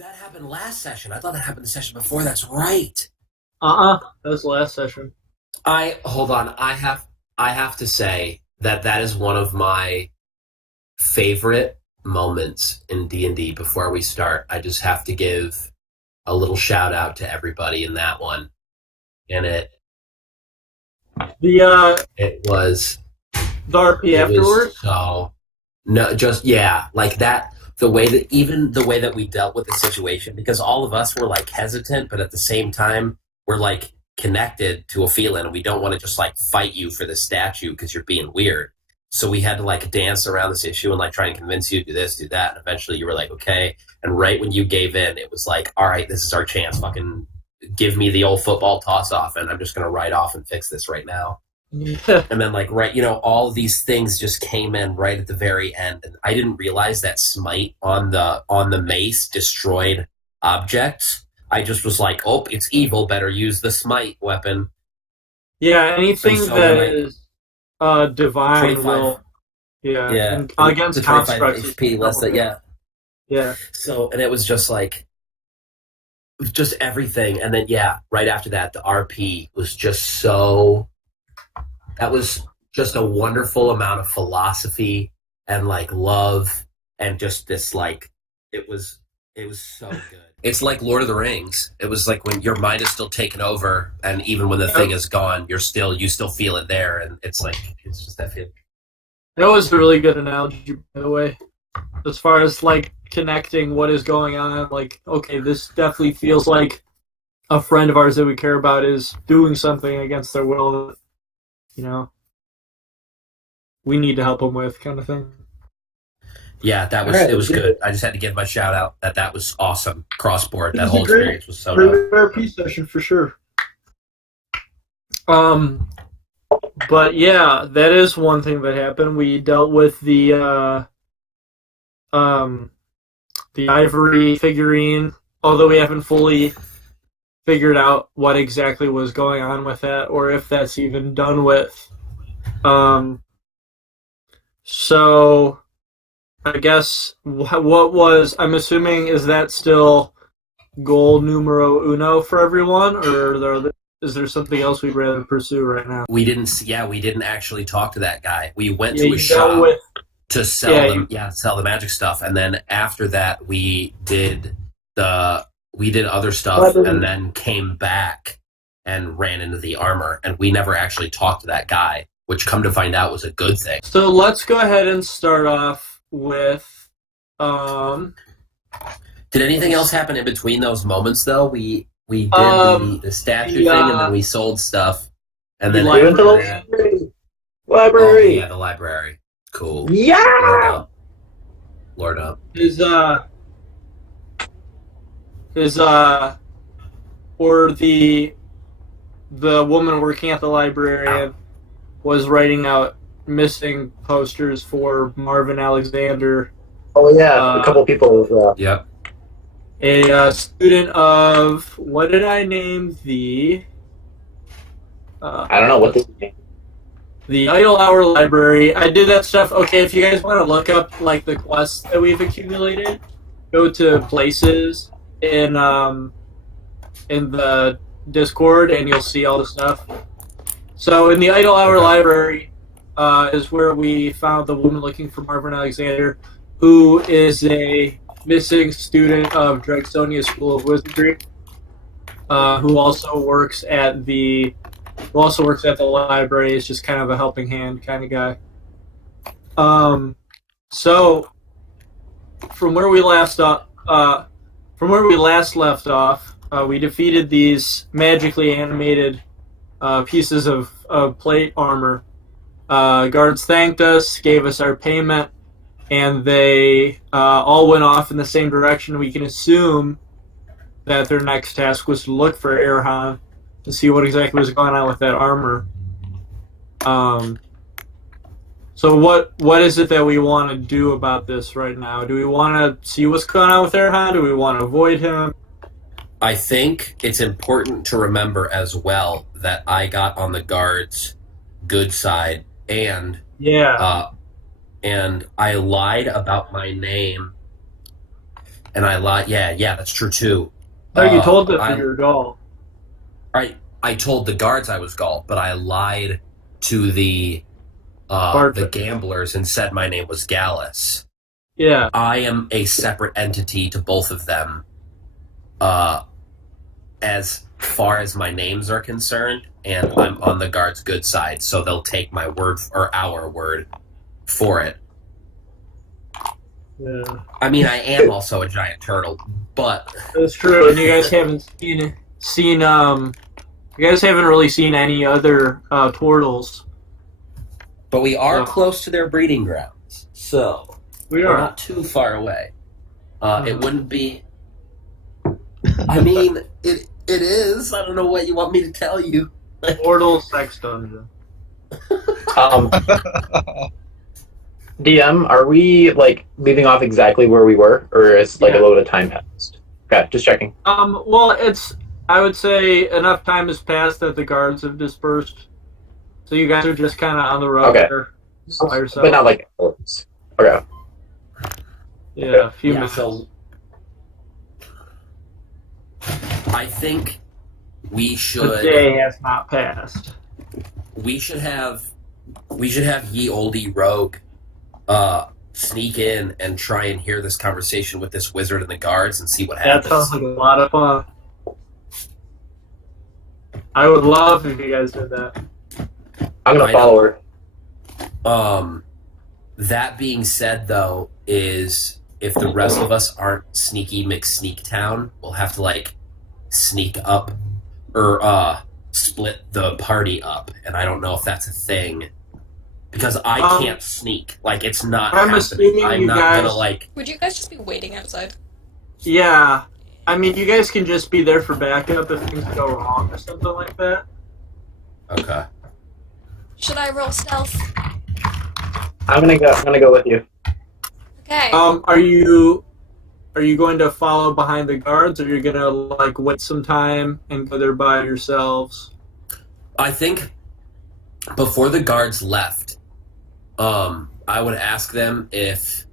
That happened last session. I thought that happened the session before. That's right. That was the last session. I hold on. I have to say that that is one of my favorite moments in D&D before we start. I just have to give a little shout out to everybody in that one. And The it was the RP it was afterwards. so no just yeah, like that the way that even the way that we dealt with the situation because all of us were like hesitant, but at the same time we're like connected to a feeling and we don't want to just like fight you for the statue because you're being weird. So we had to like dance around this issue and like try and convince you to do this, do that, and eventually you were like, okay. And right when you gave in, it was like, all right, this is our chance. Fucking give me the old football toss off, and I'm just gonna ride off and fix this right now. Yeah. And then like right, all of these things just came in right at the very end, and I didn't realize that smite on the mace destroyed objects. I just was like, oh, it's evil. Better use the smite weapon. Yeah, And anything so that when I is divine 25, will, yeah, yeah, and and the against 25 constructs is HP less than okay. yeah. Yeah. So and it was just like just everything, and then yeah, right after that, the RP was just so that was just a wonderful amount of philosophy and like love and just this like it was so good. It's like Lord of the Rings. It was like when your mind is still taken over, and even when the thing Yep. is gone, you still feel it there, and it's like it's just that feeling. That was a really good analogy, by the way. As far as like connecting what is going on, like, okay, this definitely feels like a friend of ours that we care about is doing something against their will that, you know, we need to help them with, kind of thing. Yeah, that All was right, it was good. I just had to give my shout out that was awesome. Cross board, It that was a whole great, experience was so great dope. RP session for sure. Um, but yeah, that is one thing that happened. We dealt with um, the ivory figurine, although we haven't fully figured out what exactly was going on with that, or if that's even done with. Um, so I guess what was I'm assuming is that still goal numero uno for everyone, or is there something else we'd rather pursue right now? We didn't actually talk to that guy. We went Yeah, to a you dealt shop with to yeah, sell them, sell the magic stuff, and then after that we did other stuff, and then came back and ran into the armor, and we never actually talked to that guy, which come to find out was a good thing. So let's go ahead and start off with um Did anything else happen in between those moments though? We did the statue the thing, and then we sold stuff, and the then we went to after the library. that, library. oh Library. yeah, the library. Cool. Lord Yeah. up. Lord up. Is or the woman working at the library was writing out missing posters for Marvin Alexander, Oh yeah, a couple people. Yep. a student of what did I name I don't know what this. the Idle Hour Library. I did that stuff. Okay, if you guys want to look up like the quests that we've accumulated, go to places in the Discord and you'll see all the stuff. So in the Idle Hour Library is where we found the woman looking for Marvin Alexander, who is a missing student of Dragsonia School of Wizardry, who also works at the library. Is just kind of a helping hand kind of guy. So from where we last left off, we defeated these magically animated pieces of plate armor. Guards thanked us, gave us our payment, and they all went off in the same direction. We can assume that their next task was to look for Erhan to see what exactly was going on with that armor. So what is it that we want to do about this right now? Do we want to see what's going on with Erhan? Do we want to avoid him? I think it's important to remember as well that I got on the guard's good side, and Yeah. and I lied about my name And I lied. Yeah, that's true too. No, you told them I, your goal. I told the guards I was Galt, but I lied to the Bartford. gamblers and said my name was Gallus. Yeah. I am a separate entity to both of them, as far as my names are concerned, and I'm on the guards' good side, so they'll take my word or our word for it. Yeah. I mean, I am also a giant turtle, but That's true. And you guys haven't seen you guys haven't really seen any other turtles. we are No. close to their breeding grounds, so We we're are. not too far away. It wouldn't be. I mean, it is. I don't know what you want me to tell you. Portal sex dungeon. DM, are we like leaving off exactly where we were, or is like a Yeah. load of time passed? Okay, just checking. Well, I would say enough time has passed that the guards have dispersed. So you guys are just kind of on the road Okay. there by yourself. But not like hours. Okay. Yeah, a few Yeah, minutes. so I think we The should day has not passed. we should have Ye Olde Rogue sneak in and try and hear this conversation with this wizard and the guards and see what That happens. sounds like a lot of fun. I would love if you guys did that. I'm gonna I follow her. That being said, though, is if the rest of us aren't sneaky McSneaktown, we'll have to like sneak up or split the party up, and I don't know if that's a thing because I can't sneak. Like it's not. I'm happening. assuming I'm you not guys- gonna like. Would you guys just be waiting outside? Yeah. I mean, you guys can just be there for backup if things go wrong or something like that. Okay. Should I roll stealth? I'm gonna go with you. Okay. Are you going to follow behind the guards, or you're gonna like wait some time and go there by yourselves? I think before the guards left, I would ask them if,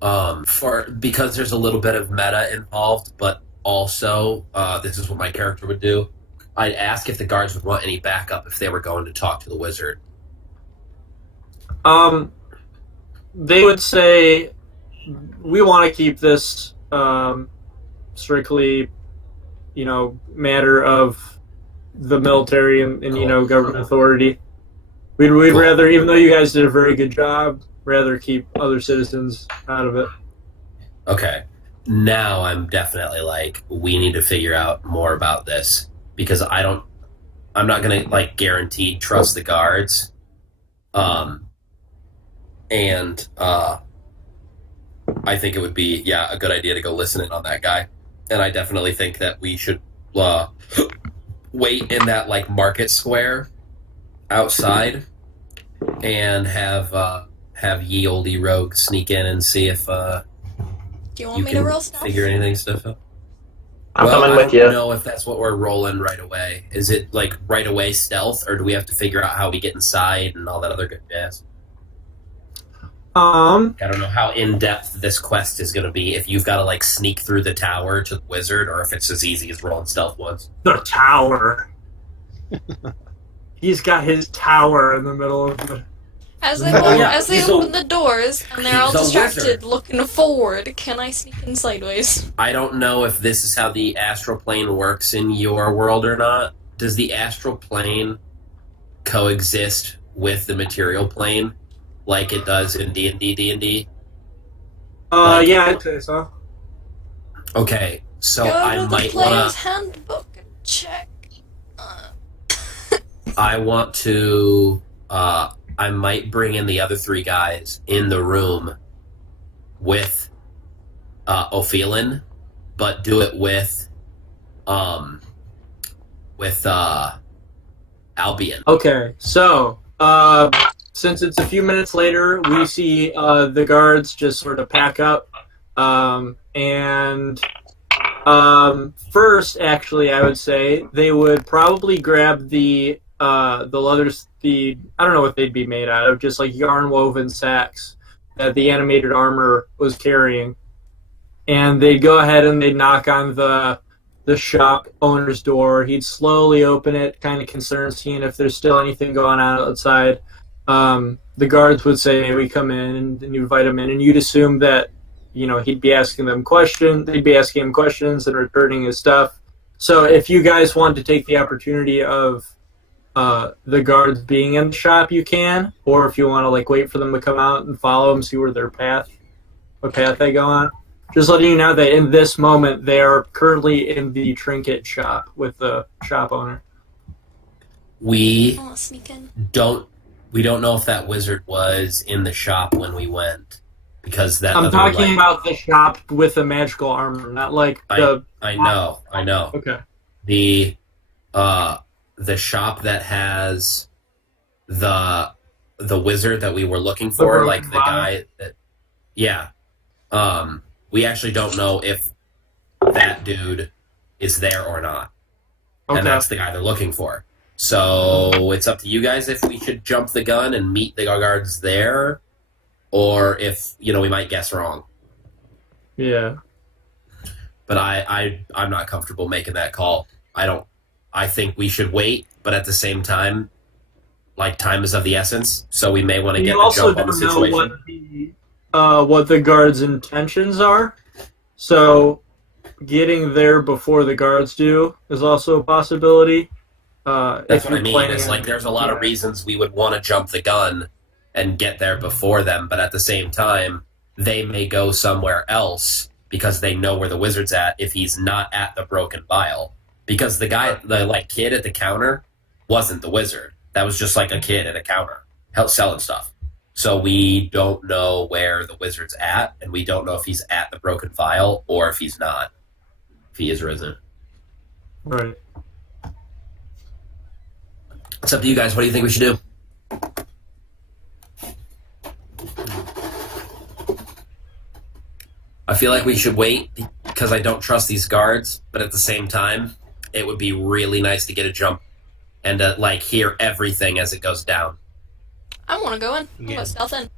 because there's a little bit of meta involved, but also this is what my character would do. I'd ask if the guards would want any backup if they were going to talk to the wizard. They would say, we want to keep this strictly, matter of the military and government authority. We'd Cool. rather, even though you guys did a very good job, rather keep other citizens out of it. Okay. Now I'm definitely like, we need to figure out more about this because I'm not going to like guaranteed trust the guards. I think it would be, a good idea to go listen in on that guy. And I definitely think that we should wait in that like market square outside and have Ye Olde Rogue sneak in and see if Do you want you me to can roll stealth? figure anything stuff out. I'm Well, coming I with don't you. know if that's what we're rolling right away. Is it like right away stealth, or do we have to figure out how we get inside and all that other good jazz? I don't know how in depth this quest is going to be. If you've got to like sneak through the tower to the wizard, or if it's as easy as rolling stealth once. The tower. He's got his tower in the middle of the... As they, Oh, yeah, as they he's open the doors and they're all he's a distracted wizard. looking forward, can I sneak in sideways? I don't know if this is how the astral plane works in your world or not. Does the astral plane coexist with the material plane like it does in D&D? yeah, I'd say so. Okay, so Go I to the might player's want to. handbook and check. I want to. I might bring in the other three guys in the room with Ophelin, but do it with Albion. Okay, so, since it's a few minutes later, we see the guards just sort of pack up. First, actually, I would say they would probably grab the leathers, I don't know what they'd be made out of, just like yarn woven sacks that the animated armor was carrying. and they'd go ahead and they'd knock on the shop owner's door. He'd slowly open it, kind of concerned, seeing if there's still anything going on outside. The guards would say, "Hey, we come in," and you invite him in, and you'd assume that, he'd be asking them questions. They'd be asking him questions and returning his stuff. So if you guys want to take the opportunity of the guards being in the shop, you can, or if you want to wait for them to come out and follow them, see where what path they go on. Just letting you know that in this moment they are currently in the trinket shop with the shop owner. We I'll sneak in. don't know if that wizard was in the shop when we went, because that. I'm talking about the shop with the magical armor, not the. I know. Okay. The shop that has the wizard that we were looking for, Broken like the Vial. guy that. Yeah. We actually don't know if that dude is there or not. Okay. And that's the guy they're looking for. So it's up to you guys if we should jump the gun and meet the guards there, or if, we might guess wrong. Yeah. But I'm not comfortable making that call. I think we should wait, but at the same time, time is of the essence, so we may want to get You the also jump on the don't know situation. what the guards' intentions are, so getting there before the guards do is also a possibility. That's what I mean. Is there's a lot of reasons we would want to jump the gun and get there before them, but at the same time, they may go somewhere else because they know where the wizard's at if he's not at the Broken Vial. Because the guy, the kid at the counter, wasn't the wizard. That was just a kid at a counter selling stuff. So we don't know where the wizard's at, and we don't know if he's at the Broken Vial or if he's not. If he is or isn't. Right. It's up to you guys. What do you think we should do? I feel like we should wait because I don't trust these guards, but at the same time, it would be really nice to get a jump and hear everything as it goes down. I want to go in. I'm Yeah. going to stealth in.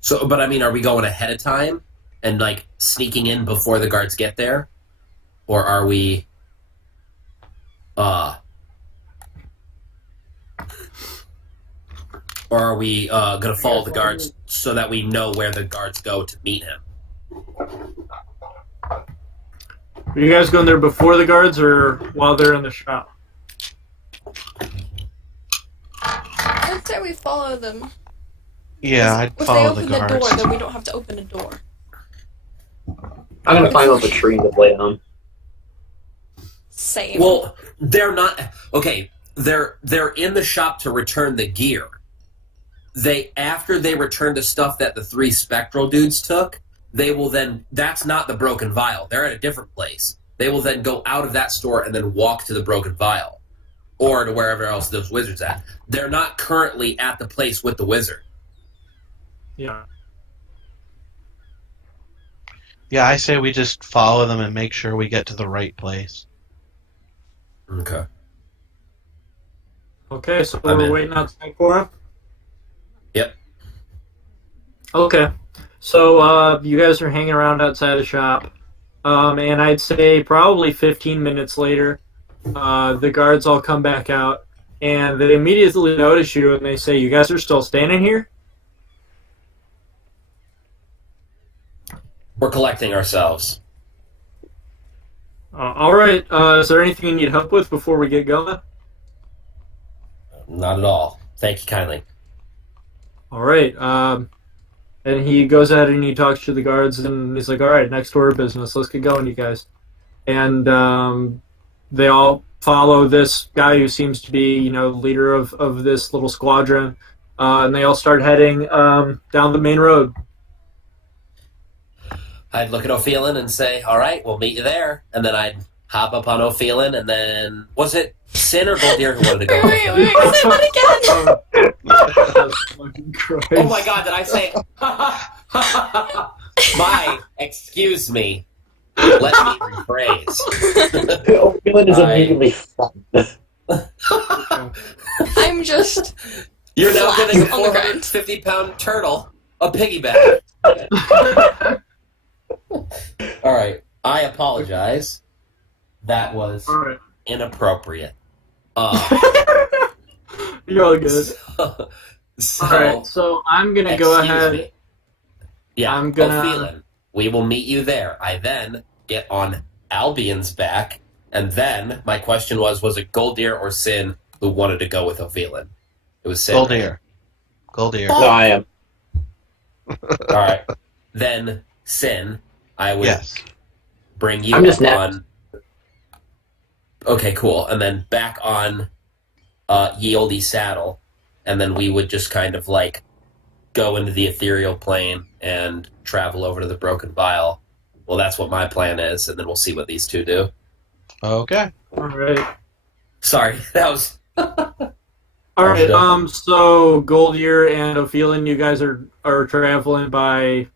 So, but I mean, are we going ahead of time and sneaking in before the guards get there, or are we, gonna follow the guards so that we know where the guards go to meet him? Are you guys going there before the guards or while they're in the shop? I'd say we follow them. Yeah, I'd If follow they the open the guards. door, then we don't have to open a door. I'm gonna climb up a tree and lay down. Same. Well, they're not okay. They're in the shop to return the gear. After they return the stuff that the 3 spectral dudes took, they will then. That's not the Broken Vial. They're at a different place. They will then go out of that store and then walk to the Broken Vial, or to wherever else those wizards at. They're not currently at the place with the wizard. Yeah. Yeah, I say we just follow them and make sure we get to the right place. Okay. Okay, so I'm we're in. waiting outside for him? Yep. Okay. So you guys are hanging around outside the shop. And I'd say probably 15 minutes later, the guards all come back out, and they immediately notice you, and they say, "You guys are still standing here?" We're collecting ourselves. All right. Is there anything you need help with before we get going? Not at all. Thank you kindly. All right. And he goes ahead and he talks to the guards, and he's like, "All right, next order of business. Let's get going, you guys." And they all follow this guy who seems to be, leader of this little squadron, and they all start heading down the main road. I'd look at Ophelin and say, "All right, we'll meet you there." And then I'd hop up on Ophelin, and then was it Sin or Goldier who wanted to go? Wait, say that again! Fucking Christ. Oh my God! Did I say? Excuse me. Let me rephrase. Ophelin is I- immediately fun. I'm just... You're now Flat getting a on the ground. 450-pound turtle. A piggyback. All right. I apologize. That was All right. inappropriate. You're all good. So, All right, so I'm gonna go excuse ahead. me. Yeah, I'm gonna- Ophelin. We will meet you there. I then get on Albion's back, and then my question was it Goldir or Sin who wanted to go with Ophelin? It was Sin. Goldir. Goldir. No, I am. All right. Then Sin, I would Yes. bring you I'm just up on. Okay, cool. And then back on Ye Olde Saddle, and then we would just kind of like go into the ethereal plane and travel over to the Broken Vial. Well, that's what my plan is, and then we'll see what these two do. Okay. All right. Sorry, that was. All right. So Goldier and Ophelin, you guys are traveling by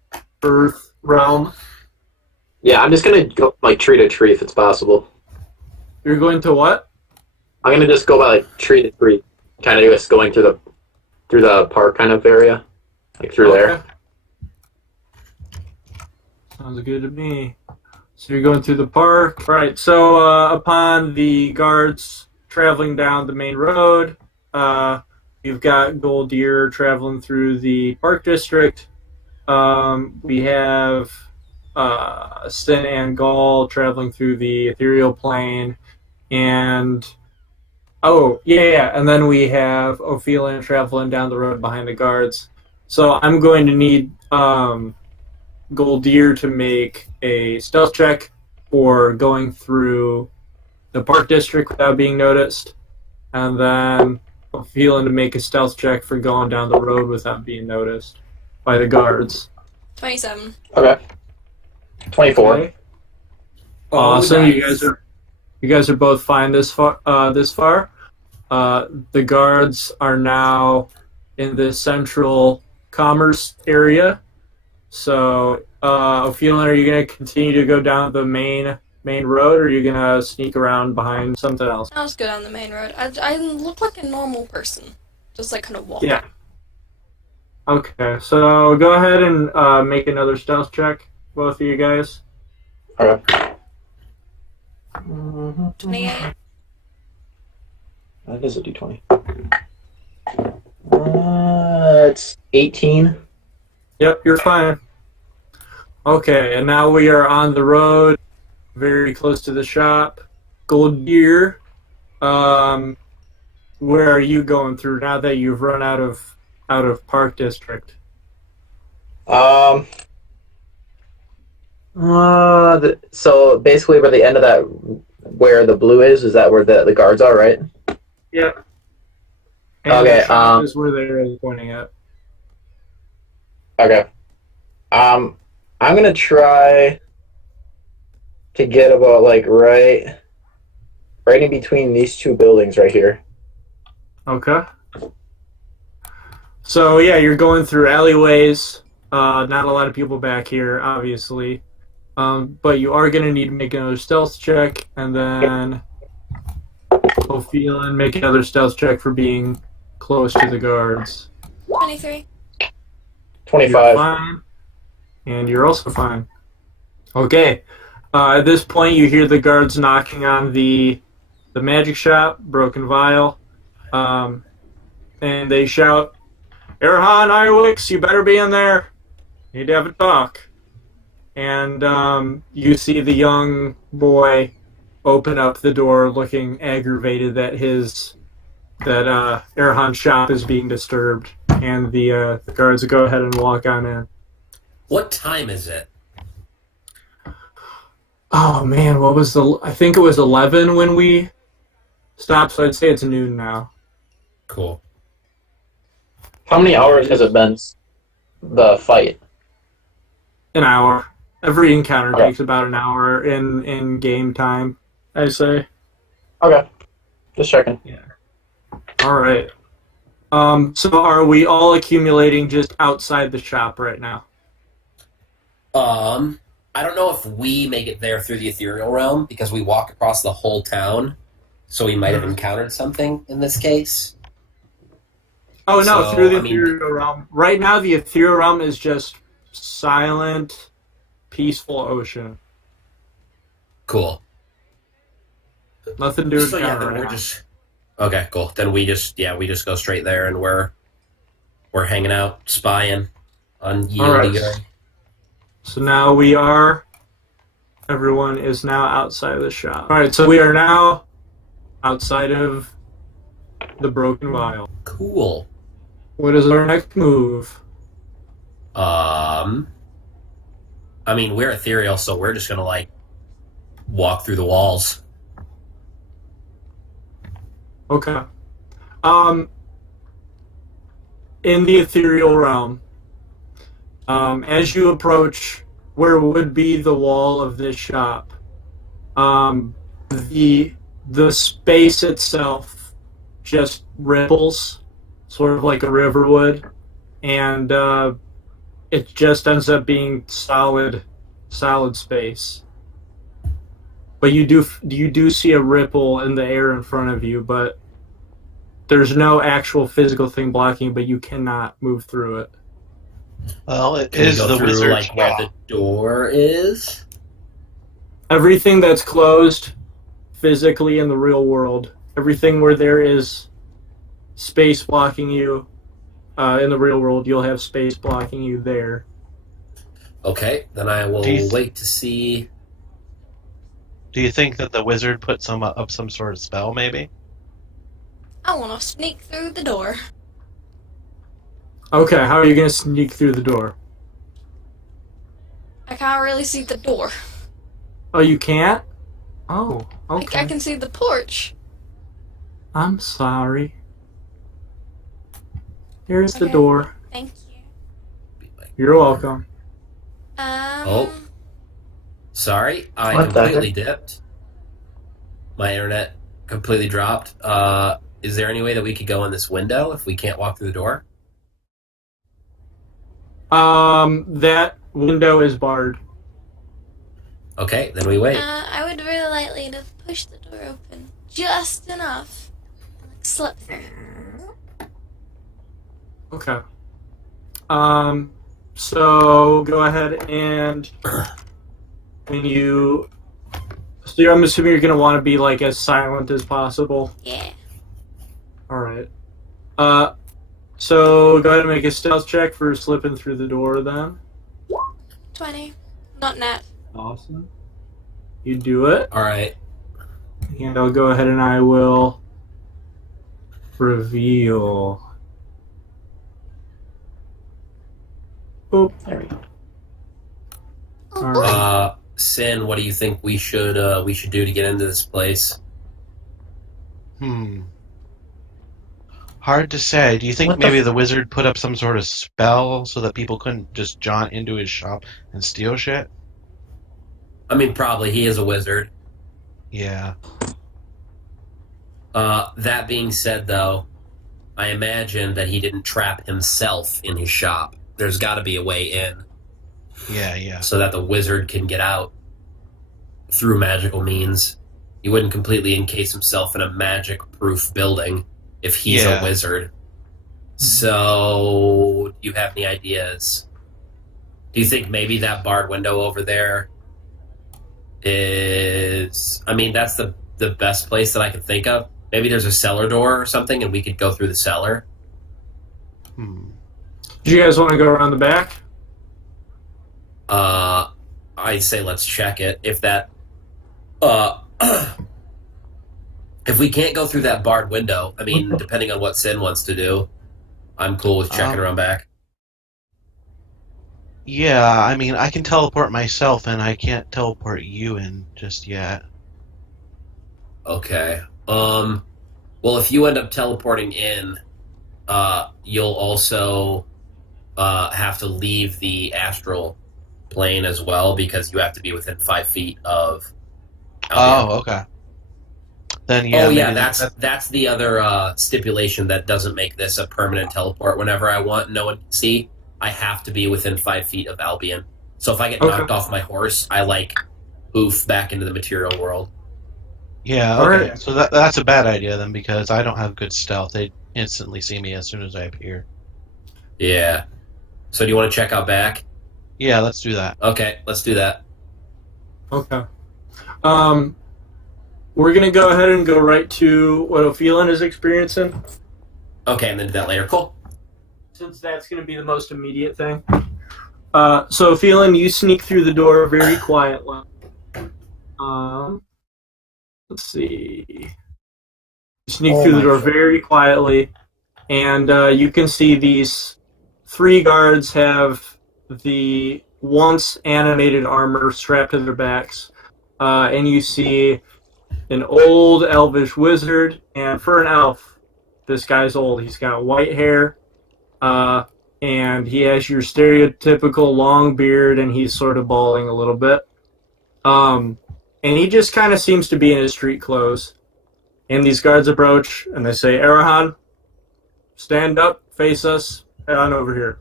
Earth realm. Yeah, I'm just gonna go like tree to tree if it's possible. You're going to what? I'm gonna just go by like tree to tree, kind of just going through the park kind of area, like through there. Sounds good to me. So you're going through the park. All right. So upon the guards traveling down the main road, you've got Goldier traveling through the park district. We have Sin and Gaul traveling through the ethereal plane, and and then we have Ophelin traveling down the road behind the guards. So I'm going to need Goldier to make a stealth check for going through the park district without being noticed, and then Ophelin to make a stealth check for going down the road without being noticed by the guards. 27. Okay. 24. Okay. Awesome. nice. You guys are both fine this far. The guards are now in the central commerce area. So, Ophelin, are you going to continue to go down the main road, or are you going to sneak around behind something else? I was good on the main road. I look like a normal person. Just like kind of walk. Yeah. Okay, so go ahead and make another stealth check, both of you guys. Okay. 28. That is a d20. It's 18. Yep, you're fine. Okay, and now we are on the road, very close to the shop. Goldier, where are you going through now that you've run out of Park District? So basically, where the end of that, where the blue is that where the guards are, right? Yep. And Okay, the shop is where they're pointing at. Okay. I'm gonna try to get about like right in between these two buildings right here. Okay. So yeah, you're going through alleyways. Not a lot of people back here, obviously. But you are going to need to make another stealth check, and then Ophelin make another stealth check for being close to the guards. 23. 25. You're fine. And you're also fine. Okay. At this point, you hear the guards knocking on the magic shop, Broken Vial. And they shout, "Erhan Irewix, you better be in there. Need to have a talk." And you see the young boy open up the door, looking aggravated that Erhan's shop is being disturbed, and the guards go ahead and walk on in. What time is it? Oh man, what was I think it was 11 when we stopped, so I'd say it's noon now. Cool. How many hours has it been? The fight. An hour. Every encounter Okay. takes about an hour in game time, I say. Okay. Just checking. All right. So are we all accumulating just outside the shop right now? I don't know if we make it there through the ethereal realm because we walk across the whole town, so we might have encountered something in this case. Oh no, So, through the I mean, ethereal realm. Right now, the ethereal realm is just silent, peaceful ocean. cool. Nothing to So yeah, encounter then right we're now. just okay. Cool. Then we just go straight there, and we're hanging out, spying on All right. Yieldy. So now everyone is now outside of the shop. All right, so we are now outside of the Broken Vial. Cool. What is our next move? I mean, we're ethereal, so we're just gonna like walk through the walls. Okay. In the ethereal realm, as you approach where would be the wall of this shop, the space itself just ripples, sort of like a river would, and it just ends up being solid space. But you do see a ripple in the air in front of you, but there's no actual physical thing blocking, but you cannot move through it. Well, it Can we is go the through wizard's like where law. the door is? Everything that's closed physically in the real world, everything where there is space blocking you in the real world, you'll have space blocking you there. Okay, then I will wait to see. Do you think that the wizard put some sort of spell, maybe? I want to sneak through the door. Okay, how are you going to sneak through the door? I can't really see the door. Oh, you can't? Oh, okay. I can see the porch. I'm sorry. Here's the Okay. door. Thank you. You're welcome. Oh. Sorry, I What the completely dipped. My internet completely dropped. Is there any way that we could go in this window if we can't walk through the door? That window is barred. Okay, then we wait. I would really likely to push the door open just enough. Like slip through. Okay. So go ahead and when you. So I'm assuming you're gonna want to be like as silent as possible. Yeah. All right. So go ahead and make a stealth check for slipping through the door. Then. 20. Not nat. Awesome. You do it, All right. and I'll go ahead and I will reveal. Oh, there we go. Oh, All boy. right. Sin, what do you think we should do to get into this place? Hard to say. Do you think What the maybe the wizard put up some sort of spell so that people couldn't just jaunt into his shop and steal shit? I mean, probably he is a wizard. Yeah. That being said, though, I imagine that he didn't trap himself in his shop. There's got to be a way in Yeah. so that the wizard can get out through magical means. He wouldn't completely encase himself in a magic-proof building if he's a wizard. So, do you have any ideas? Do you think maybe that barred window over there is... I mean, that's the best place that I could think of. Maybe there's a cellar door or something and we could go through the cellar. Do you guys want to go around the back? I'd say let's check it. If that... if we can't go through that barred window, I mean, depending on what Sin wants to do, I'm cool with checking around back. Yeah, I mean, I can teleport myself, and I can't teleport you in just yet. Okay. Well, if you end up teleporting in, you'll also have to leave the astral plane as well because you have to be within 5 feet of Albion. Oh, okay. Then yeah. Oh yeah, maybe that's the other stipulation that doesn't make this a permanent teleport. Whenever I want, no one can see. I have to be within 5 feet of Albion. So if I get knocked off my horse, I like poof back into the material world. Yeah, okay. Alright. So that's a bad idea then because I don't have good stealth. They'd instantly see me as soon as I appear. Yeah. So do you want to check out back? Yeah, let's do that. Okay, let's do that. Okay. We're gonna go ahead and go right to what Ophelin is experiencing, Okay, and then do that later. Cool. since that's gonna be the most immediate thing. So Ophelin, you sneak through the door very quietly. Let's see. You sneak through the door very quietly, and you can see these 3 guards have the once animated armor strapped to their backs, and you see an old elvish wizard, and for an elf, this guy's old. He's got white hair, and he has your stereotypical long beard, and he's sort of balding a little bit. And he just kind of seems to be in his street clothes. And these guards approach, and they say, Erhan, stand up, face us, head on over here.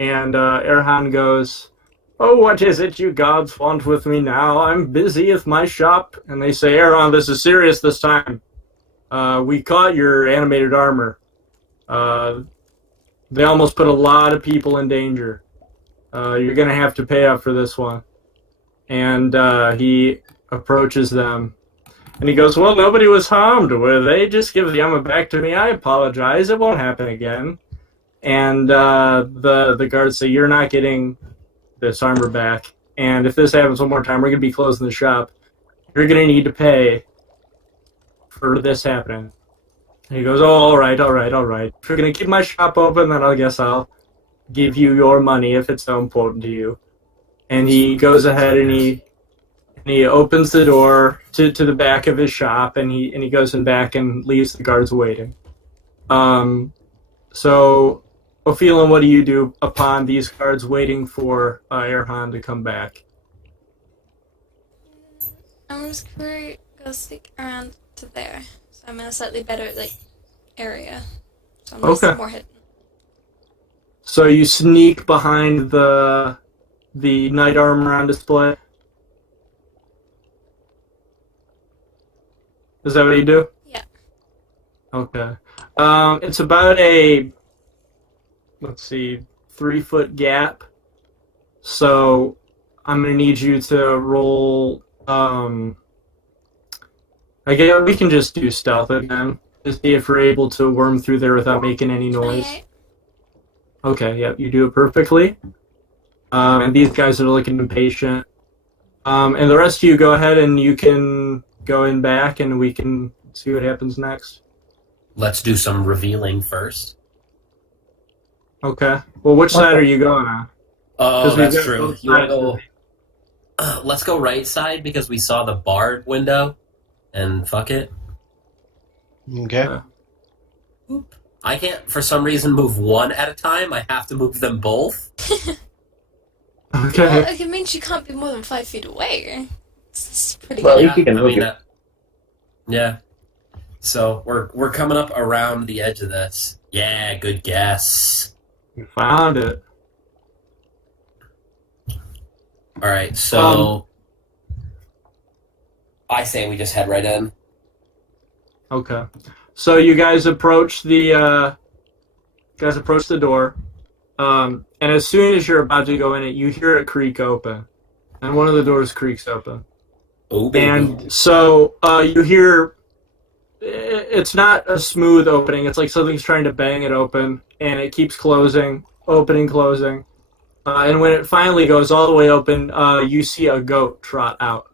And Erhan goes, oh, what is it you gods want with me now? I'm busy at my shop. And they say, Erhan, this is serious this time. We caught your animated armor. They almost put a lot of people in danger. You're going to have to pay up for this one. And he approaches them. And he goes, well, nobody was harmed, were they? Just give the armor back to me. I apologize. It won't happen again. And the guards say, you're not getting this armor back. And if this happens one more time, we're going to be closing the shop. You're going to need to pay for this happening. And he goes, oh, all right. If you're going to keep my shop open, then I guess I'll give you your money if it's so important to you. And he goes ahead and he opens the door to the back of his shop, and he goes in back and leaves the guards waiting. So, Ophelin, what do you do upon these guards waiting for Erhan to come back? I'm just gonna go stick around to there. So I'm in a slightly better area. So I'm just more hidden. So you sneak behind the knight armor on display? Is that what you do? Yeah. Okay. It's about a, 3-foot gap. So I'm going to need you to roll, I guess we can just do stealth again. To see if we're able to worm through there without making any noise. 28. Okay, yep, you do it perfectly. And these guys are looking impatient. And the rest of you go ahead and you can go in back and we can see what happens next. Let's do some revealing first. Okay. Well, which side are you going on? Oh, that's true. You want to go? Let's go right side because we saw the barred window, and fuck it. Okay. I can't, for some reason, move one at a time. I have to move them both. Okay. Well, it means you can't be more than 5 feet away. It's pretty Well, good. you can move yeah. So we're coming up around the edge of this. Yeah, good guess. You found it. All right, so I say we just head right in. Okay. So you guys approach the door, and as soon as you're about to go in it, you hear it creak open, and one of the doors creaks open. Oh, baby. And so you hear, it's not a smooth opening. It's like something's trying to bang it open, and it keeps closing, opening, closing. And when it finally goes all the way open, you see a goat trot out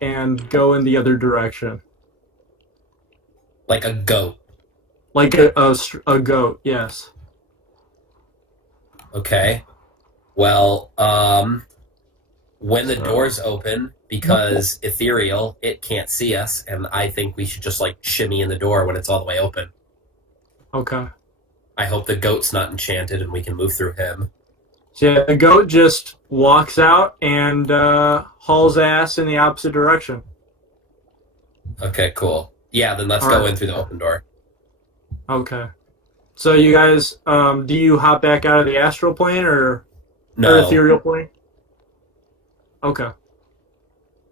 and go in the other direction. Like a goat. Like a goat, yes. Okay. Well, when the doors open, because ethereal, it can't see us, and I think we should just, shimmy in the door when it's all the way open. Okay. I hope the goat's not enchanted and we can move through him. So yeah, the goat just walks out and hauls ass in the opposite direction. Okay, cool. Yeah, then let's go in through the open door. Okay. So you guys, do you hop back out of the astral plane or ethereal plane? Okay.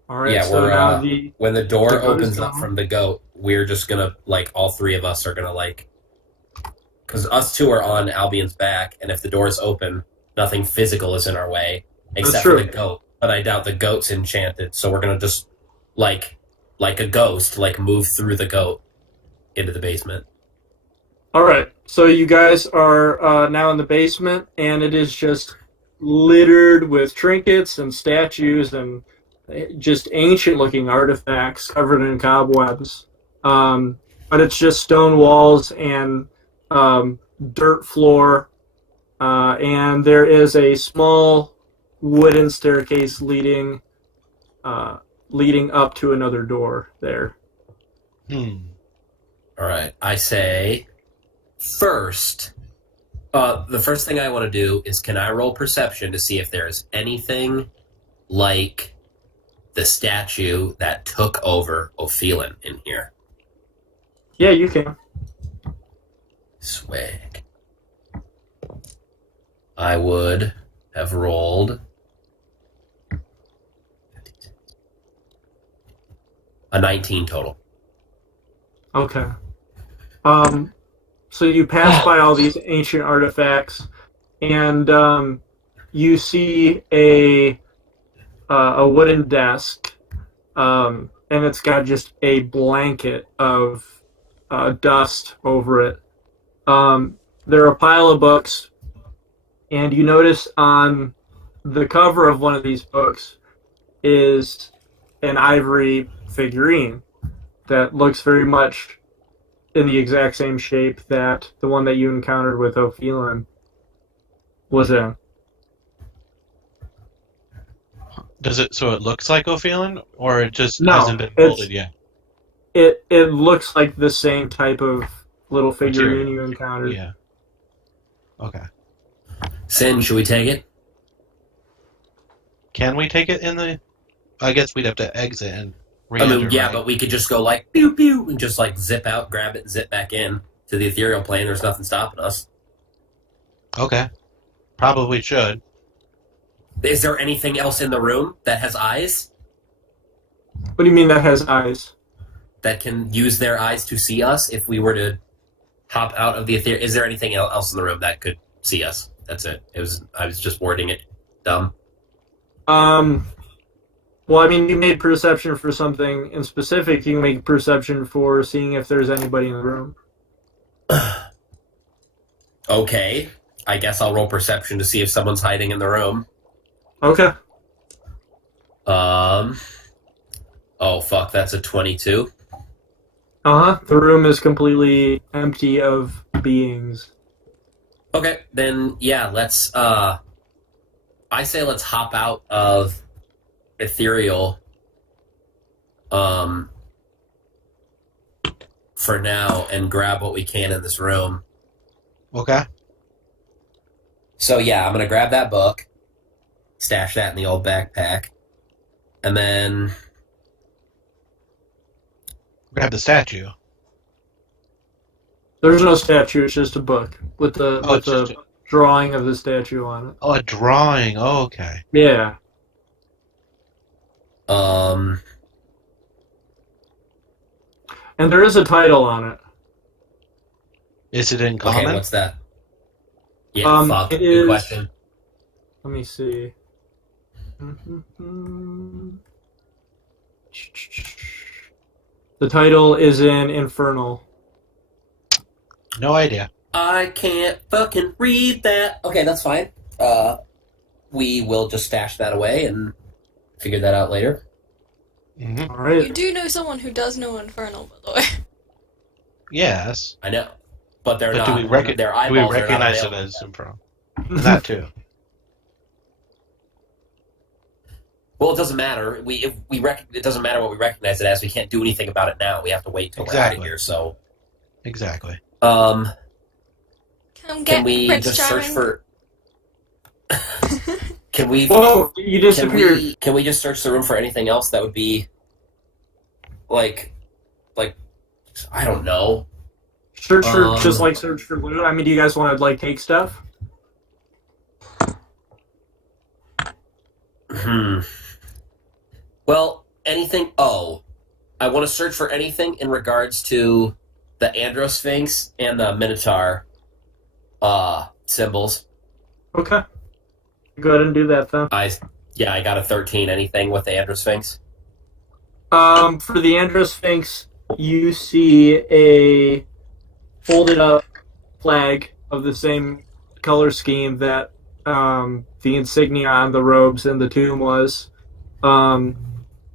All right. Yeah, so when the door goat is opens up gone. from the goat, we're just gonna all 3 of us are gonna because us two are on Albion's back, and if the door is open, nothing physical is in our way except for the goat. But I doubt the goat's enchanted, so we're gonna just like a ghost, like move through the goat into the basement. All right, so you guys are now in the basement, and it is just littered with trinkets and statues and just ancient-looking artifacts covered in cobwebs. But it's just stone walls and dirt floor, and there is a small wooden staircase leading up to another door there. All right, I say first. The first thing I want to do is, can I roll perception to see if there's anything like the statue that took over Ophelin in here? Yeah, you can. Swag. I would have rolled a 19 total. Okay. So you pass by all these ancient artifacts, and you see a wooden desk, and it's got just a blanket of dust over it. There are a pile of books, and you notice on the cover of one of these books is an ivory figurine that looks very much in the exact same shape that the one that you encountered with Ophelin was in. Does it so it looks like Ophelin, or it just No, hasn't been molded yet? It looks like the same type of little figurine you encountered. Yeah. Okay. Sin, should we take it? Can we take it in the? I guess we'd have to exit and. I mean, yeah, but we could just go like pew pew and just like zip out, grab it, and zip back in to the ethereal plane. There's nothing stopping us. Okay. Probably should. Is there anything else in the room that has eyes? What do you mean that has eyes? That can use their eyes to see us if we were to hop out of the ethereal? Is there anything else in the room that could see us? That's it. I was just wording it dumb. Well, I mean, you made perception for something in specific. You can make perception for seeing if there's anybody in the room. Okay. I guess I'll roll perception to see if someone's hiding in the room. Okay. Oh, fuck, that's a 22. Uh-huh. The room is completely empty of beings. Okay, then, yeah, let's, I say let's hop out of ethereal, for now and grab what we can in this room. Okay. So, yeah, I'm gonna grab that book, stash that in the old backpack, and then... Grab the statue. There's no statue, it's just a book with the drawing of the statue on it. Oh, a drawing. Oh, okay. Yeah. And there is a title on it. Is it in common? Okay, what's that? Yeah, fuck. It Good is... question. Let me see. The title is in Infernal. No idea. I can't fucking read that. Okay, that's fine. We will just stash that away and figure that out later. Mm-hmm. All right. You do know someone who does know Infernal, by the way. Yes. I know, but they're But not. do we, their do we eyeballs are not recognize it available. as Infernal? That too. Well, it doesn't matter. It doesn't matter what we recognize it as. We can't do anything about it now. We have to wait till we're out of Exactly. here. So, Exactly. Come get can we Prince just Charming. search for? Can we? Whoa! You disappeared. Can we just search the room for anything else that would be, like, I don't know. Search for search for loot. I mean, do you guys want to like take stuff? Well, anything. Oh, I want to search for anything in regards to the Androsphinx and the Minotaur Symbols. Okay. Go ahead and do that then. I got a 13. Anything with the Androsphinx? For the Androsphinx, you see a folded up flag of the same color scheme that the insignia on the robes in the tomb was.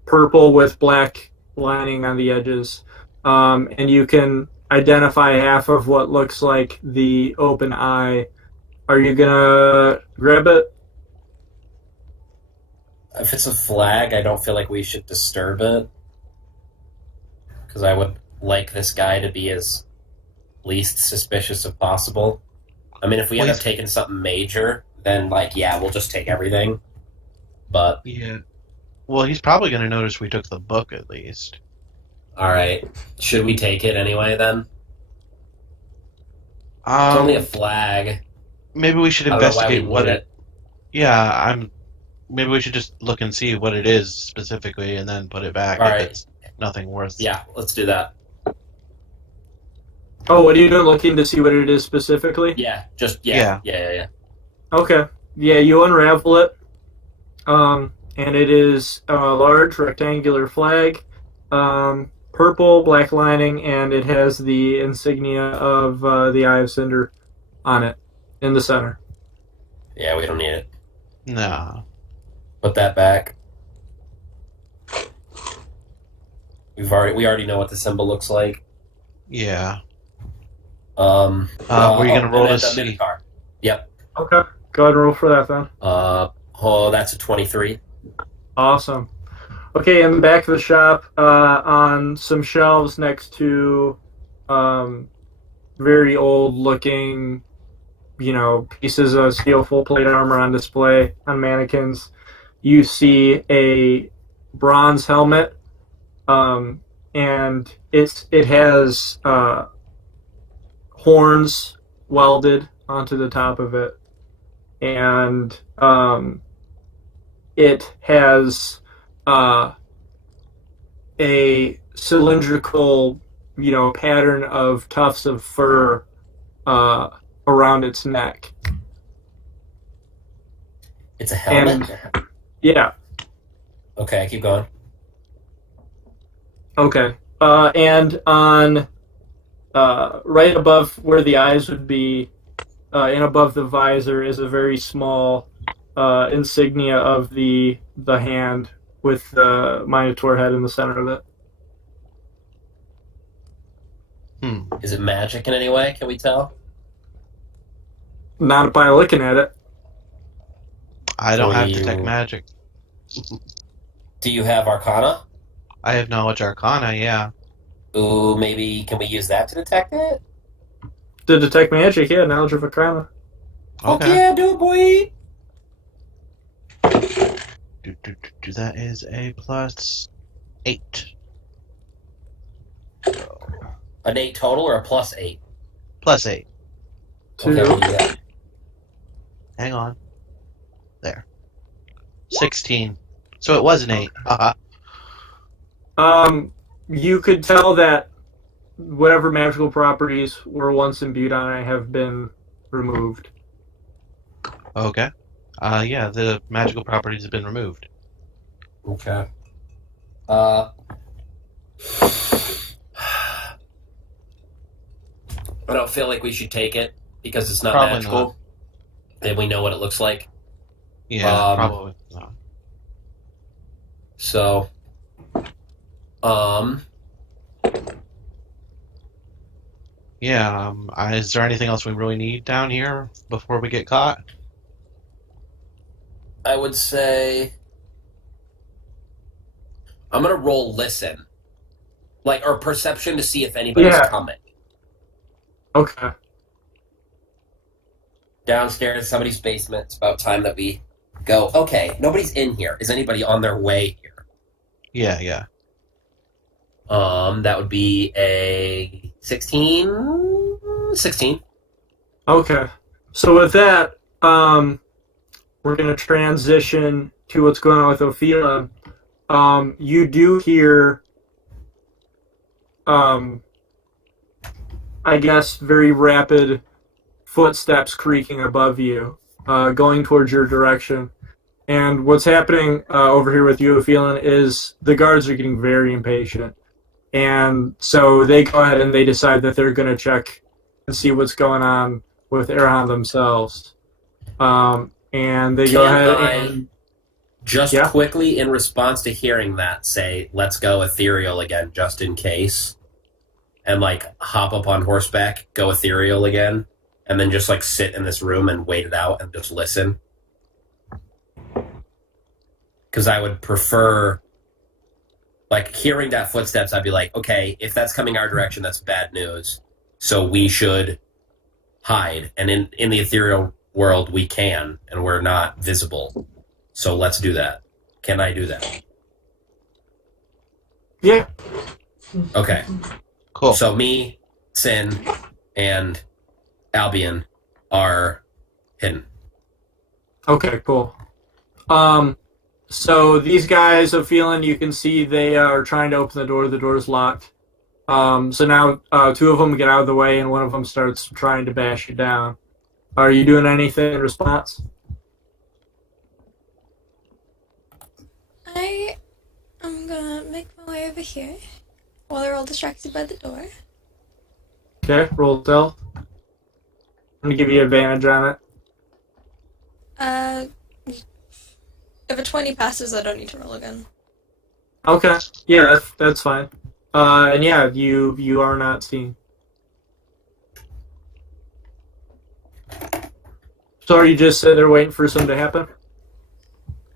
Purple with black lining on the edges. And you can identify half of what looks like the open eye. Are you gonna grab it? If it's a flag, I don't feel like we should disturb it. Because I would like this guy to be as least suspicious as possible. I mean, if we end up taking something major, then, like, yeah, we'll just take everything. But... Yeah. Well, he's probably going to notice we took the book, at least. Alright. Should we take it anyway, then? It's only a flag. Maybe we should I don't know why investigate we what would it... Yeah, maybe we should just look and see what it is specifically and then put it back if it's nothing worth... Yeah, let's do that. Oh, what are you doing? Looking to see what it is specifically? Yeah. Okay. Yeah, you unravel it. And it is a large rectangular flag. Purple, black lining, and it has the insignia of the Eye of Cinder on it in the center. Yeah, we don't need it. No. Put that back. We already know what the symbol looks like. Yeah. Were you going to roll to see? Yep. Okay. Go ahead and roll for that then. That's a 23. Awesome. Okay, in the back of the shop, on some shelves next to very old-looking, pieces of steel full-plate armor on display on mannequins, you see a bronze helmet, and it has horns welded onto the top of it, and it has a cylindrical, pattern of tufts of fur around its neck. It's a helmet? Yeah. Okay, keep going. Okay. And on right above where the eyes would be, and above the visor, is a very small insignia of the hand with the Minotaur head in the center of it. Is it magic in any way? Can we tell? Not by looking at it. I don't have detect magic. Do you have Arcana? I have knowledge Arcana, yeah. Ooh, maybe can we use that to detect it? To detect magic, yeah, knowledge of Arcana. Okay. Yeah, do it, boy! That is a +8. An 8 total or a +8? +8. Okay, we'll do that. Hang on. There. 16. So it was an 8. Haha. You could tell that whatever magical properties were once imbued on it have been removed. Okay. Yeah, the magical properties have been removed. Okay. I don't feel like we should take it because it's not Probably magical. Not. And we know what it looks like. Yeah, probably not. So, yeah, is there anything else we really need down here before we get caught? I would say I'm gonna roll listen, or perception to see if anybody's coming. Okay. Downstairs, somebody's basement. It's about time that we go. Okay, nobody's in here. Is anybody on their way here? Yeah. That would be a 16. Okay. So with that, we're going to transition to what's going on with Ophelin. You do hear, I guess, very rapid footsteps creaking above you, going towards your direction. And what's happening over here with you, Ophelin, is the guards are getting very impatient. And so they go ahead and they decide that they're going to check and see what's going on with Erhan themselves. And they go ahead and... Just quickly, in response to hearing that, say, let's go ethereal again, just in case. And, like, hop up on horseback, go ethereal again, and then just, like, sit in this room and wait it out and just listen. Because I would prefer... Like, hearing that footsteps, I'd be like, okay, if that's coming our direction, that's bad news. So we should hide. And in the ethereal world, we can, and we're not visible. So let's do that. Can I do that? Yeah. Okay. Cool. So me, Sin, and Albion are hidden. Okay, cool. So these guys, Ophelin, you can see they are trying to open the door. The door is locked. So now two of them get out of the way, and one of them starts trying to bash you down. Are you doing anything in response? I'm gonna make my way over here while they're all distracted by the door. Okay, roll stealth. I'm gonna give you advantage on it. If a 20 passes, I don't need to roll again. Okay, yeah, that's fine. And yeah, you are not seen. So are you just sitting there waiting for something to happen?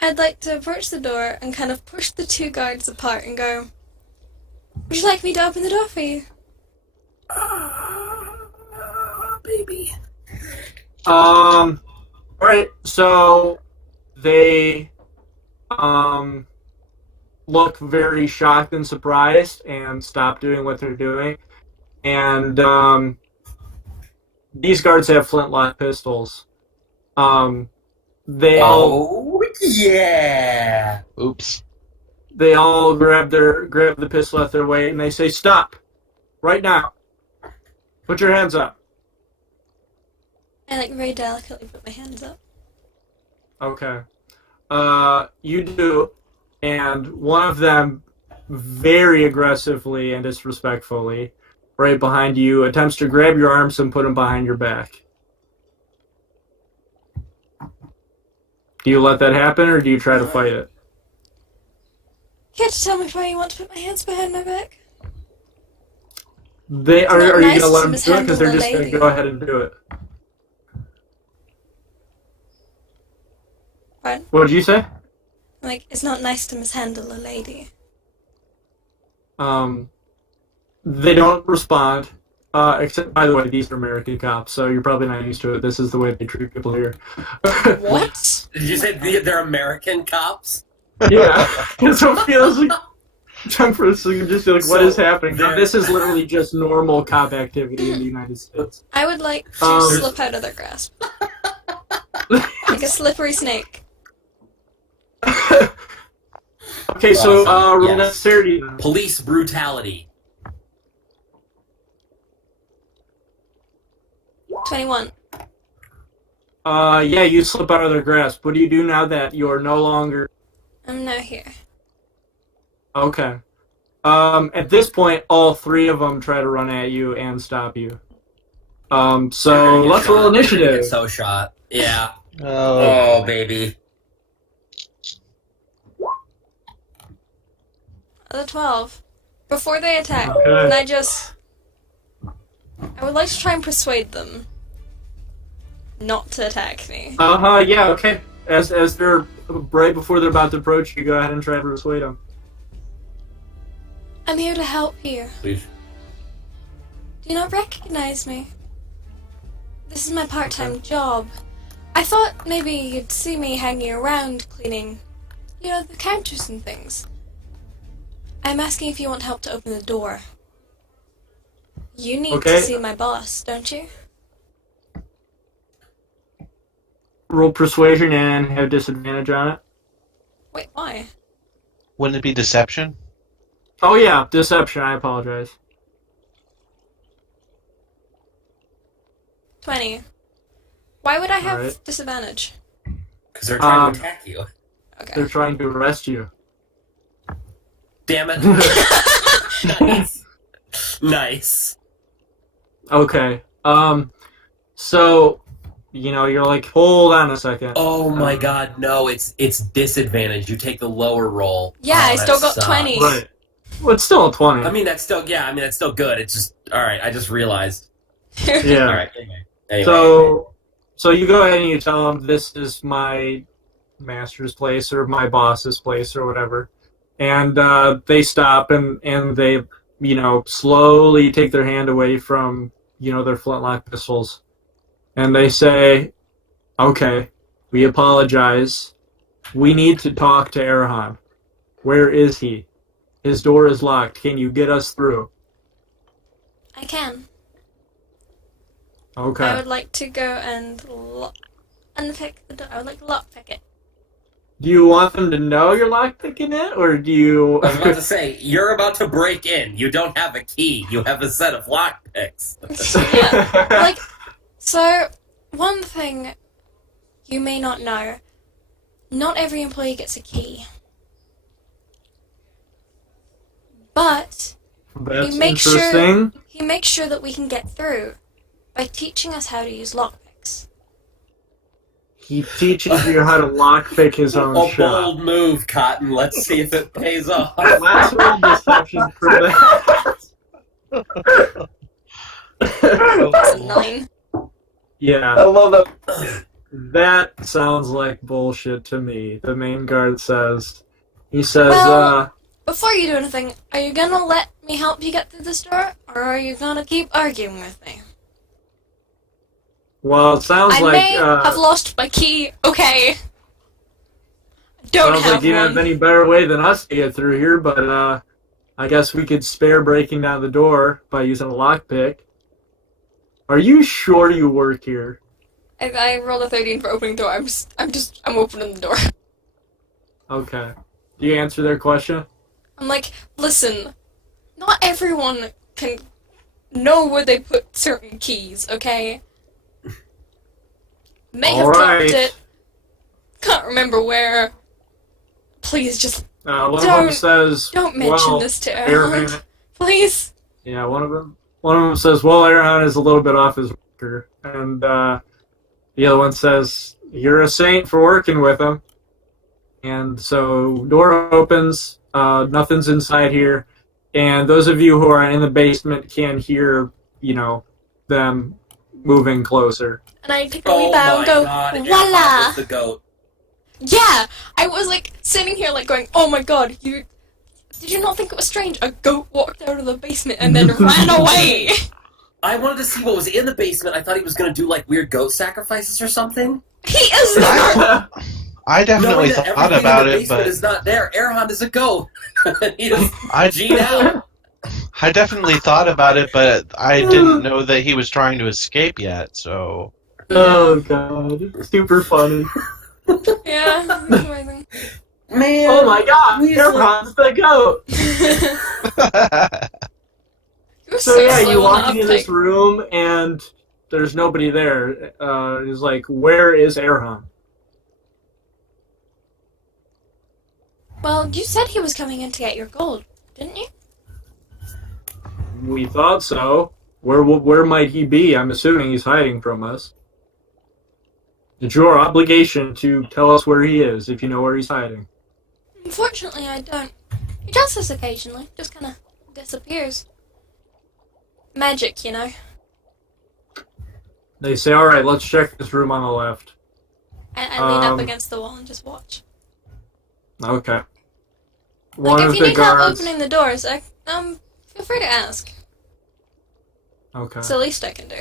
I'd like to approach the door and kind of push the two guards apart and go, would you like me to open the door for you? Baby. Alright, so they look very shocked and surprised and stop doing what they're doing. And these guards have flintlock pistols. They all Oops. They all grab the pistol at their weight and they say, "Stop! Right now! Put your hands up!" I like very delicately put my hands up. Okay. You do, and one of them very aggressively and disrespectfully, right behind you, attempts to grab your arms and put them behind your back. Do you let that happen, or do you try to fight it? You have to tell me why you want to put my hands behind my back. Are you nice going to let to them do it? Because they're mishandle a just going lady. to go ahead and do it. What? What did you say? Like, it's not nice to mishandle a lady. They don't respond. Except, by the way, these are American cops, so you're probably not used to it. This is the way they treat people here. What? Did you say they're American cops? Yeah. So it feels like jump for a second, just like, what is happening? No, this is literally just normal cop activity in the United States. I would like to slip out of their grasp. Like a slippery snake. Okay, so roll Yes. dexterity. Police brutality. 21. Yeah, you slip out of their grasp. What do you do now that you're no longer... I'm now here. Okay. At this point, all three of them try to run at you and stop you. So let's roll initiative. So shot. Yeah. Oh. Oh, baby. The 12. Before they attack, Okay. can I would like to try and persuade them not to attack me. Yeah, okay. As they're right before they're about to approach you, go ahead and try to persuade them. I'm here to help you. Please. Do you not recognize me? This is my part-time job. I thought maybe you'd see me hanging around cleaning, the counters and things. I'm asking if you want help to open the door. You need Okay. to see my boss, don't you? Roll persuasion and have disadvantage on it. Wait, why? Wouldn't it be deception? Oh yeah, deception, I apologize. 20. Why would I have Alright. disadvantage? Because they're trying to attack you. Okay. They're trying to arrest you. Damn it. Nice. Nice. Okay. So, you're like, hold on a second. Oh my god, no, it's disadvantage. You take the lower roll. Yeah, I still got 20. Right. Well, it's still a 20. I mean, that's still good. It's just, alright, I just realized. yeah. Alright, anyway. So you go ahead and you tell them this is my master's place or my boss's place or whatever. And they stop and they, slowly take their hand away from, their flintlock pistols. And they say, okay, we apologize. We need to talk to Erhan. Where is he? His door is locked. Can you get us through? I can. Okay. I would like to go and unpick the door. I would like to lockpick it. Do you want them to know you're lockpicking it, or do you... I was about to say, you're about to break in. You don't have a key. You have a set of lockpicks. Yeah. So, one thing you may not know, not every employee gets a key. But That's he makes interesting. he makes sure that we can get through by teaching us how to use lockpicks. He teaches you how to lockpick his own A shop. bold move, Cotton. Let's see if it pays off. Let's roll deception for that. That's a 9. Yeah, I love that. that sounds like bullshit to me. The main guard says. He says, Well- Before you do anything, are you gonna let me help you get through this door, or are you gonna keep arguing with me? well, it sounds I like, may have lost my key, okay. Don't sounds have like you one. have any better way than us to get through here, but, I guess we could spare breaking down the door by using a lockpick. Are you sure you work here? I rolled a 13 for opening the door. I'm opening the door. Okay. Do you answer their question? I'm like, listen, not everyone can know where they put certain keys, okay? May have Alright. dropped it. Can't remember where. Please just One of them says, don't mention well, this to Erhan. Erhan, Please. yeah, one of them says, well, Erhan is a little bit off his rocker. And the other one says, you're a saint for working with him. And so, door opens, nothing's inside here. And those of you who are in the basement can hear, them moving closer. And I take a wee bow and go, God, Erhan voila! was the goat. Yeah! I was like sitting here like going, oh my god, did you not think it was strange? A goat walked out of the basement and then ran away! I wanted to see what was in the basement. I thought he was going to do, like, weird goat sacrifices or something. He is not! I definitely Knowing that thought everything about in the it, basement but is not there. Erhan is a goat. He just I G'd out. I definitely thought about it, but I didn't know that he was trying to escape yet. So Oh, God. Super funny. Yeah, that's amazing. Man. Oh, my God. we- Erhan's the goat. You're So, yeah, slow you on walk the into this uptake. room, and there's nobody there. He's like, where is Erhan? Well, you said he was coming in to get your gold, didn't you? We thought so. Where might he be? I'm assuming he's hiding from us. It's your obligation to tell us where he is, if you know where he's hiding. Unfortunately, I don't. He does this occasionally, just kind of disappears. Magic, you know. They say, alright, let's check this room on the left. I lean up against the wall and just watch. Okay. Like, One if of you the need help guards... opening the doors, feel free to ask. Okay. It's the least I can do.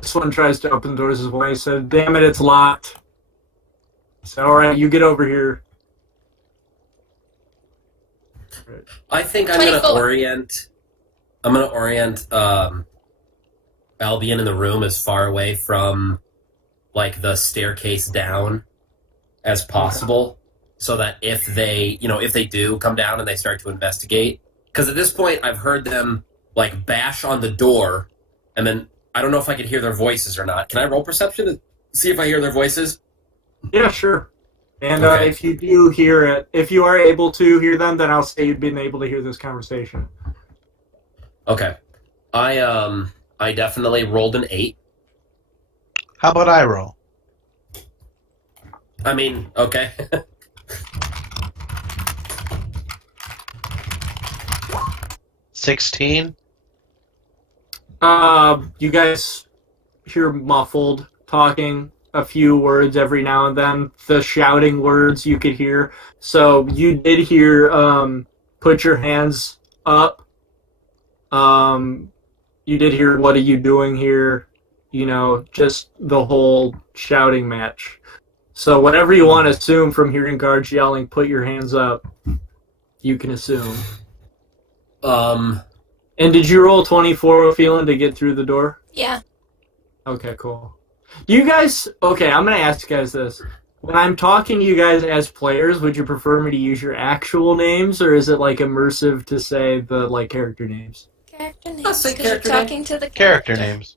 This one tries to open the doors as well. He said, damn it, it's locked. I said, alright, you get over here. I think I'm going to 24. orient... I'm going to orient Albion in the room as far away from, like, the staircase down as possible, so that if they do come down and they start to investigate, because at this point I've heard them, like, bash on the door, and then I don't know if I can hear their voices or not. Can I roll perception to see if I hear their voices? Yeah, sure. And Okay. if you do hear it, if you are able to hear them, then I'll say you've been able to hear this conversation. Okay. I definitely rolled an 8. How about I roll? I mean, okay. 16. You guys hear muffled talking, a few words every now and then. The shouting words you could hear. So you did hear, put your hands up. You did hear, what are you doing here? You know, just the whole shouting match. So whatever you want to assume from hearing guards yelling, put your hands up, you can assume. And did you roll 24 feeling to get through the door? Yeah. Okay, cool. You guys, okay, I'm going to ask you guys this. When I'm talking to you guys as players, would you prefer me to use your actual names, or is it like immersive to say the like character names? Character names. I'll say Because you're character talking to the Character names.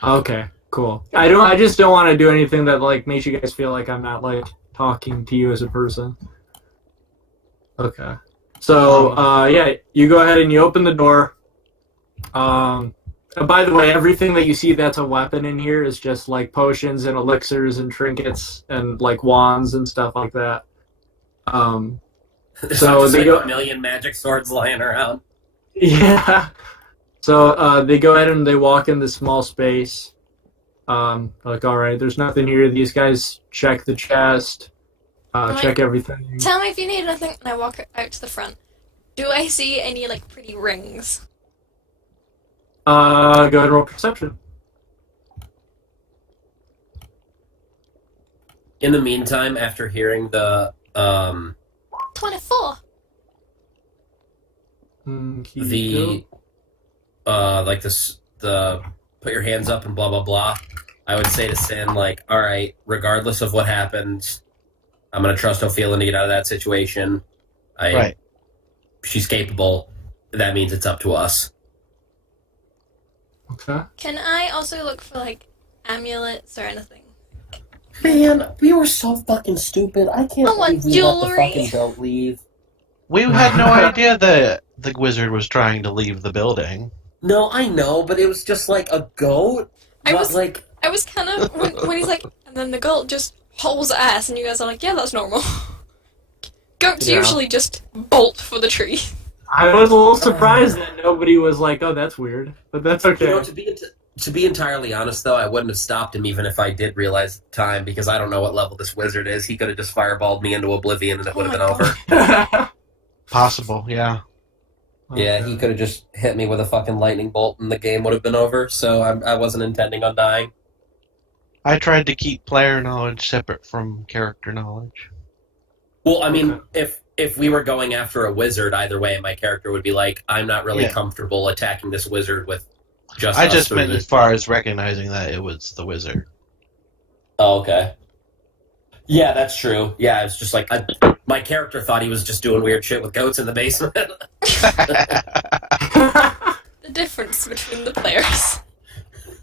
Okay, cool. I just don't want to do anything that like makes you guys feel like I'm not like talking to you as a person. Okay. So, yeah, you go ahead and you open the door. By the way, everything that you see that's a weapon in here is just like potions and elixirs and trinkets and like wands and stuff like that. There's So just they like go- a million magic swords lying around. Yeah. So they go ahead and they walk in this small space. Like, all right, there's nothing here. These guys check the chest, check everything. Tell me if you need anything, and I walk out to the front. Do I see any, like, pretty rings? Go ahead and roll perception. In the meantime, after hearing the 24. the like this the put your hands up and blah blah blah, I would say to Sin, like, all right, regardless of what happens, I'm gonna trust Ophelin to get out of that situation. Right. She's capable. That means it's up to us. Okay. Can I also look for, like, amulets or anything? Man, we were so fucking stupid. I can't I want believe we let the jewelry. fucking belt leave. We had no idea that the wizard was trying to leave the building. No, I know, but it was just like a goat. I Not was- like I was kind of, when he's like, and then the goat just hauls ass, and you guys are like, yeah, that's normal. Goats Yeah. usually just bolt for the tree. I was a little surprised that nobody was like, "Oh, that's weird," but that's okay. You know, to be entirely honest, though, I wouldn't have stopped him even if I did realize at the time, because I don't know what level this wizard is. He could have just fireballed me into oblivion and it would have been my over. Possible, yeah. Yeah, he could have just hit me with a fucking lightning bolt and the game would have been over, so I wasn't intending on dying. I tried to keep player knowledge separate from character knowledge. Well, I mean, Okay. if we were going after a wizard, either way, my character would be like, I'm not really Yeah. comfortable attacking this wizard with just I us just three. meant as far as recognizing that it was the wizard. Oh, okay. Yeah, that's true. Yeah, it's just like my character thought he was just doing weird shit with goats in the basement. The difference between the players.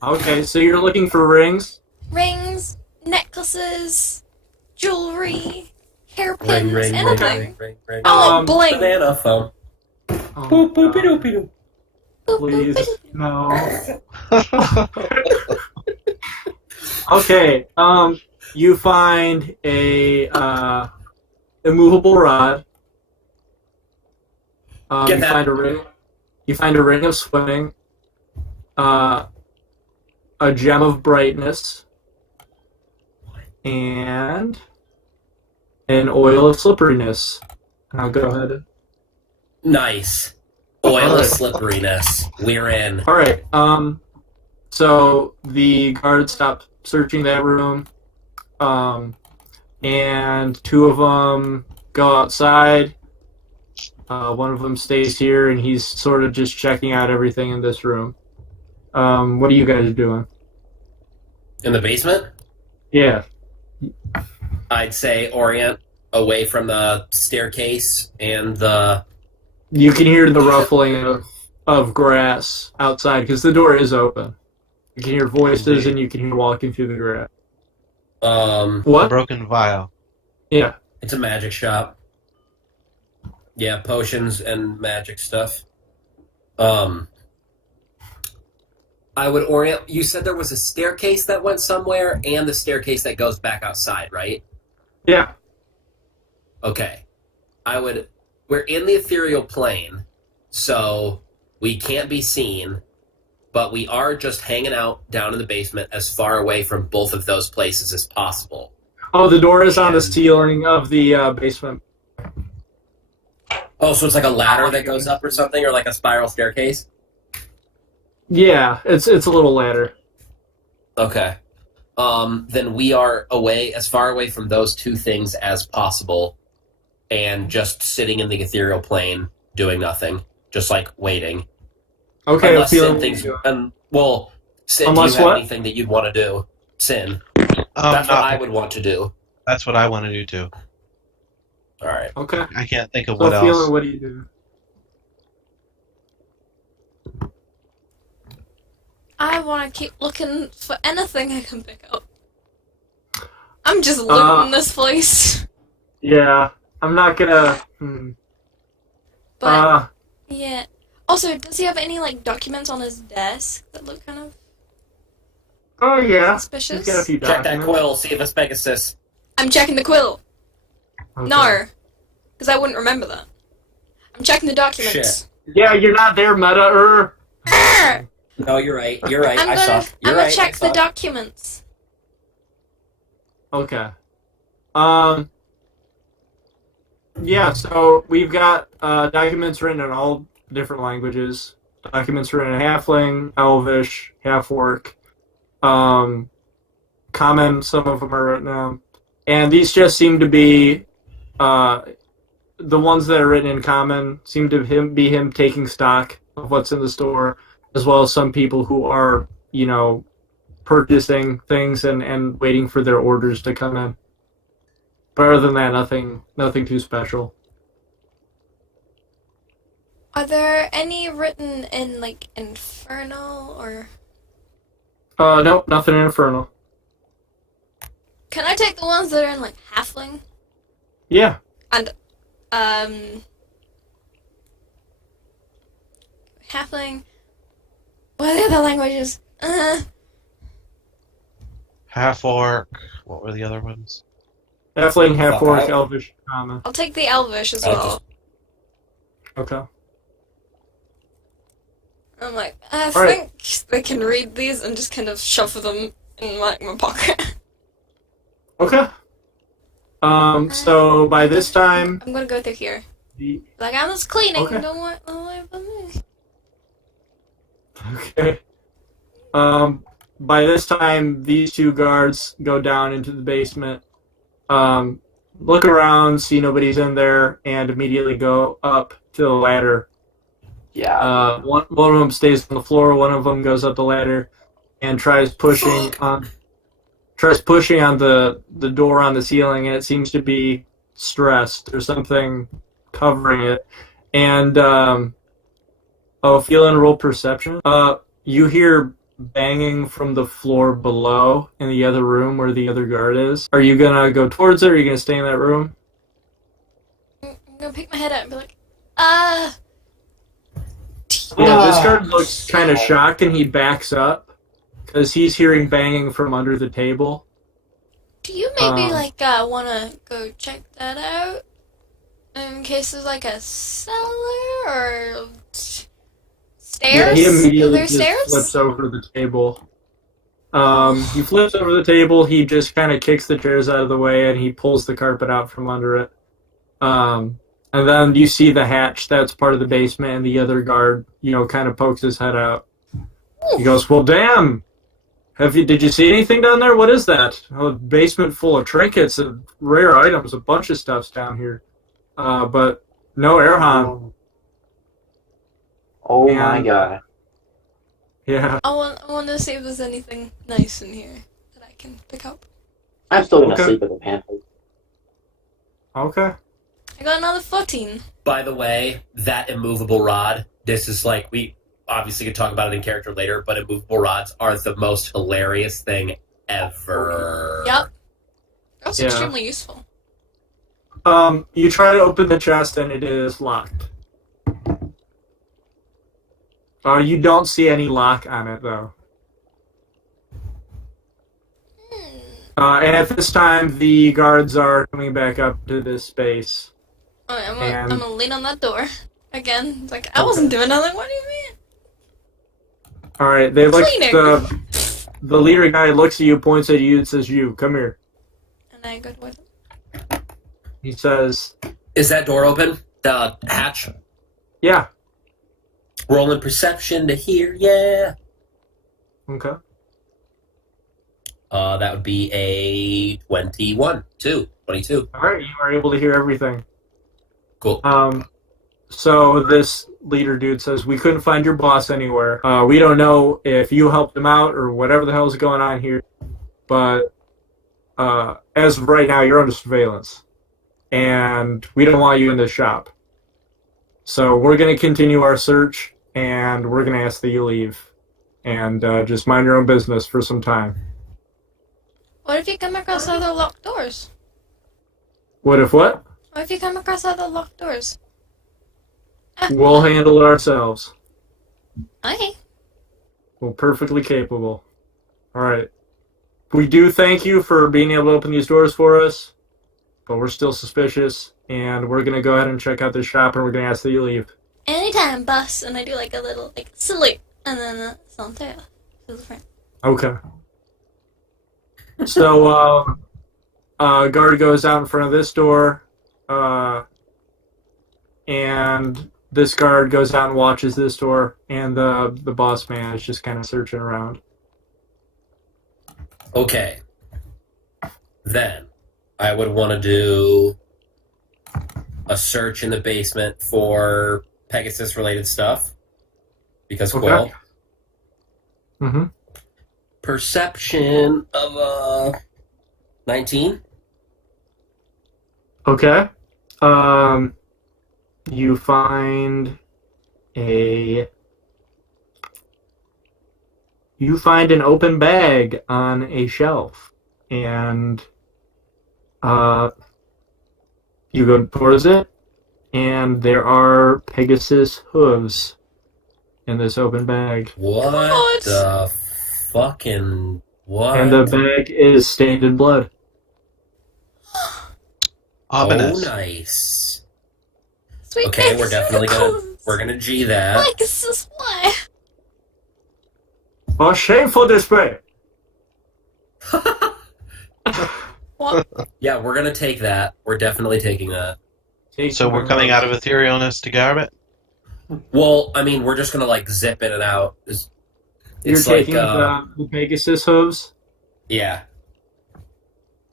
Okay, so you're looking for rings. Rings, necklaces, jewelry, hairpins, ring, ring, ring, anything. ring, ring, ring. I Um, like bling. Banana phone. Oh, Boop, boopy, doopy, doop. please, no. Okay, you find a immovable rod. Get You that. find a ring. You find a ring of swimming. A gem of brightness, and an oil of slipperiness. And I'll go ahead. Nice. Oil of Alright. slipperiness. We're in. All right. So the guards stop searching that room, and two of them go outside. One of them stays here, and he's sort of just checking out everything in this room. What are you guys doing? In the basement, Yeah. I'd say orient away from the staircase and the... You can hear the ruffling of grass outside because the door is open. You can hear voices, and you can hear walking through the grass. The What? Broken Vial. Yeah. It's a magic shop. Yeah, potions and magic stuff. I would orient. You said there was a staircase that went somewhere, and the staircase that goes back outside, right? Yeah. Okay. We're in the ethereal plane, so we can't be seen, but we are just hanging out down in the basement as far away from both of those places as possible. Oh, the door is on the ceiling of the basement. Oh, so it's like a ladder that goes up or something, or like a spiral staircase? Yeah, it's a little ladder. Okay. Then we are as far away from those two things as possible, and just sitting in the ethereal plane, doing nothing, just like waiting. Okay, Unless Sin, Sin thinks, well, Sin, Unless do you have what? anything that you'd want to do? Sin. That's what I would want to do. That's what I want to do too. All right. Okay. I can't think of So, what else. Feeling, what do you do? I want to keep looking for anything I can pick up. I'm just looting this place. Yeah, I'm not gonna. But yeah. Also, does he have any like documents on his desk that look kind of Oh yeah. suspicious? He's got a few Check that documents. quill, see if it's Pegasus. I'm checking the quill. Okay. No, because I wouldn't remember that. I'm checking the documents. Shit. Yeah, you're not there, Meta. Arr! No, you're right. You're right. I'm I gonna, saw. You're I'm right. gonna check I saw. the documents. Okay. Yeah, so we've got documents written in all different languages. Documents written in Halfling, Elvish, Half-Orc, Common, some of them are written down. And these just seem to be, the ones that are written in Common seem to be him taking stock of what's in the store, as well as some people who are, purchasing things and waiting for their orders to come in. But other than that, nothing too special. Are there any written in like Infernal or? Nope, nothing infernal. Can I take the ones that are in like Halfling Yeah. and Halfling? What are the other languages? Half-orc. What were the other ones? Halfling, Half-Orc, Fuck, Elvish, Common. I'll take the Elvish as I'll well. Okay. I'm like, I Alright. think they can read these and just kind of shuffle them in my pocket. Okay. So by this time, I'm gonna go through here. the Like, I'm just cleaning. Okay. Don't worry about me. okay. By this time, these two guards go down into the basement, look around, see nobody's in there, and immediately go up to the ladder. Yeah. One of them stays on the floor. One of them goes up the ladder and tries pushing on the door on the ceiling, and it seems to be stressed. There's something covering it. And Ophelin, roll perception. You hear banging from the floor below in the other room where the other guard is. Are you gonna go towards it, or are you gonna stay in that room? I'm gonna pick my head up and be like, Yeah, this guard looks kind of shocked, and he backs up because he's hearing banging from under the table. do you maybe wanna go check that out? In case there's like a cellar or stairs? He Are immediately there just stairs? flips over the table. He flips over the table, he just kind of kicks the chairs out of the way, and he pulls the carpet out from under it. And then you see the hatch that's part of the basement, and the other guard, kind of pokes his head out. He goes, "Well, damn! Did you see anything down there? What is that? A basement full of trinkets and rare items. A bunch of stuff's down here. But no Erhan. Oh my And, god. I want to see if there's anything nice in here that I can pick up. I'm still gonna Okay. sleep with the Panthers. Okay. I got another 14. By the way, that immovable rod. This is like obviously could talk about it in character later, but immovable rods are the most hilarious thing ever. Yep. That was extremely useful. You try to open the chest and it is locked. You don't see any lock on it, though. And at this time, the guards are coming back up to this space. I'm gonna lean on that door again. It's like I wasn't doing nothing. What do you mean? All right, they look. The leader guy looks at you, points at you, and says, "You come here." And I go with him. He says, "Is that door open? The hatch?" "Yeah." Rolling perception to hear. Yeah. Okay. That would be a 22. All right, you are able to hear everything. Cool. So this leader dude says, "We couldn't find your boss anywhere. We don't know if you helped him out or whatever the hell is going on here, but as of right now, you're under surveillance, and we don't want you in this shop. So we're going to continue our search, and we're going to ask that you leave, and just mind your own business for some time." What if you come across other locked doors? What if what? What if you come across other locked doors? We'll handle it ourselves. Okay. We're perfectly capable. All right. We do thank you for being able to open these doors for us, but we're still suspicious, and we're going to go ahead and check out this shop, and we're going to ask that you leave. Anytime, boss. And I do like a little salute, and then Santé to the front. Okay. So, guard goes out in front of this door, and this guard goes out and watches this door, and the boss man is just kind of searching around. Okay. Then, I would want to do a search in the basement for Pegasus-related stuff, because Quill. Mm-hmm. Perception of 19. Okay. You find an open bag on a shelf, and you go towards it, and there are Pegasus hooves in this open bag. What the fucking what? And the bag is stained in blood. Oh, nice. Sweet okay, we're definitely gonna G that. Pegasus, why? Oh, shameful display! What? Yeah, we're gonna take that. We're definitely taking that. So we're coming out of etherealness to grab it? Well, I mean, we're just gonna zip in and out. You're taking the Pegasus hooves? Yeah.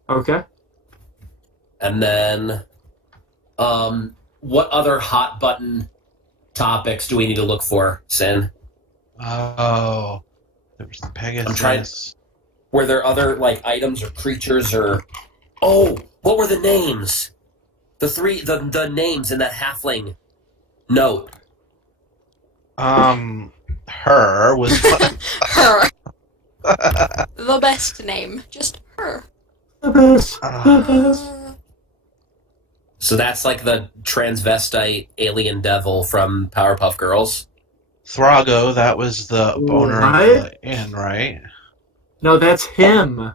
Okay. And then, what other hot button topics do we need to look for, Sin? Oh, there was the Pegasus. I'm trying. Were there other items or creatures or? Oh, what were the names? The names in that halfling note. Her was fun. Her. The best name. Just her. The best. So that's the transvestite alien devil from Powerpuff Girls. Thrago, that was the owner of the inn, right? No, that's him.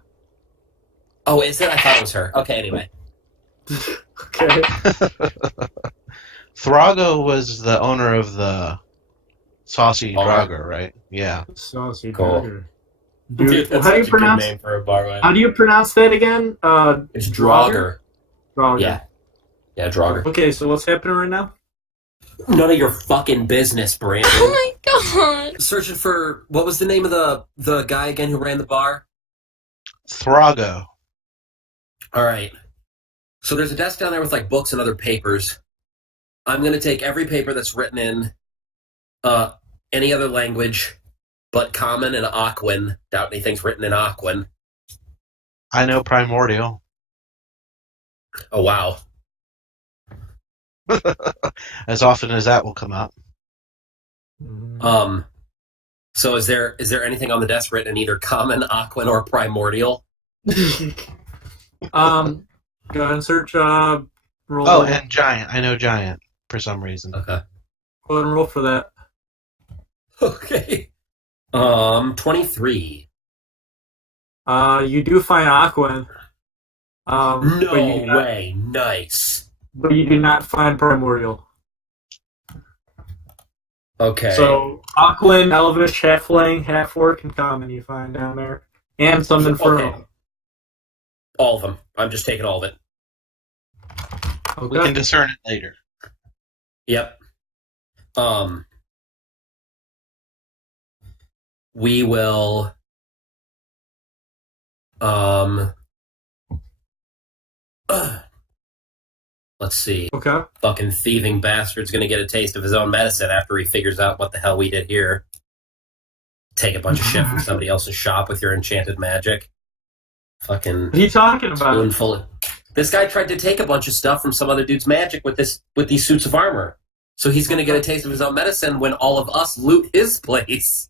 Oh, is it? I thought it was her. Okay, anyway. Okay. Thrago was the owner of the Saucy Draugr, right? Yeah. Saucy cool. Draugr. Dude, that's such a good name for a bar. How do you pronounce that again? It's Draugr. Draugr. Yeah, Draugr. Okay, so what's happening right now? None of your fucking business, Brandon. Oh my god. Searching for, what was the name of the guy again who ran the bar? Thrago. Alright. So there's a desk down there with books and other papers. I'm going to take every paper that's written in any other language but Common and Aquan. Doubt anything's written in Aquan. I know Primordial. Oh, wow. As often as that will come up. So is there anything on the desk written in either common, aquan, or primordial? Go ahead and search. Roll. Oh, and giant. I know giant for some reason. Okay. Go ahead and roll for that. Okay. 23. You do find aquan. No but way. Nice. But you do not find primordial. Okay. So aquan, elvish, halfling, half-orc, and common you find down there, and some infernal. Okay. All of them. I'm just taking all of it. Okay. We can discern it later. Yep. We will. Let's see. Okay. Fucking thieving bastard's gonna get a taste of his own medicine after he figures out what the hell we did here. Take a bunch of shit from somebody else's shop with your enchanted magic. Fucking. What are you talking about? Spoonful of... This guy tried to take a bunch of stuff from some other dude's magic with these suits of armor. So he's gonna get a taste of his own medicine when all of us loot his place.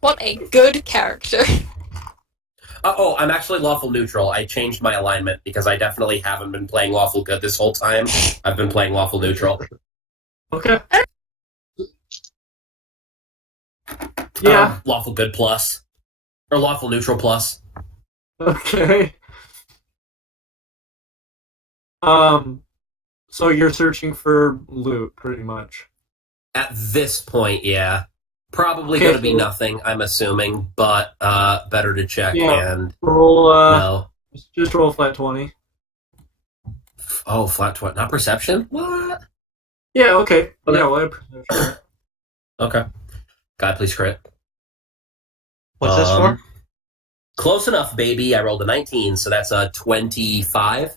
What a good character. I'm actually lawful neutral. I changed my alignment because I definitely haven't been playing lawful good this whole time. I've been playing lawful neutral. Okay. Yeah. Lawful good plus. Or lawful neutral plus. Okay. So you're searching for loot, pretty much. At this point, yeah. Probably going to be nothing, I'm assuming, but better to check and roll. No. Just roll flat 20. Oh, flat 20. Not perception? What? Yeah, okay. Yeah, we'll have perception. Okay. God, please crit. What's this for? Close enough, baby. I rolled a 19, so that's a 25.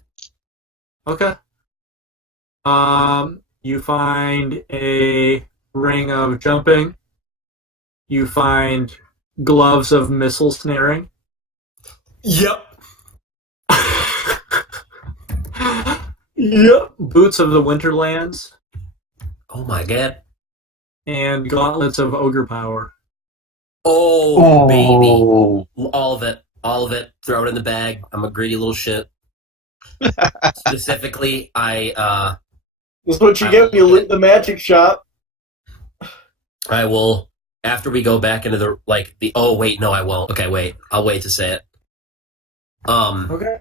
Okay. You find a ring of jumping. You find gloves of missile snaring. Yep. Yep. Boots of the Winterlands. Oh my god. And gauntlets of ogre power. Oh, baby. All of it. All of it. Throw it in the bag. I'm a greedy little shit. Specifically, This is what you get when you loot the magic shop. I will, after we go back into the, oh, wait, no, I won't. Okay, wait. I'll wait to say it. Okay.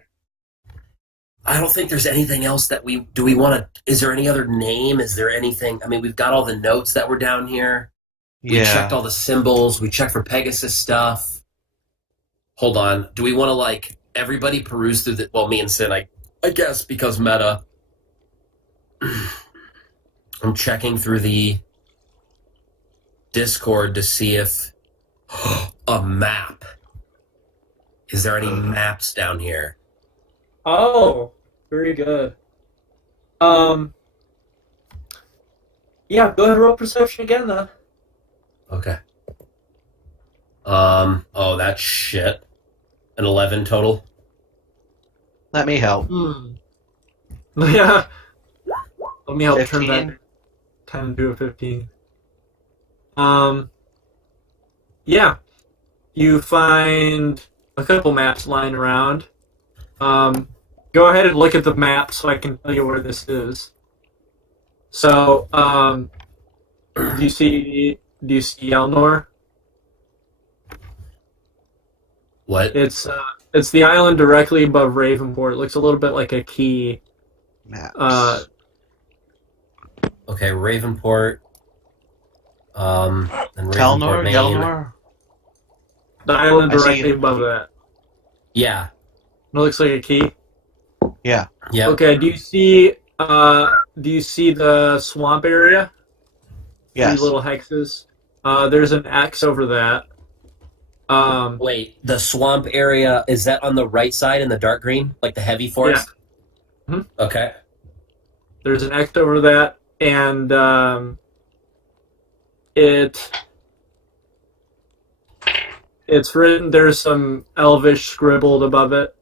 I don't think there's anything else that we want to, is there any other name? Is there anything? I mean, we've got all the notes that were down here. We checked all the symbols. We checked for Pegasus stuff. Hold on. Do we want to, everybody peruse through the... Well, me and Sin, I guess, because meta. I'm checking through the Discord to see if... a map. Is there any maps down here? Oh, very good. Yeah, go ahead and roll perception again, then. Okay. Oh, that's shit. An 11 total. Let me help. Yeah. Let me help 15. turn that 10 into a 15. Yeah. You find a couple maps lying around. Go ahead and look at the map so I can tell you where this is. So, do you see Elnor? What? It's the island directly above Ravenport. It looks a little bit like a key. Maps. Okay, Ravenport. And Ravenport, Telnor? Maine. Delnor? The island I see directly it. above that. Yeah. It looks like a key. Yeah. Yeah. Okay, do you see the swamp area? Yes. Three little hexes. There's an X over that. Wait, the swamp area, is that on the right side in the dark green? Like the heavy forest? Yeah. Mhm. Okay. There's an X over that, and it's written. There's some Elvish scribbled above it.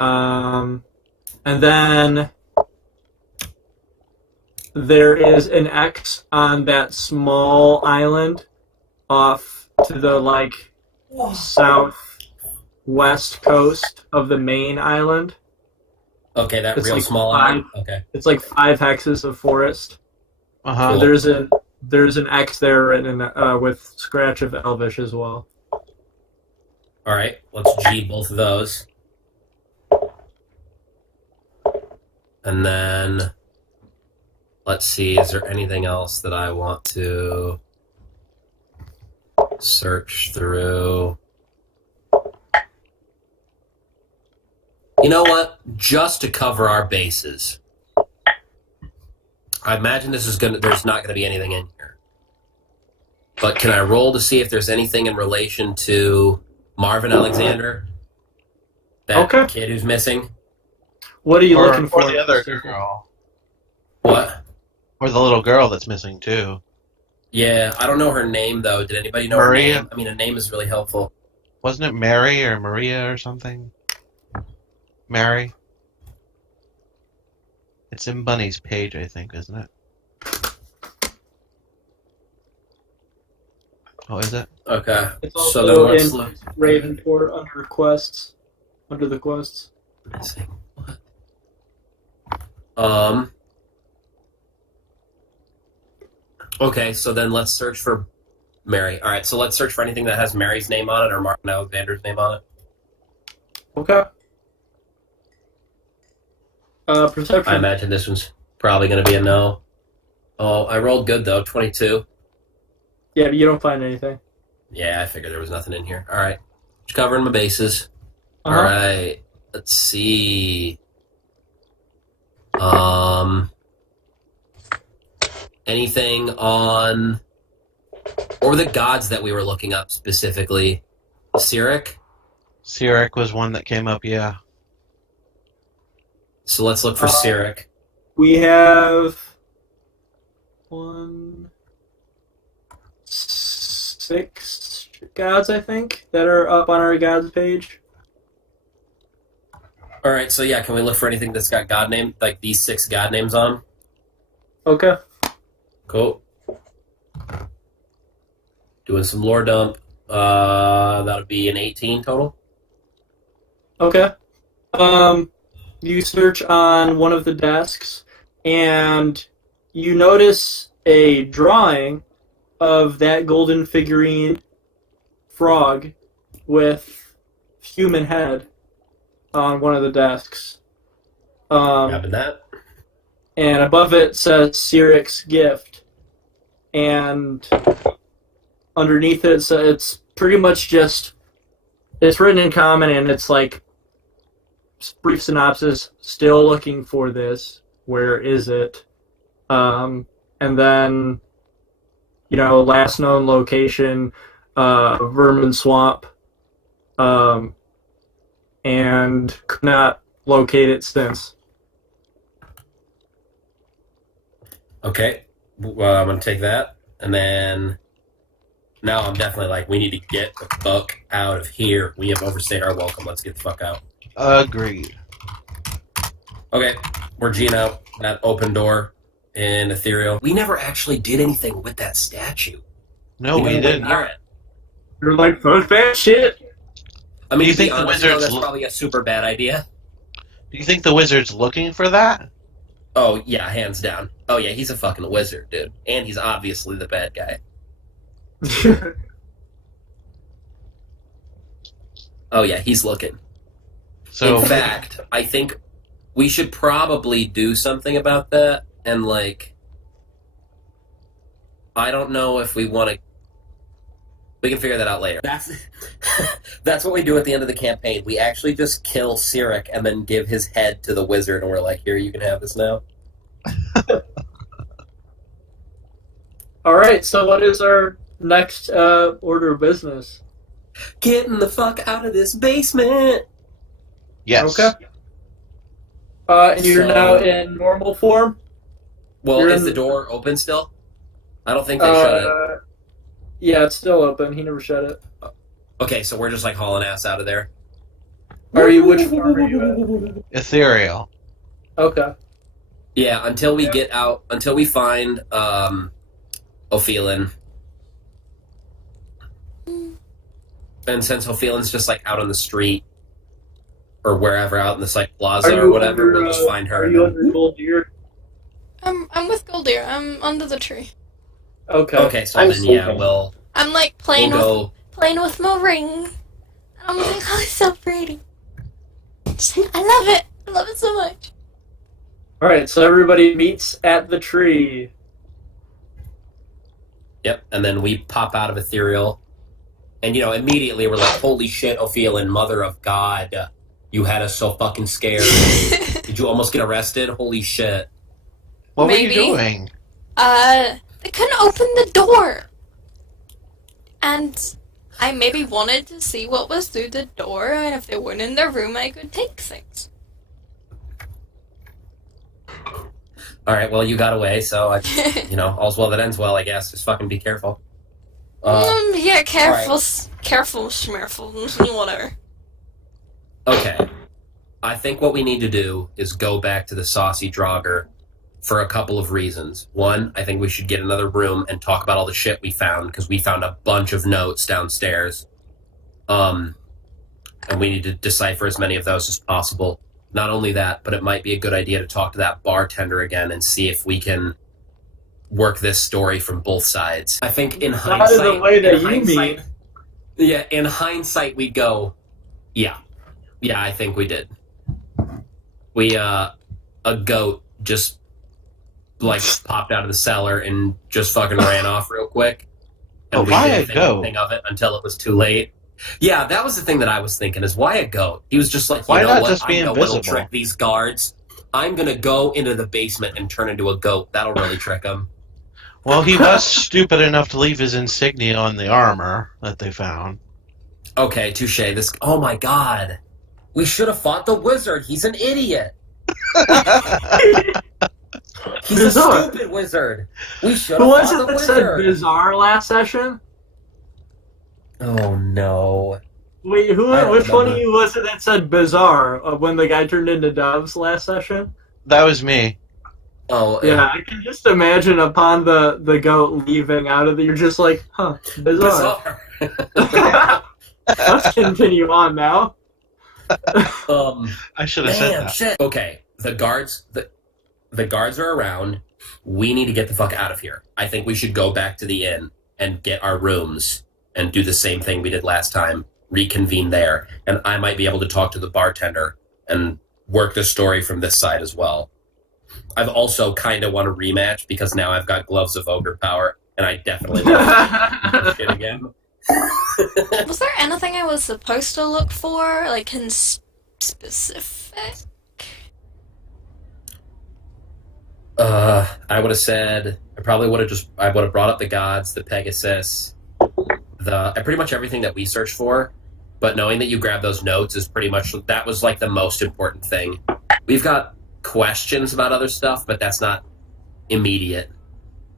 And then there is an X on that small island off to the southwest coast of the main island. Okay, that It's real like small five- island. Okay. It's like 5 hexes of forest. Uh-huh. So there's an X there written with scratch of Elvish as well. All right, let's G both of those. And then, let's see, is there anything else that I want to search through? You know what? Just to cover our bases. I imagine there's not gonna be anything in here. But can I roll to see if there's anything in relation to Marvin Alexander? That kid who's missing? What are you looking for? Or the other girl. What? Or the little girl that's missing, too. Yeah, I don't know her name, though. Did anybody know Maria? her name? I mean, a name is really helpful. Wasn't it Mary or Maria or something? Mary? It's in Bunny's page, I think, isn't it? Oh, is it? Okay. It's So then also let's in look. Ravenport under quests. Under the quests. Missing what? Okay, so then let's search for Mary. All right, so let's search for anything that has Mary's name on it or Martin Alexander's name on it. Okay. Perception. I imagine this one's probably going to be a no. Oh, I rolled good, though. 22. Yeah, but you don't find anything. Yeah, I figured there was nothing in here. All right. Just covering my bases. Uh-huh. All right. Let's see. Anything on... Or the gods that we were looking up specifically? Cyric? Cyric was one that came up, yeah. So let's look for Cyric. We have 6 gods, I think, that are up on our gods page. All right, so yeah, can we look for anything that's got god name, like these 6 god names on? Okay. Cool. Doing some lore dump. That'll be an 18 total. Okay. You search on one of the desks, and you notice a drawing of that golden figurine frog with human head on one of the desks. Grabbing that. And above it says Cyric's gift. And underneath it, it's pretty much just... It's written in common, and it's like... brief synopsis, still looking for this. Where is it? And then, last known location, Vermin Swamp. And could not locate it since. Okay. I'm going to take that. And then now I'm definitely like, we need to get the fuck out of here. We have overstayed our welcome. Let's get the fuck out. Agreed. Okay. We're G'ing out that open door in Ethereal. We never actually did anything with that statue. No, we didn't. You're like, fuck that shit. I mean, Do you to think be the honest, wizards that's probably a super bad idea. Do you think the wizard's looking for that? Oh, yeah, hands down. Oh, yeah, he's a fucking wizard, dude. And he's obviously the bad guy. Oh, yeah, he's looking. So, in fact, I think we should probably do something about that. And, I don't know if we want to... We can figure that out later. That's what we do at the end of the campaign. We actually just kill Cyric and then give his head to the wizard, and we're like, here, you can have this now. Alright, so what is our next order of business? Getting the fuck out of this basement! yes. Okay. And you're now in normal form? Well, You're is in- the door open still? I don't think they shut it. Yeah, it's still open. He never shut it. Okay, so we're just hauling ass out of there. Which form are you in? Ethereal. Okay. Yeah, until we get out, until we find Ophelin. And since Ophelin's just like out on the street or wherever out in this like plaza or whatever, we'll just find her. Are you under Gold Deer? I'm with Goldear. I'm under the tree. Okay. Okay, so then yeah, we'll. I'm like playing We'll with my ring. And I'm like, oh, it's so pretty. I love it. I love it so much. All right, so everybody meets at the tree. Yep, and then we pop out of Ethereal, and immediately we're like, "Holy shit, Ophelin, Mother of God, you had us so fucking scared. Did you almost get arrested? Holy shit!" What Maybe. were you doing? They couldn't open the door. And I maybe wanted to see what was through the door, and if they weren't in their room, I could take things. All right, well, you got away, so all's well that ends well, I guess. Just fucking be careful. Yeah, careful, right. careful, schmerful, whatever. Okay, I think what we need to do is go back to the Saucy Draugr for a couple of reasons. One, I think we should get another room and talk about all the shit we found, because we found a bunch of notes downstairs. And we need to decipher as many of those as possible. Not only that, but it might be a good idea to talk to that bartender again and see if we can work this story from both sides. I think in hindsight... Not in the way that you mean. Yeah, in hindsight, we go, yeah, I think we did. We, a goat just like popped out of the cellar and just fucking ran off real quick. And we why didn't a think goat? anything of it until it was too late. Yeah, that was the thing that I was thinking, is why a goat? He was just like, why not what? just be I know what'll invisible? trick these guards. I'm gonna go into the basement and turn into a goat. That'll really trick them. Well, he was stupid enough to leave his insignia on the armor that they found. Okay, touche. Oh my god. We should have fought the wizard. He's an idiot. He's a stupid wizard. We should have fought the Who was it that wizard. said bizarre last session? Oh no. Wait, don't which one of remember. you was it that said bizarre when the guy turned into doves last session? That was me. Oh Yeah, I can just imagine upon the goat leaving out of the, you're just like, huh, bizarre. Let's continue on now. I should have said Man, that. shit. Okay, the guards are around. We need to get the fuck out of here. I think we should go back to the inn and get our rooms and do the same thing we did last time. Reconvene there, and I might be able to talk to the bartender and work the story from this side as well. I've also kind of want a rematch because now I've got gloves of ogre power, and I definitely want to shit again. Was there anything I was supposed to look for, like in specific? I would have said I would have brought up the gods, the Pegasus, pretty much everything that we searched for. But knowing that you grabbed those notes is that was like the most important thing. We've got questions about other stuff, but that's not immediate.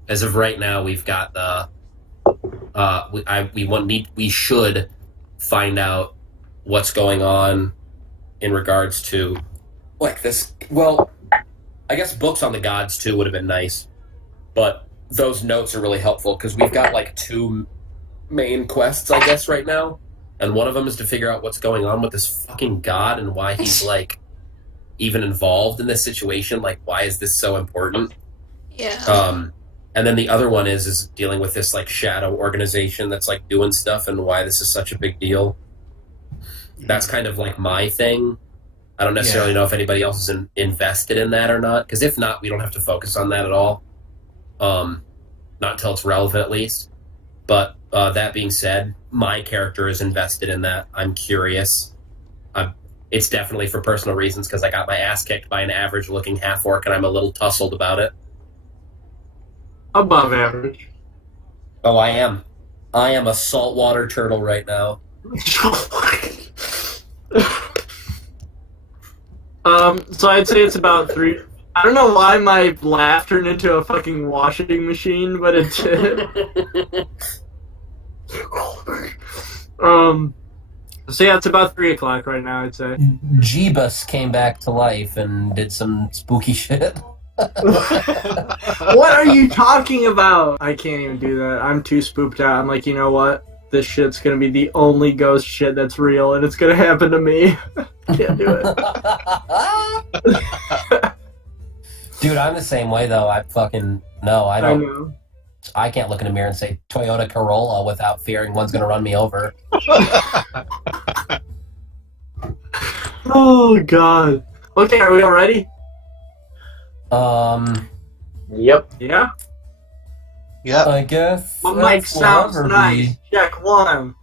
As of right now, we've got we should find out what's going on in regards to like this. Well, I guess books on the gods too would have been nice, but those notes are really helpful because we've got like two main quests, I guess, right now, and one of them is to figure out what's going on with this fucking god and why he's like even involved in this situation. Like, why is this so important? Yeah. And then the other one is dealing with this like shadow organization that's like doing stuff and why this is such a big deal. That's kind of like my thing. I don't necessarily know if anybody else is invested in that or not, because if not, we don't have to focus on that at all. Not until it's relevant, at least. But that being said, my character is invested in that. I'm curious. It's definitely for personal reasons, because I got my ass kicked by an average-looking half-orc, and I'm a little tussled about it. Above average. Oh, I am. I am a saltwater turtle right now. So I'd say it's about 3. I don't know why my laugh turned into a fucking washing machine, but it did. So yeah, it's about 3 o'clock right now, I'd say. Jeebus came back to life and did some spooky shit. What are you talking about? I can't even do that. I'm too spooked out. I'm like, you know what? This shit's gonna be the only ghost shit that's real, and it's gonna happen to me. Can't do it. Dude, I'm the same way though. I fucking no, I don't. know. I can't look in a mirror and say Toyota Corolla without fearing one's gonna run me over. Oh god. Okay, are we all ready? Yep. Yeah. Yep. I guess. My mic sounds nice. Check 1.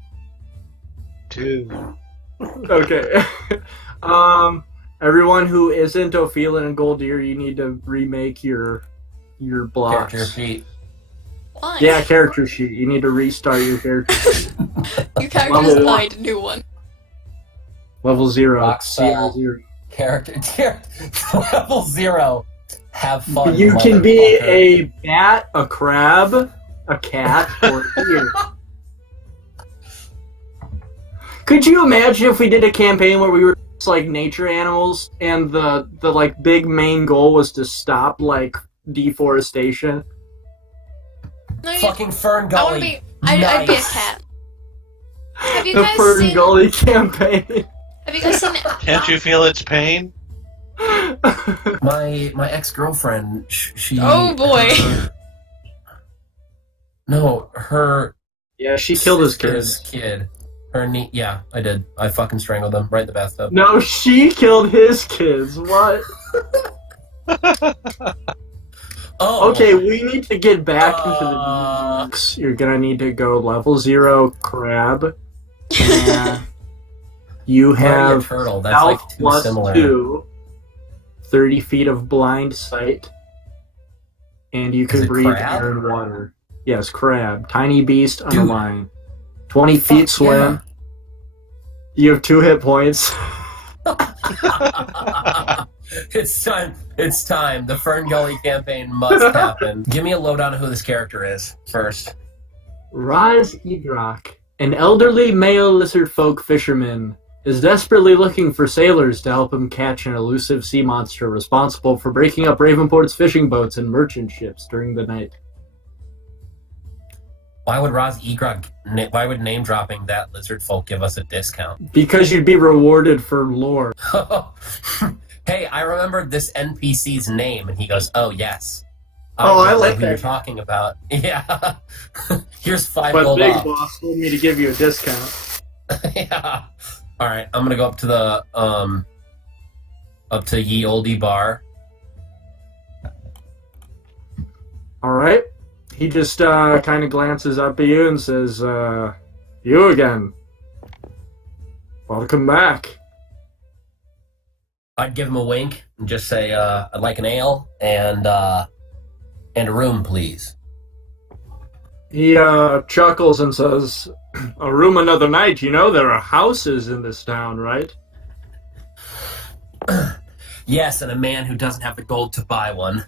2. Okay. Everyone who isn't Ophelin and Goldier, you need to remake your blocks. Character sheet. Why? Yeah, character sheet. You need to restart your character sheet. Your character just died, a new one. Level 0. Rock CR0. Zero. Character level 0. Have fun. You can be a bat, a crab, a cat, or a deer. Could you imagine if we did a campaign where we were just like nature animals and the like big main goal was to stop like deforestation? No, you, fucking Fern I Gully. want to be. I'd be a cat. Have you The guys Fern seen? Gully campaign. Have you guys seen? Can't you feel its pain? My ex-girlfriend, she. Oh boy. No, her. Yeah, she killed his sister's kids. kid. Yeah, I did. I fucking strangled them right in the bathtub. No, she killed his kids. What? Oh. Okay, we need to get back into the box. You're gonna need to go level 0 crab. And you Already a have turtle. That's health like too plus similar. 2, 30 feet of blind sight, and you Is can it breathe crab? air and water. Yes, crab. Tiny beast on the line. 20 feet Fuck swim. You have 2 hit points. It's time. It's time. The Fern Gully campaign must happen. Give me a lowdown of who this character is first. Raz Idrak, an elderly male lizard folk fisherman, is desperately looking for sailors to help him catch an elusive sea monster responsible for breaking up Ravenport's fishing boats and merchant ships during the night. Why would why would name dropping that lizard folk give us a discount? Because you'd be rewarded for lore. Hey, I remembered this NPC's name, and he goes, "Oh yes." Oh, I know like who that. you're talking about. Yeah. Here's 5 But gold Big off. Boss told me to give you a discount. Yeah. All right, I'm gonna go up to the up to Ye Olde Bar. All right. He just kind of glances up at you and says, "You again. Welcome back." I'd give him a wink and just say, "I'd like an ale and a room, please." He chuckles and says, "A room another night. You know there are houses in this town, right?" Yes, and a man who doesn't have the gold to buy one.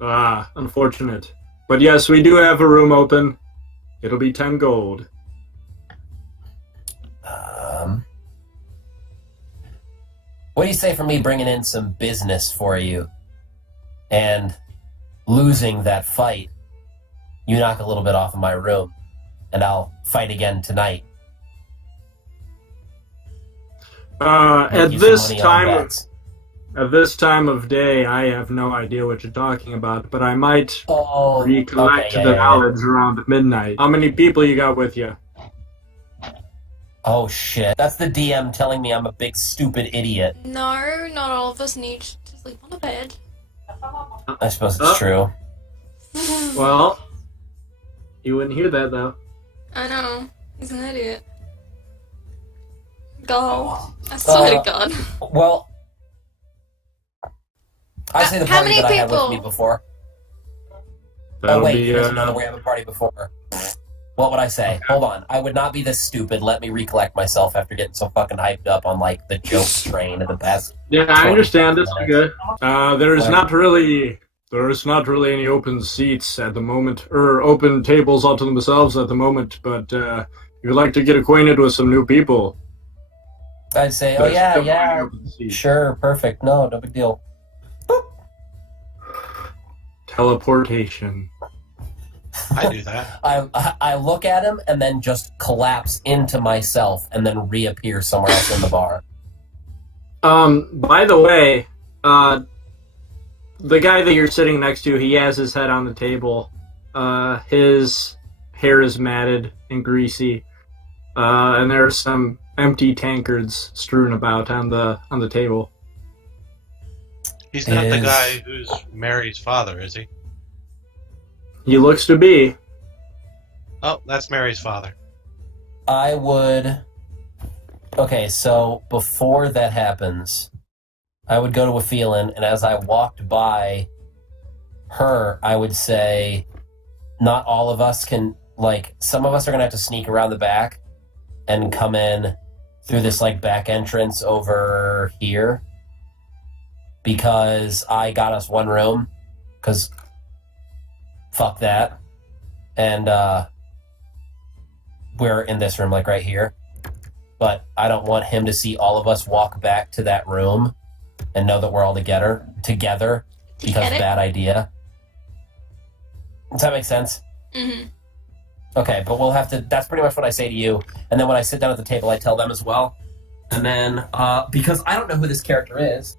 Ah, unfortunate. But yes, we do have a room open. It'll be 10 gold. What do you say for me bringing in some business for you and losing that fight? You knock a little bit off of my room, and I'll fight again tonight. Make At you some this money on time, bets. at this time of day, I have no idea what you're talking about. But I might Oh, recollect okay, the yeah. knowledge around midnight. How many people you got with you? Oh shit! That's the DM telling me I'm a big stupid idiot. No, not all of us need to sleep on a bed. I suppose it's true. Well, you wouldn't hear that though. I know. He's an idiot. God. I swear to God. Well, I say the How party many that I had with people? me before. That'll Oh wait, be he doesn't know that we have a party before. What would I say? Hold on. I would not be this stupid. Let me recollect myself after getting so fucking hyped up on like the joke train of the past. Yeah, I understand. It's good. There's Whatever. not really any open seats at the moment, or open tables all to themselves at the moment. But if you'd like to get acquainted with some new people, I'd say, oh there's yeah, definitely yeah, open seats. sure, perfect. No big deal. Teleportation. I do that. I look at him and then just collapse into myself and then reappear somewhere else in the bar. By the way, the guy that you're sitting next to, he has his head on the table. His hair is matted and greasy. And there are some empty tankards strewn about on the table. He's not the guy who's Mary's father, is he? He looks to be. Oh, that's Mary's father. I would... Okay, so before that happens, I would go to Ophelin, and as I walked by her, I would say, not all of us can... Like, some of us are going to have to sneak around the back and come in through this, like, back entrance over here. Because I got us one room. Because... Fuck that. And, we're in this room, like, right here. But I don't want him to see all of us walk back to that room and know that we're all together, because bad idea. Does that make sense? Mm-hmm. Okay, but we'll have to... That's pretty much what I say to you. And then when I sit down at the table, I tell them as well. And then, because I don't know who this character is,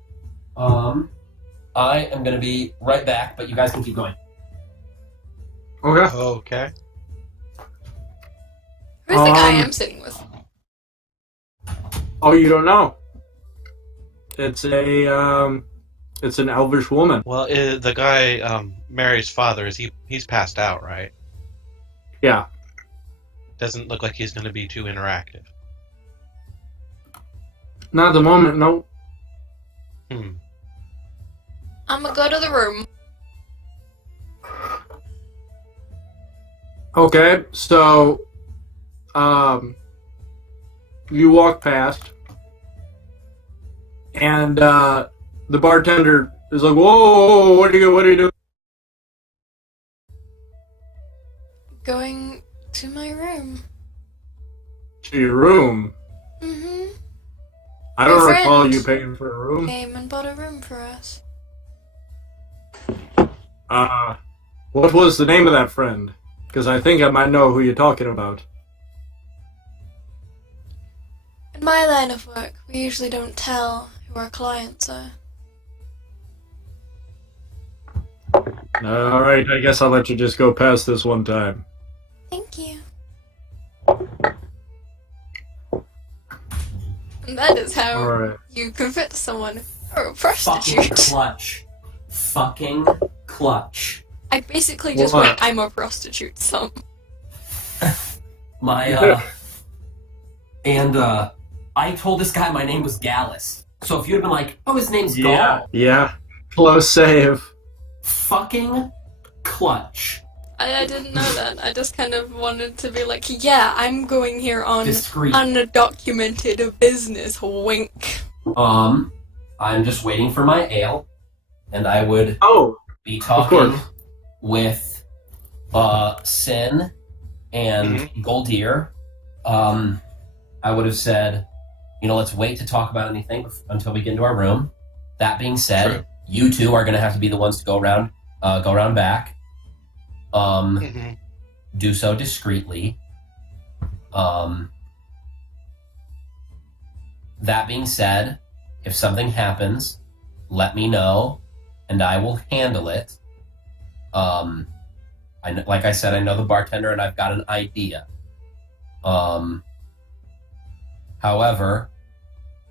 I am going to be right back, but you guys can keep going. Okay. Okay. Who's the guy I'm sitting with? Oh, you don't know? It's an elvish woman. Well, the guy, Mary's father, he's passed out, right? Yeah. Doesn't look like he's going to be too interactive. Not at the moment, no. I'm gonna go to the room. Okay, so, you walk past, and, the bartender is like, whoa, what are you doing? Going to my room. To your room? Mm-hmm. I don't My recall friend you paying for a room. came and bought a room for us. What was the name of that friend? Because I think I might know who you're talking about. In my line of work, we usually don't tell who our clients are. Alright, I guess I'll let you just go past this one time. Thank you. And that is how Alright. you convert someone or a Fucking prostitute. clutch. Fucking clutch. I basically just What? went, I'm a prostitute, so... I told this guy my name was Gallus. So if you'd have been like, oh, his name's Yeah. Gall. Yeah. Close save. Fucking clutch. I didn't know that. I just kind of wanted to be like, yeah, I'm going here on Discreet. undocumented business, wink. I'm just waiting for my ale, and I would be talking course. with Sin and Goldier. I would have said, let's wait to talk about anything until we get into our room. That being said, True. you two are going to have to be the ones to go around back. Do so discreetly. That being said, if something happens, let me know, and I will handle it. Like I said, I know the bartender, and I've got an idea. However,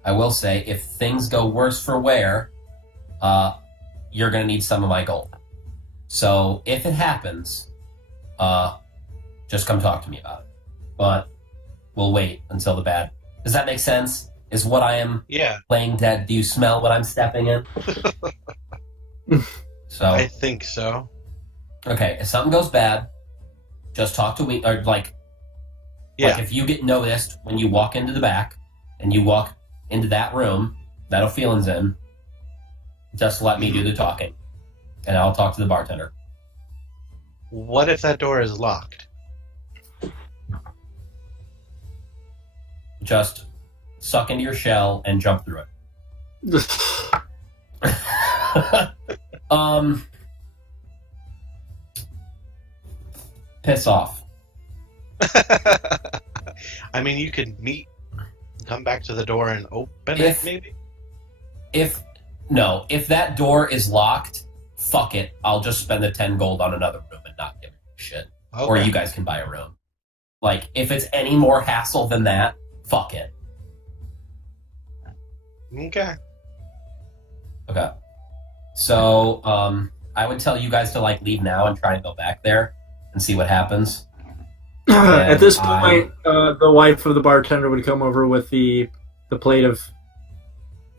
I will say, if things go worse for wear, you're going to need some of my gold. So if it happens, just come talk to me about it. But we'll wait until the bad. Does that make sense? Is what I am playing dead? Do you smell what I'm stepping in? So I think so. Okay, if something goes bad, just talk to me. Or like if you get noticed when you walk into the back and you walk into that room that Ophelin's in, just let me do the talking, and I'll talk to the bartender. What if that door is locked? Just suck into your shell and jump through it. piss off. I mean, you could come back to the door and open it, maybe? If that door is locked, fuck it. I'll just spend the 10 gold on another room and not give a shit. Okay. Or you guys can buy a room. Like, if it's any more hassle than that, fuck it. Okay. So, I would tell you guys to, like, leave now and try and go back there and see what happens. At this point, the wife of the bartender would come over with the plate of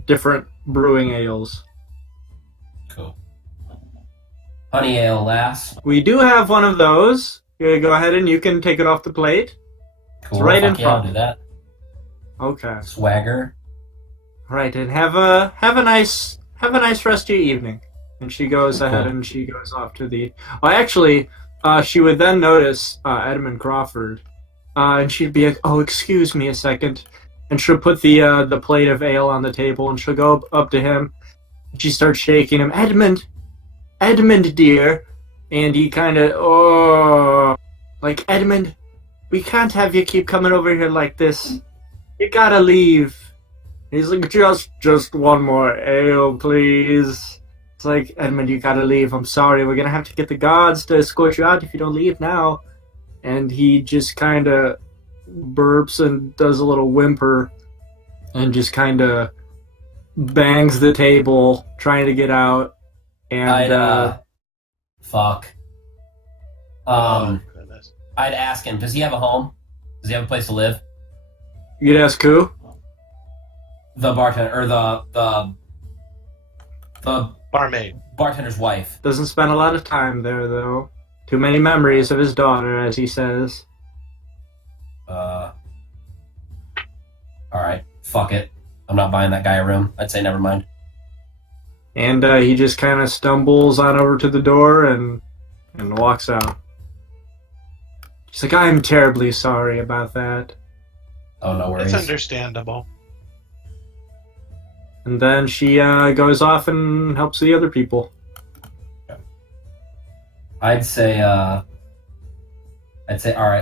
different brewing ales. Cool. Honey ale, lass. We do have one of those. You go ahead and you can take it off the plate. Cool. It's right in front. I'll do that. Okay. Swagger. Right, and have a nice rest of your evening. And she goes ahead and she goes off to the. Well, actually, she would then notice Edmund Crawford, and she'd be like, "Oh, excuse me a second," and she'll put the plate of ale on the table, and she'll go up to him. And she starts shaking him, Edmund, dear, and he kind of, like, Edmund, we can't have you keep coming over here like this. You gotta leave. He's like, just one more ale, please. It's like, Edmund, you gotta leave. I'm sorry. We're gonna have to get the guards to escort you out if you don't leave now. And he just kind of burps and does a little whimper and just kind of bangs the table trying to get out. And, fuck. I'd ask him, does he have a home? Does he have a place to live? You'd ask who? The bartender, or the barmaid. Bartender's wife. Doesn't spend a lot of time there, though. Too many memories of his daughter, as he says. Alright, fuck it. I'm not buying that guy a room. I'd say never mind. And he just kind of stumbles on over to the door and walks out. She's like, I'm terribly sorry about that. Oh, no worries. It's understandable. And then she goes off and helps the other people. I'd say, alright,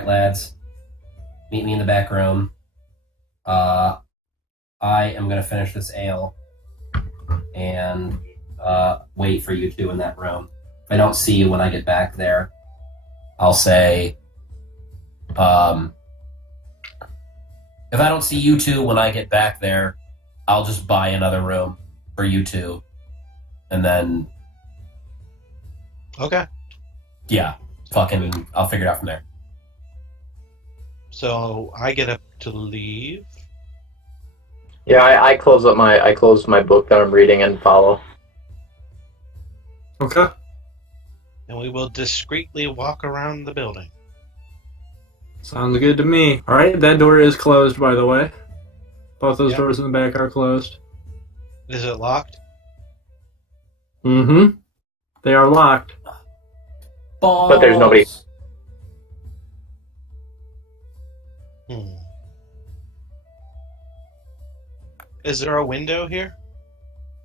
lads. Meet me in the back room. I am going to finish this ale and wait for you two in that room. If I don't see you when I get back there, I'll say, if I don't see you two when I get back there, I'll just buy another room for you two. And then... Okay. Yeah. Fucking... I'll figure it out from there. So, I get up to leave. Yeah, I close my book that I'm reading and follow. Okay. And we will discreetly walk around the building. Sounds good to me. Alright, that door is closed, by the way. Both those doors in the back are closed. Is it locked? Mm-hmm. They are locked. Balls. But there's nobody. Is there a window here?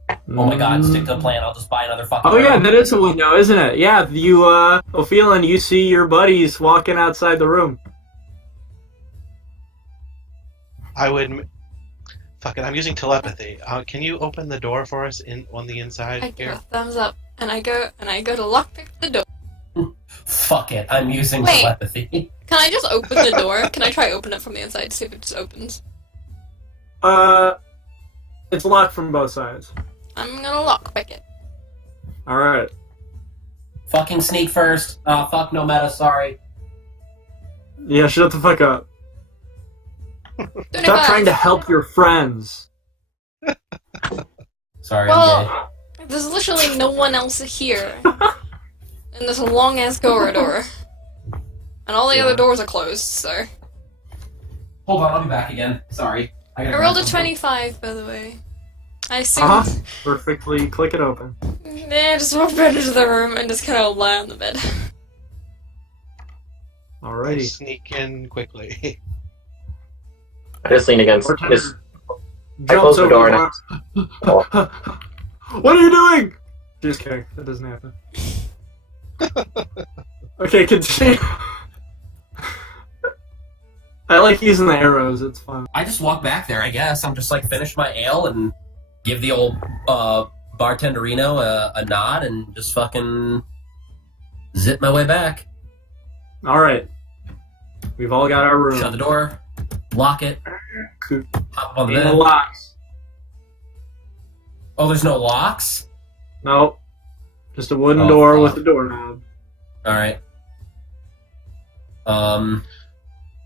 Oh my god, stick to the plan. I'll just buy another fucking Oh yeah, room. that is a window, isn't it? Yeah, you, Ophelin, you see your buddies walking outside the room. I would... Fuck it, I'm using telepathy. Can you open the door for us on the inside I give here? a thumbs up, and I go to lockpick the door. Fuck it, I'm using telepathy. Can I just open the door? Can I try open it from the inside to see if it just opens? It's locked from both sides. I'm gonna lockpick it. Alright. Fucking sneak first. Fuck no meta, sorry. Yeah, shut the fuck up. Stop trying to help your friends. Sorry, well, there's literally no one else here. And there's a long-ass corridor. And all the other doors are closed, so... Hold on, I'll be back again. Sorry. I rolled a 25, by the way. I assume... Perfectly click it open. Yeah, just walk back into the room and just kind of lie on the bed. Alrighty. Sneak in quickly. I just lean against. I Jumps close the door over and. What are you doing? Just kidding. That doesn't happen. Okay, continue. I like using the arrows. It's fun. I just walk back there, I guess. I'm just like finish my ale and give the old bartenderino a nod and just fucking zip my way back. All right. We've all got our room. Shut the door, lock it, hop up on the Ain't bed. no locks. Oh, there's no locks? Nope. Just a wooden door fuck. with a doorknob. All right.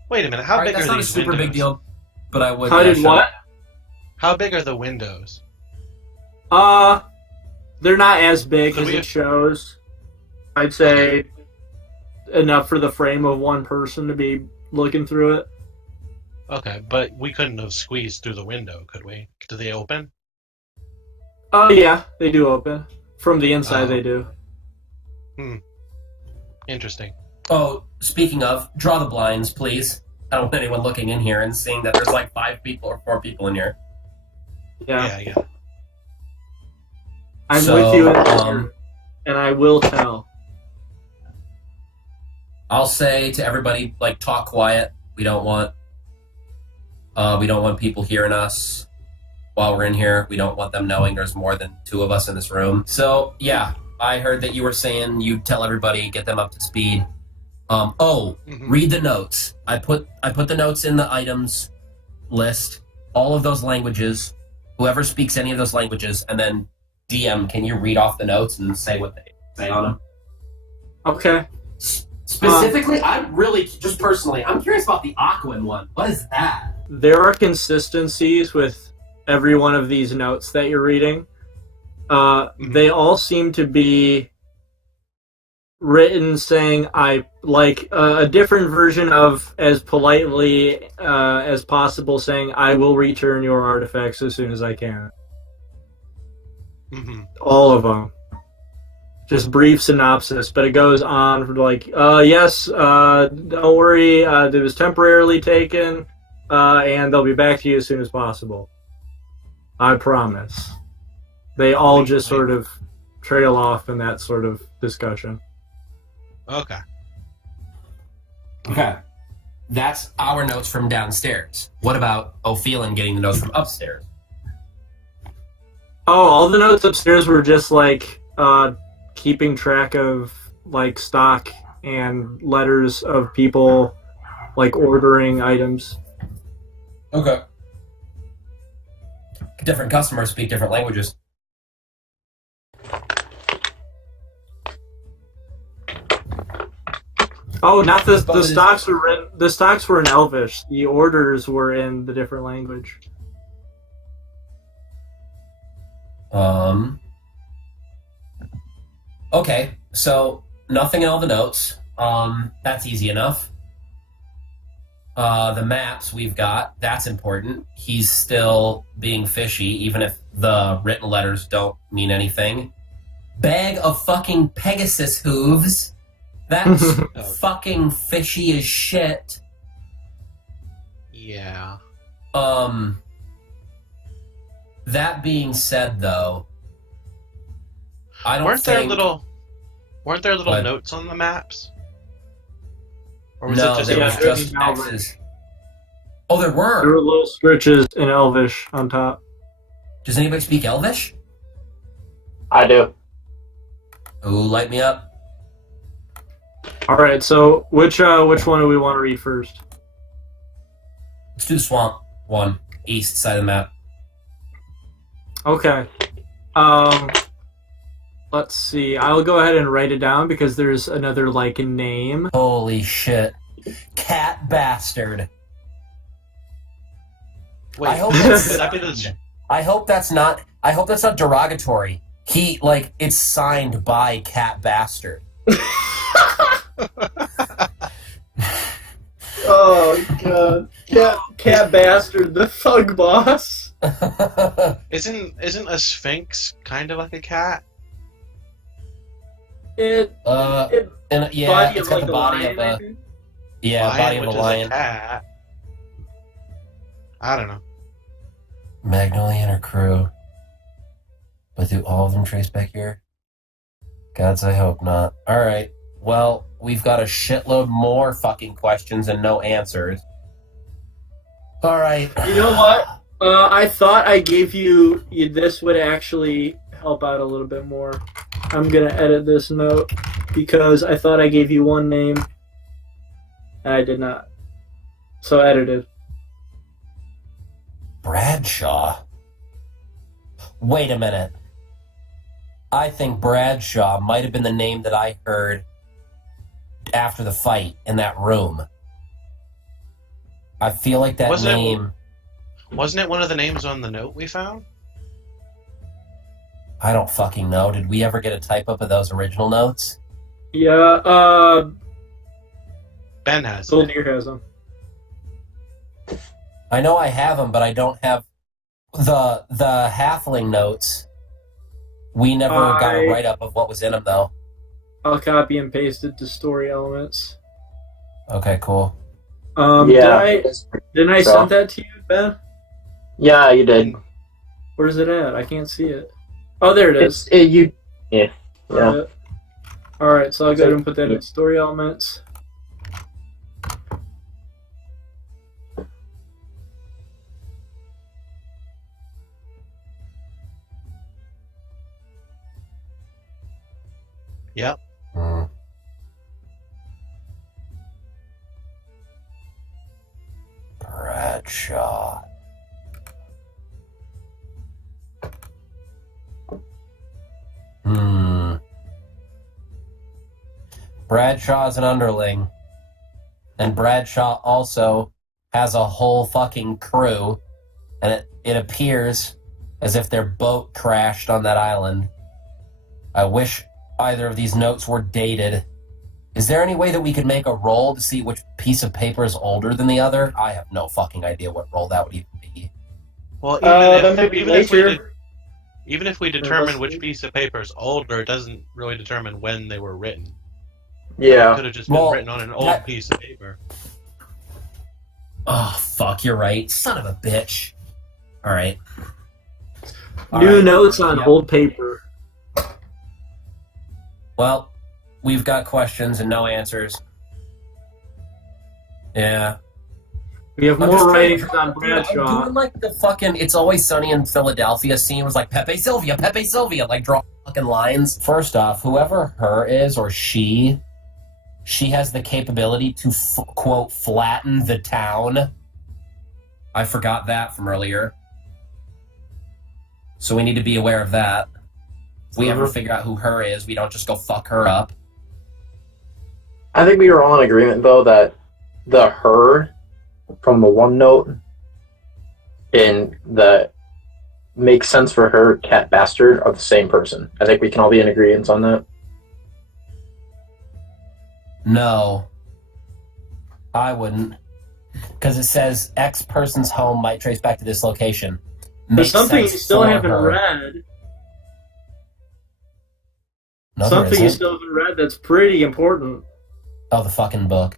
Wait a minute. How big that's are not a these super windows? big deal, but I would. How did shut what? it. How big are the windows? They're not as big So as we- it shows. I'd say enough for the frame of one person to be looking through it. Okay, but we couldn't have squeezed through the window, could we? Do they open? Oh, yeah, they do open. From the inside, Oh. they do. Interesting. Oh, speaking of, draw the blinds, please. I don't want anyone looking in here and seeing that there's like 5 people or 4 people in here. Yeah. Yeah. I'm So, with you, and I will tell. I'll say to everybody, like, talk quiet. We don't want people hearing us while we're in here. We don't want them knowing there's more than 2 of us in this room. So, yeah, I heard that you were saying you'd tell everybody, get them up to speed. Read the notes. I put the notes in the items list, all of those languages, whoever speaks any of those languages, and then DM, can you read off the notes and say what they say on them? Okay. Specifically, I'm really, just personally, I'm curious about the Aquan one. What is that? There are consistencies with every one of these notes that you're reading. They all seem to be written saying I like a different version of as politely as possible saying I will return your artifacts as soon as I can. All of them. Just brief synopsis, but it goes on for like, yes, don't worry, it was temporarily taken, and they'll be back to you as soon as possible. I promise. They all just sort of trail off in that sort of discussion. Okay. Okay. That's our notes from downstairs. What about Ophelin getting the notes from upstairs? Oh, all the notes upstairs were just like keeping track of like stock and letters of people like ordering items. Okay. Different customers speak different languages. Oh, not the stocks were written. The stocks were in Elvish. The orders were in the different language. Okay, so nothing in all the notes. That's easy enough. The maps we've got, that's important. He's still being fishy, even if the written letters don't mean anything. Bag of fucking Pegasus hooves. That's fucking fishy as shit. Yeah. That being said, though, I don't Weren't think... there little What? notes on the maps? Or No, it just there was Yeah, just yeah. X's. Oh, there There were? were little stretches in Elvish on top. Does anybody speak Elvish? I do. Ooh, light me up. All right, so which one do we want to read first? Let's do the swamp one, east side of the map. Okay. Let's see. I'll go ahead and write it down because there's another like name. Holy shit. Cat bastard. Wait, I hope that's could that be the- signed. I hope that's not derogatory. He, like, it's signed by Cat Bastard. Oh god, cat bastard, the thug boss. Isn't a sphinx kind of like a cat? It and yeah, body it's of got like the a body lion, of a maybe? body of which a is lion. cat. I don't know. Magnolia and her crew. But do all of them trace back here? Gods, I hope not. Alright, well, we've got a shitload more fucking questions and no answers. All right. You know what? I thought I gave you. This would actually help out a little bit more. I'm gonna edit this note because I thought I gave you one name, and I did not. So edited. Bradshaw. Wait a minute. I think Bradshaw might have been the name that I heard after the fight in that room. I feel like that name... Wasn't it one of the names on the note we found? I don't fucking know. Did we ever get a type-up of those original notes? Yeah, Ben has Old it. Deer has them. I know I have them, but I don't have the halfling notes. We never got a write-up of what was in them, though. I'll copy and paste it to story elements. Okay, cool. Yeah. Didn't I send that to you, Ben? Yeah, you did. Where's it at? I can't see it. Oh, there it is. Yeah. Alright, so I'll go ahead and put that in story elements. Yep. Bradshaw. Bradshaw is an underling. And Bradshaw also has a whole fucking crew. And it appears as if their boat crashed on that island. I wish either of these notes were dated. Is there any way that we could make a roll to see which piece of paper is older than the other? I have no fucking idea what roll that would even be. Well, even if we determine which piece of paper is older, it doesn't really determine when they were written. Yeah. It could have just been written on an old piece of paper. Oh, fuck, you're right. Son of a bitch. Alright. New notes on old paper. Well, we've got questions and no answers. Yeah. We have more writings on Bradshaw. I'm doing like the fucking It's Always Sunny in Philadelphia scene was like Pepe Sylvia, like draw fucking lines. First off, whoever her is or she has the capability to, quote, flatten the town. I forgot that from earlier. So we need to be aware of that. If we ever figure out who her is, we don't just go fuck her up. I think we were all in agreement, though, that the her from the one note and the makes sense for her cat bastard are the same person. I think we can all be in agreement on that. No. I wouldn't. Because it says X person's home might trace back to this location. There's something you sense still for haven't her. read. No, Something you still haven't read that's pretty important. Oh, the fucking book.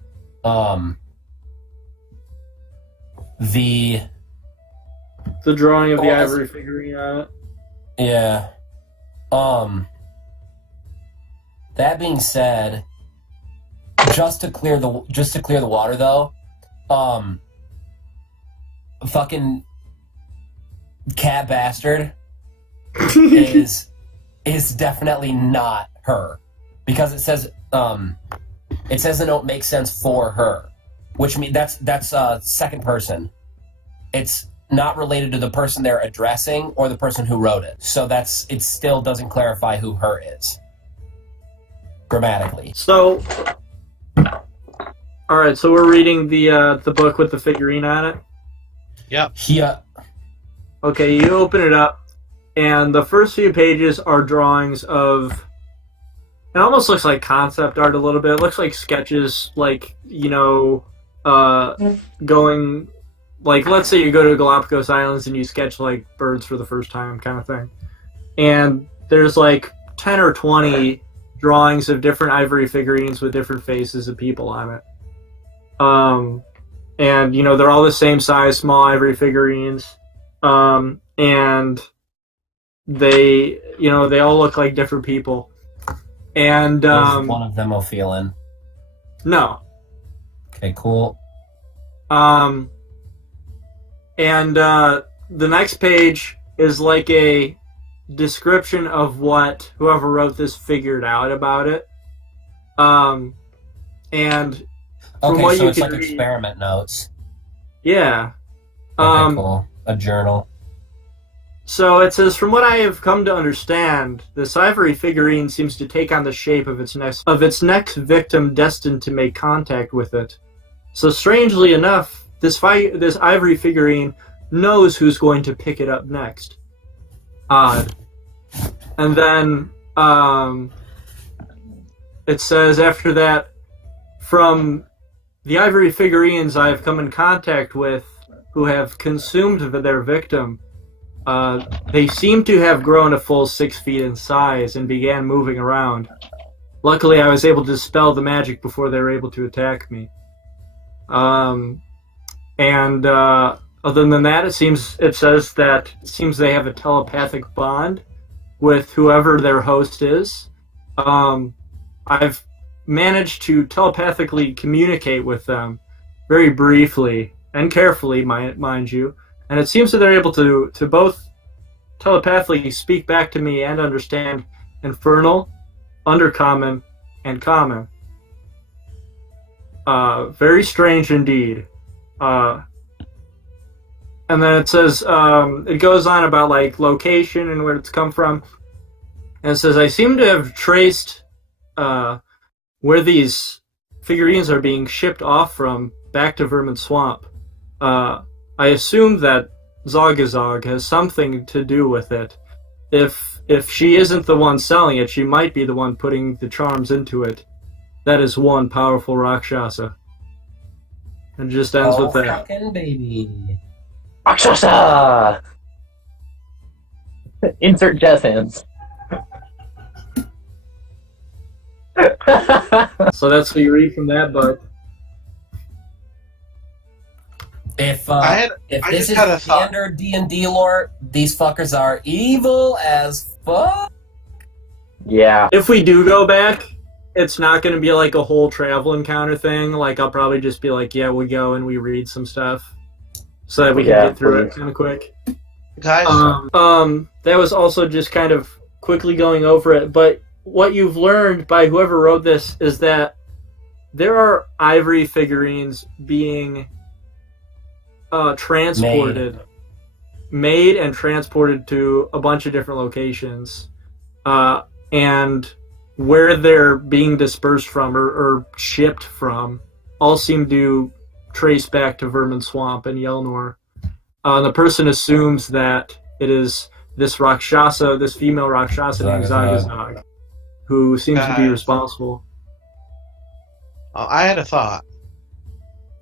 The drawing of the ivory figurine on it. Yeah. That being said, just to clear the water though, fucking cat bastard is definitely not her, because it says the note makes sense for her, which means that's second person. It's not related to the person they're addressing or the person who wrote it. So it still doesn't clarify who her is grammatically. So, all right. So we're reading the book with the figurine on it. Yep. Yeah. Okay, you open it up, and the first few pages are drawings of. It almost looks like concept art a little bit. It looks like sketches, like going. Like, let's say you go to Galapagos Islands and you sketch, like, birds for the first time kind of thing. And there's, like, 10 or 20 drawings of different ivory figurines with different faces of people on it. And, they're all the same size, small ivory figurines. And they, they all look like different people. And, is one of them Ophelin? No. Okay, cool. And the next page is like a description of what whoever wrote this figured out about it. And from what so you it's can like read, experiment notes. yeah. Okay, cool. A journal. So it says, from what I have come to understand, this ivory figurine seems to take on the shape of its next victim destined to make contact with it. So strangely enough, this ivory figurine knows who's going to pick it up next. Odd. And then it says after that, from the ivory figurines I have come in contact with who have consumed their victim, they seem to have grown a full 6 feet in size and began moving around. Luckily, I was able to dispel the magic before they were able to attack me. Other than that, it seems they have a telepathic bond with whoever their host is. I've managed to telepathically communicate with them very briefly and carefully, mind you. And it seems that they're able to both telepathically speak back to me and understand infernal, undercommon, and common. Very strange indeed. And then it says, it goes on about like location and where it's come from. And it says, I seem to have traced where these figurines are being shipped off from back to Vermin Swamp. I assume that Zogazog has something to do with it. If she isn't the one selling it, she might be the one putting the charms into it. That is one powerful Rakshasa. And it just ends with that. Fucking baby. Rakshasa! Insert jazz hands. So that's what you read from that, bud. If I this just is had a thought. standard D&D lore, these fuckers are evil as fuck. Yeah. If we do go back, it's not going to be like a whole travel encounter thing. Like, I'll probably just be like, yeah, we go and we read some stuff so that we can get through it kind of quick. Guys, that was also just kind of quickly going over it, but what you've learned by whoever wrote this is that there are ivory figurines being made and transported to a bunch of different locations, and where they're being dispersed from or shipped from all seem to trace back to Vermin Swamp and Yelnor. The person assumes that it is this Rakshasa, this female Rakshasa named Zagazag, who seems to be responsible. I had a thought.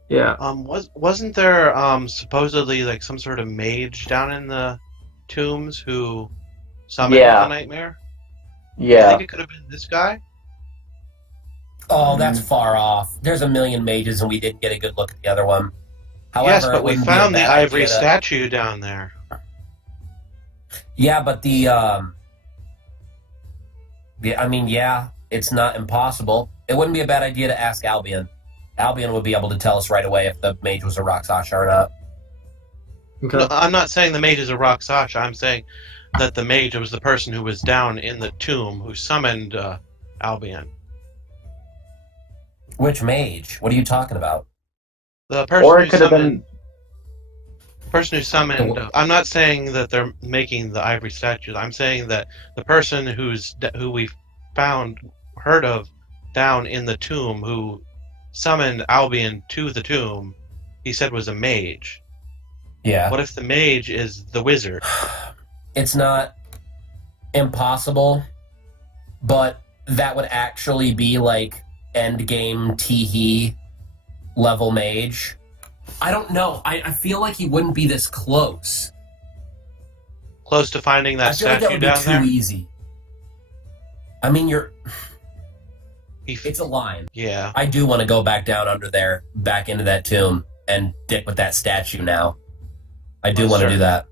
Yeah. Wasn't there supposedly like some sort of mage down in the tombs who summoned the nightmare? Yeah. I think it could have been this guy. Oh, that's far off. There's a million mages, and we didn't get a good look at the other one. However, yes, but we found the ivory statue down there. Yeah, but it's not impossible. It wouldn't be a bad idea to ask Albion. Albion would be able to tell us right away if the mage was a Rakshasa or not. Okay. No, I'm not saying the mage is a Rakshasa. I'm saying that the mage was the person who was down in the tomb who summoned Albion. Which mage? What are you talking about? The person Or it who could have summoned. been. Person who summoned. I'm not saying that they're making the ivory statues. I'm saying that the person who we heard of down in the tomb, who summoned Albion to the tomb, he said was a mage. Yeah. What if the mage is the wizard? It's not impossible, but that would actually be like endgame Teehee level mage. I don't know. I feel like he wouldn't be this close. Close to finding that statue like that down would be there? too easy. I mean, it's a line. Yeah. I do want to go back down under there, back into that tomb, and dick with that statue now. I do want to do that.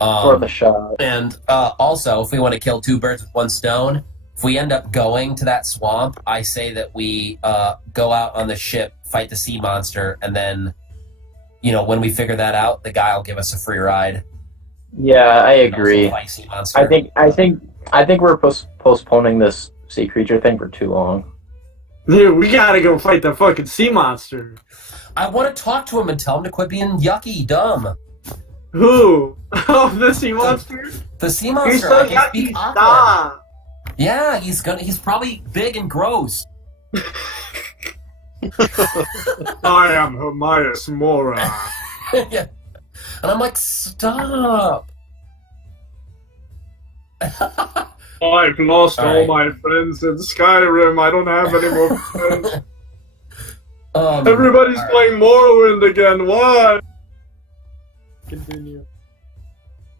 For the shot. And also, if we want to kill two birds with one stone, if we end up going to that swamp, I say that we go out on the ship, fight the sea monster, and then when we figure that out, the guy will give us a free ride. Yeah, I And also agree. fight sea monster. I think we're postponing this sea creature thing for too long. Dude, we gotta go fight the fucking sea monster. I want to talk to him and tell him to quit being yucky, dumb. Who? Oh, the sea monster? The sea You're monster. so I can yucky, speak Ophelin. stop! Yeah, he's probably big and gross. I am Hermias Mora. Yeah. And I'm like, stop. I've lost all my friends in Skyrim. I don't have any more friends. Everybody's playing Morrowind again. Why? Continue.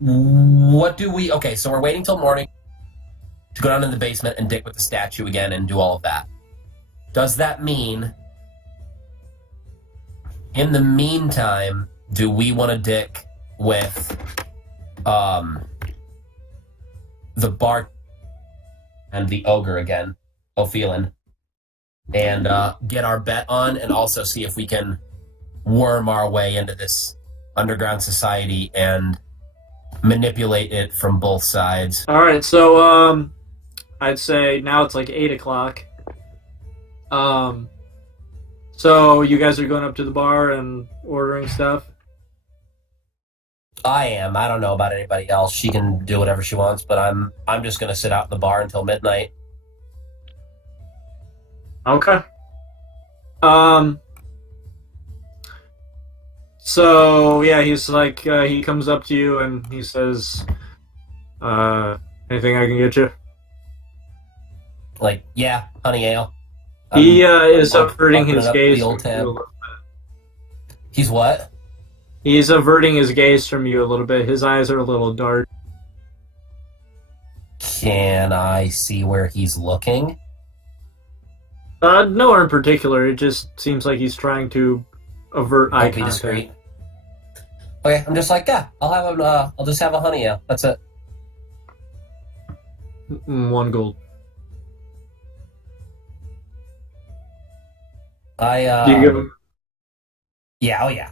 What do we... Okay, so we're waiting till morning to go down in the basement and dick with the statue again and do all of that. Does that mean, in the meantime, do we want to dick with the bar and the ogre again, Ophelin, and get our bet on, and also see if we can worm our way into this underground society and manipulate it from both sides? Alright, so, I'd say now it's like 8 o'clock. So you guys are going up to the bar and ordering stuff? I am. I don't know about anybody else. She can do whatever she wants, but I'm just gonna sit out in the bar until midnight. Okay. So yeah, he's like, he comes up to you and he says, anything I can get you? Like, yeah, honey ale. He is like, averting his opening up gaze the old from you a tab. little bit. He's what? He's averting his gaze from you a little bit. His eyes are a little dark. Can I see where he's looking? Nowhere in particular. It just seems like he's trying to avert eye Don't be contact. discreet. Okay, I'm just like, yeah, I'll just have a honey ale. That's it. 1 gold. Do Do you give him? Yeah, oh yeah.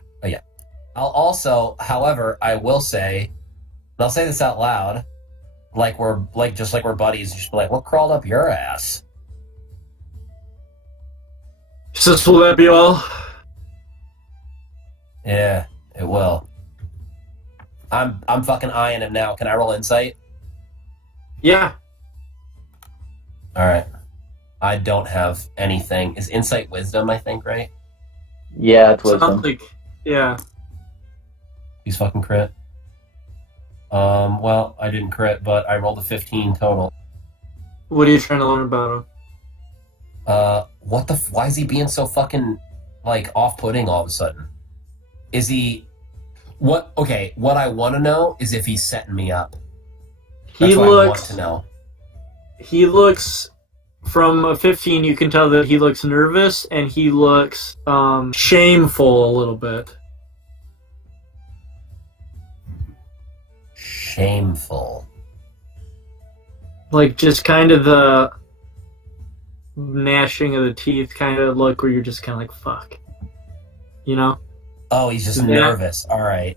I'll also, however, I will say, and I'll say this out loud, just like we're buddies, just be like, what crawled up your ass? Says, will that be all? Yeah, it will. I'm fucking eyeing him now. Can I roll insight? Yeah. Alright. I don't have anything. Is insight wisdom, I think, right? Yeah, it's wisdom. Sounds like, yeah. He's fucking crit. Well, I didn't crit, but I rolled a 15 total. What are you trying to learn about him? Why is he being so fucking, off-putting all of a sudden? Is he... what I want to know is if he's setting me up. That's what I want to know. He looks... From a 15, you can tell that he looks nervous, and he looks, shameful a little bit. Shameful. Like, just kind of the gnashing of the teeth kind of look where you're just kind of like, fuck. You know? Oh, he's just Yeah. nervous. All right.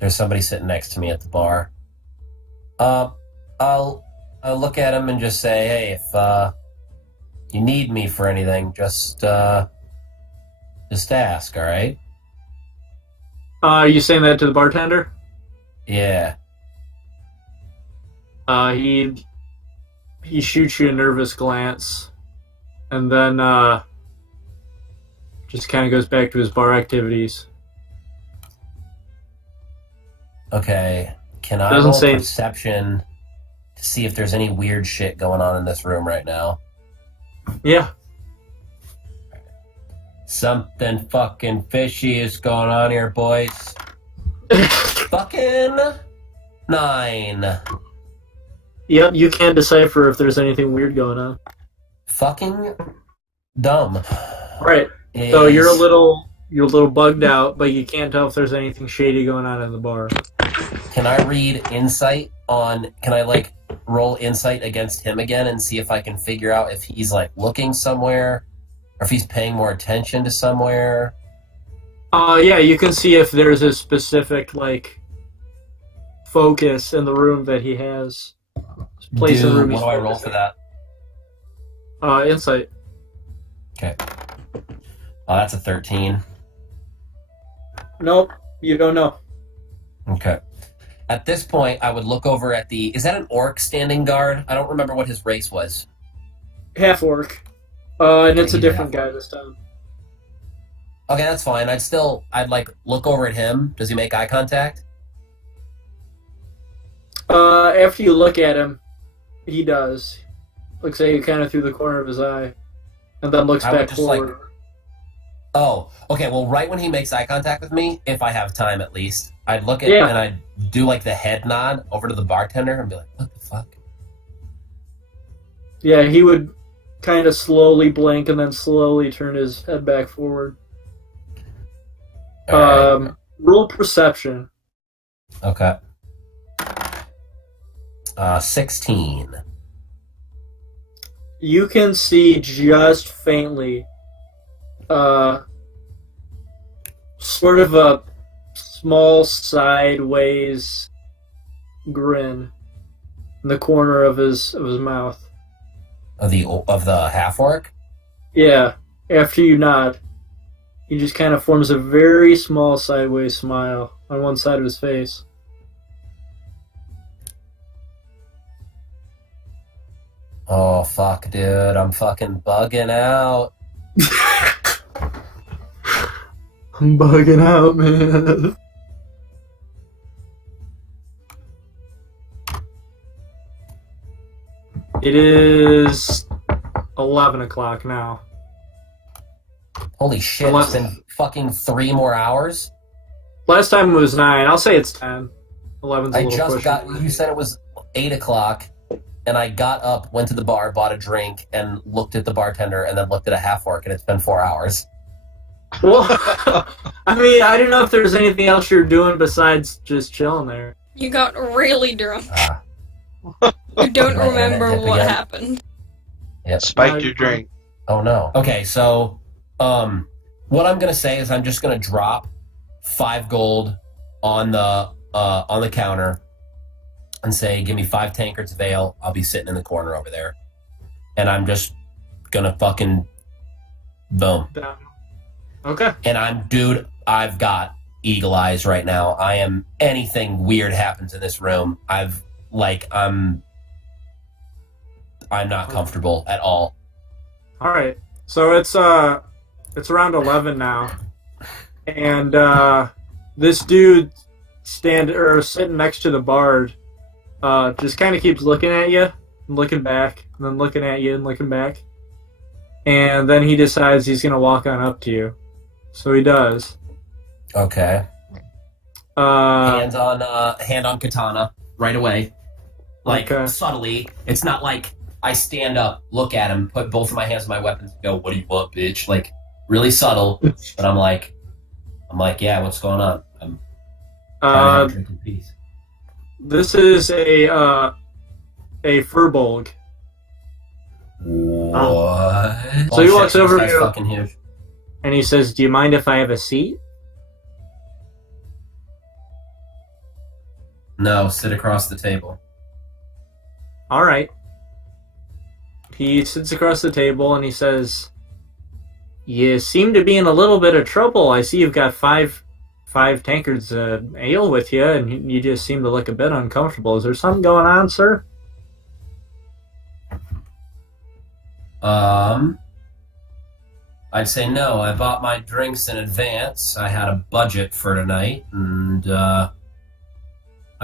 There's somebody sitting next to me at the bar. I'll look at him and just say, hey, if you need me for anything, just ask, all right? Are you saying that to the bartender? Yeah. He shoots you a nervous glance, and then just kind of goes back to his bar activities. Okay. Can I Doesn't roll say- perception to see if there's any weird shit going on in this room right now? Yeah. Something fucking fishy is going on here, boys. Fucking 9. Yep, you can decipher if there's anything weird going on. Fucking dumb. Right. So you're a little bugged out, but you can't tell if there's anything shady going on in the bar. Can I read insight on? Can I roll insight against him again and see if I can figure out if he's like looking somewhere or if he's paying more attention to somewhere? Yeah, you can see if there's a specific like focus in the room that he has. Place in the room. What do I roll for that? Insight. Okay. Oh, that's a 13. Nope, you don't know. Okay. At this point, I would look over at the... Is that an orc standing guard? I don't remember what his race was. Half orc. And it's a he's different half. guy this time. Okay, that's fine. I'd like look over at him. Does he make eye contact? After you look at him, he does. Looks like he kind of through the corner of his eye. And then looks I would back just, forward. Oh, okay. Well, right when he makes eye contact with me, if I have time at least, I'd look at Yeah. and I'd do like the head nod over to the bartender and be like, "What the fuck?" Yeah, he would kind of slowly blink and then slowly turn his head back forward. All right. Roll perception. Okay. 16. You can see just faintly sort of a small sideways grin in the corner of his mouth. Of the half orc? Yeah, after you nod, he just kind of forms a very small sideways smile on one side of his face. Oh fuck, dude, I'm fucking bugging out. I'm bugging out, man. It is 11 o'clock now. Holy shit, it's been fucking 3 more hours? Last time it was 9. I'll say it's 10. 11's a I little just pushy. got, you said it was 8 o'clock, and I got up, went to the bar, bought a drink, and looked at the bartender, and then looked at a half orc, and it's been 4 hours. Well, I mean, I don't know if there's anything else you're doing besides just chilling there. You got really drunk. Ah, You don't Right, remember and what again. happened. yep. Spiked your drink. Oh no. Okay, so what I'm gonna say is I'm just gonna drop 5 gold on the counter and say, give me 5 tankards of ale. I'll be sitting in the corner over there. And I'm just gonna fucking boom. Down. Okay. And dude, I've got eagle eyes right now. I am, anything weird happens in this room, I'm not comfortable at all. All right. So it's around 11 now, and this dude sitting next to the bard, just kind of keeps looking at you and looking back, and then looking at you and looking back, and then he decides he's gonna walk on up to you. So he does. Okay. Hand on katana right away. Like, Okay. subtly. It's not like I stand up, look at him, put both of my hands on my weapons, and go, "What do you want, bitch?" Like, really subtle. But I'm like, yeah, what's going on? I'm trying to have a drink in peace. This is a furbolg. What? So he walks over to to you. fucking huge. And he says, "Do you mind if I have a seat?" No, sit across the table. All right. He sits across the table and he says, "You seem to be in a little bit of trouble. I see you've got five tankards of ale with you, and you just seem to look a bit uncomfortable. Is there something going on, sir?" I'd say no. I bought my drinks in advance. I had a budget for tonight, and I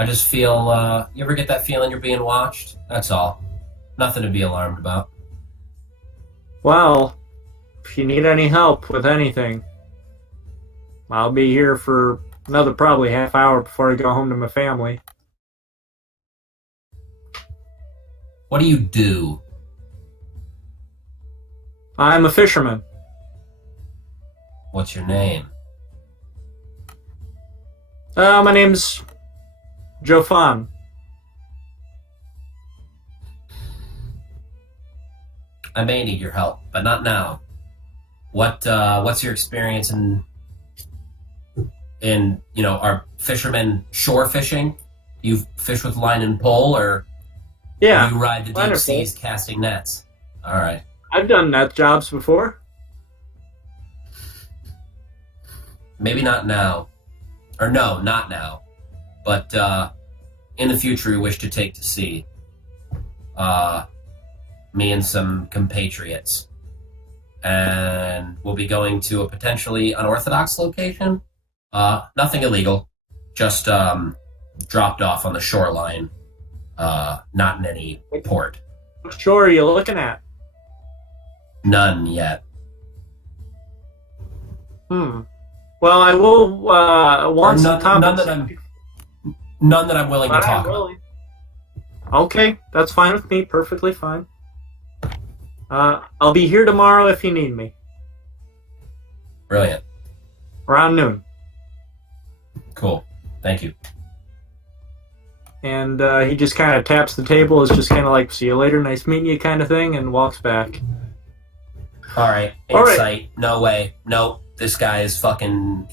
just feel. You ever get that feeling you're being watched? That's all. Nothing to be alarmed about. Well, if you need any help with anything, I'll be here for another probably half hour before I go home to my family. What do you do? I'm a fisherman. What's your name? My name's Jofan. I may need your help, but not now. What's your experience in are fishermen shore fishing? You fish with line and pole, or Yeah, do you ride the line deep or pole. seas casting nets? All right. I've done net jobs before. Maybe not now. Or no, not now. But in the future we wish to take to sea. Me and some compatriots. And we'll be going to a potentially unorthodox location. Nothing illegal. Just dropped off on the shoreline. Not in any port. What shore are you looking at? None yet. Well, I will want some none that I'm willing to talk about. Okay, that's fine with me. Perfectly fine. I'll be here tomorrow if you need me. Brilliant. Around noon. Cool. Thank you. And he just kind of taps the table. It's just kind of like, see you later, nice meeting you kind of thing, and walks back. All right. All right. Insight. No way. Nope. This guy is fucking.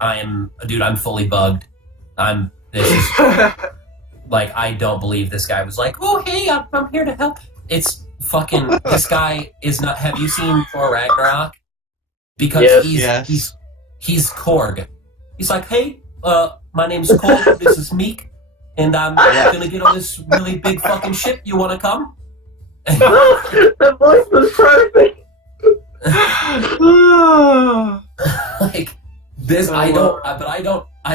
I'm fully bugged. This is like, I don't believe this guy was like, oh hey, I'm here to help. It's fucking. This guy is not. Have you seen Thor Ragnarok? Because Yes. he's Korg. He's like, hey, my name's Korg. This is Meek, and I'm gonna get on this really big fucking ship. You want to come? That voice was perfect. Like this, I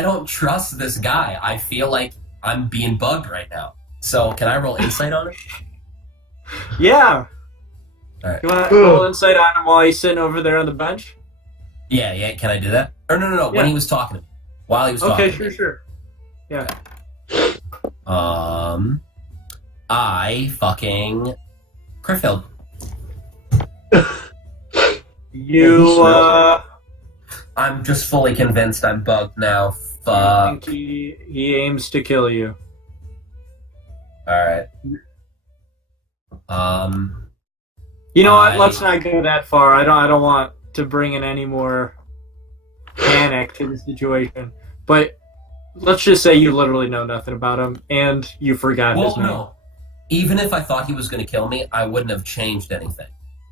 don't trust this guy. I feel like I'm being bugged right now. So can I roll insight on it? Yeah. All right. You want to roll insight on him while he's sitting over there on the bench? Yeah. Can I do that? Or no. Yeah. When he was talking to me, while he was talking. Okay, sure. Yeah. I fucking Criffield. I'm just fully convinced I'm bugged now. I Fuck. think he aims to kill you. Alright. You know what? Let's not go that far. I don't want to bring in any more panic to the situation. But let's just say you literally know nothing about him and you forgot his name. No. Even if I thought he was going to kill me, I wouldn't have changed anything.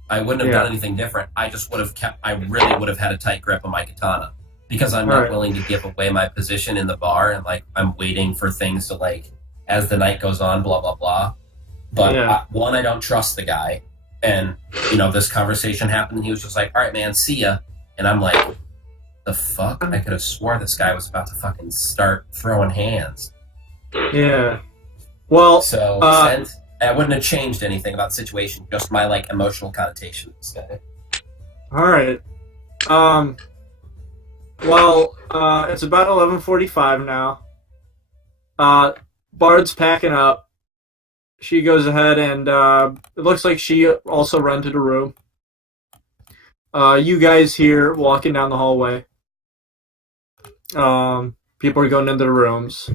I wouldn't have done anything different. I just would have I really would have had a tight grip on my katana. Because I'm not willing to give away my position in the bar, and like I'm waiting for things to like, as the night goes on, blah blah blah. But I don't trust the guy, and this conversation happened, and he was just like, "All right, man, see ya," and I'm like, "The fuck?" I could have swore this guy was about to fucking start throwing hands. Yeah. Well, so since I wouldn't have changed anything about the situation, just my like emotional connotation of this guy. All right. Well, it's about 11:45 now. Bard's packing up. She goes ahead and it looks like she also rented a room. You guys here walking down the hallway. People are going into the rooms.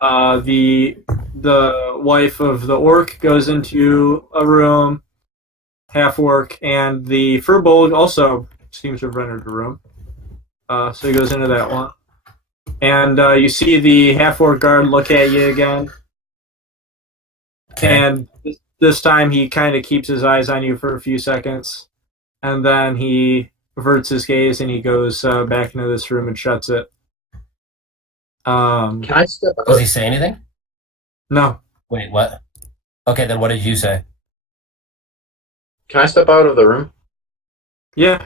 The wife of the orc goes into a room, half orc, and the furbolg also seems to have rented a room. So he goes into that one. And you see the half-orc guard look at you again. Okay. And this time he kind of keeps his eyes on you for a few seconds. And then he averts his gaze and he goes back into this room and shuts it. Can I step out? Does he say anything? No. Wait, what? Okay, then what did you say? Can I step out of the room? Yeah.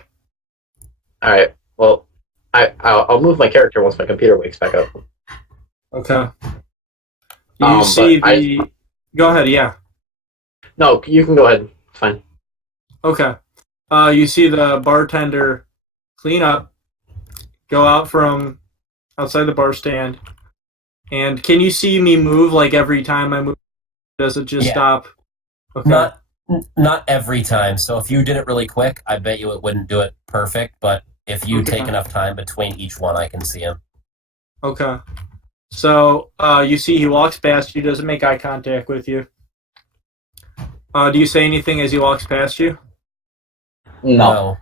Alright, well, I'll move my character once my computer wakes back up. Okay. You see the... Go ahead, yeah. No, you can go ahead. It's fine. Okay. You see the bartender clean up, go out from outside the bar stand, and can you see me move like every time I move? Does it just stop? Okay. Not every time. So if you did it really quick, I bet you it wouldn't do it perfect, but if you take enough time between each one, I can see him. Okay. So you see he walks past you, doesn't make eye contact with you. Do you say anything as he walks past you? No.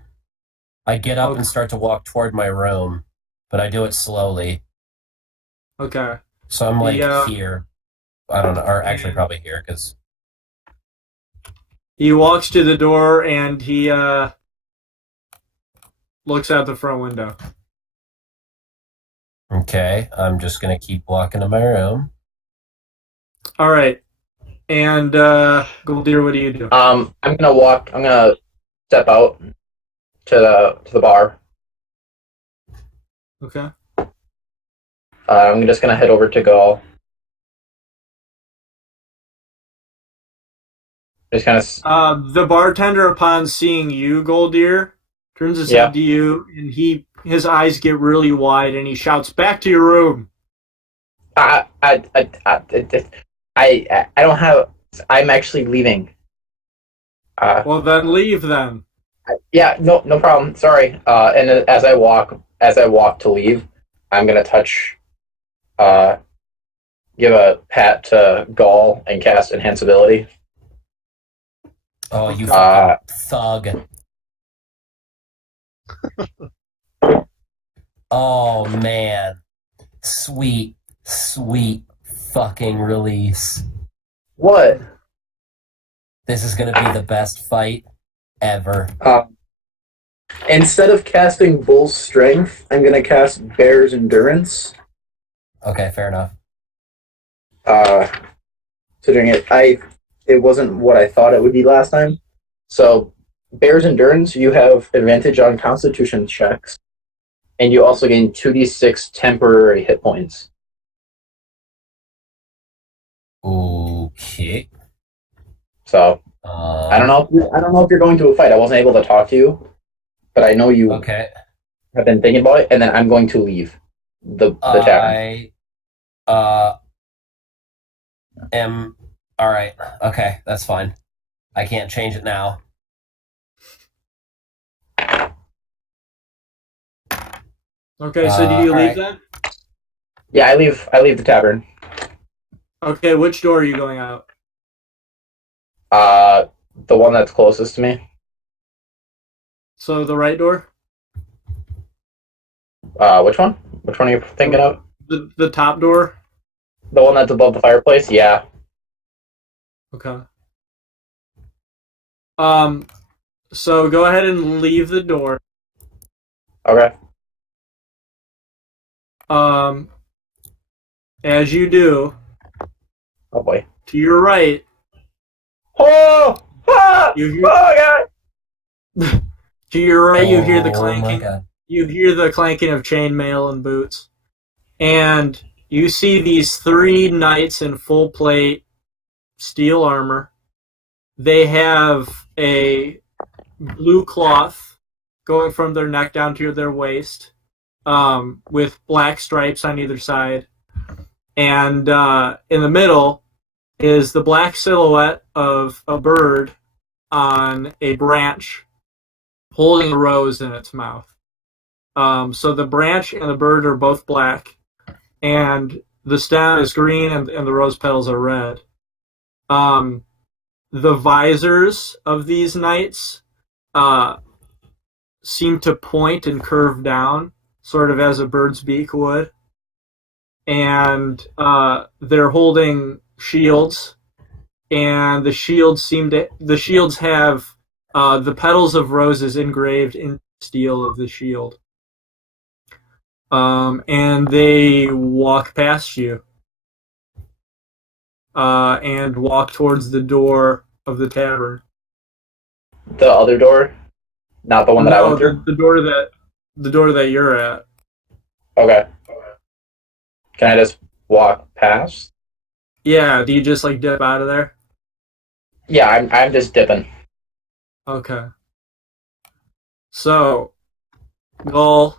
I get up Okay. and start to walk toward my room, but I do it slowly. Okay. So I'm like Yeah. here. I don't know, or actually probably here, because... He walks to the door and he looks out the front window. Okay, I'm just going to keep walking to my room. All right. And Goldeer, what do you do? I'm gonna step out to the bar. Okay. I'm just gonna head over to Gaul. Just kind of. The bartender, upon seeing you, Goldeer, turns his head to you, and his eyes get really wide, and he shouts, "Back to your room!" I don't have. I'm actually leaving. Well, then leave then. Yeah, no problem. Sorry. And as I walk to leave, I'm gonna give a pat to Gaul and cast Enhanceability. Oh, you fucking thug. Oh, man. Sweet fucking release. What? This is going to be the best fight ever. Instead of casting Bull's Strength, I'm gonna cast Bear's Endurance. Okay, fair enough. Considering it wasn't what I thought it would be last time. So, Bear's Endurance, you have advantage on Constitution checks, and you also gain 2d6 temporary hit points. Okay. So, I don't know if you're going to a fight. I wasn't able to talk to you, but I know you Okay. have been thinking about it, and then I'm going to leave the tavern. I am... Alright, okay, that's fine. I can't change it now. Okay, so do you leave alright. then? Yeah, I leave the tavern. Okay, which door are you going out? The one that's closest to me. So the right door? Which one? Which one are you thinking of? The top door? The one that's above the fireplace? Yeah. Okay. So go ahead and leave the door. Okay. As you do, Oh boy. to your right, Oh! Ah! you hear, Oh god! to your right, you hear the Oh my clanking. God. You hear the clanking of chainmail and boots, and you see these three knights in full plate steel armor. They have a blue cloth going from their neck down to their waist, with black stripes on either side. And in the middle is the black silhouette of a bird on a branch holding a rose in its mouth. So the branch and the bird are both black, and the stem is green and the rose petals are red. The visors of these knights seem to point and curve down, sort of as a bird's beak would. And they're holding shields, and the shields have the petals of roses engraved in steel of the shield. And they walk past you and walk towards the door of the tavern. The other door? Not the one that I went through? The door that you're at. Okay. Can I just walk past? Yeah, do you just like dip out of there? Yeah, I'm just dipping. Okay. So, Gull,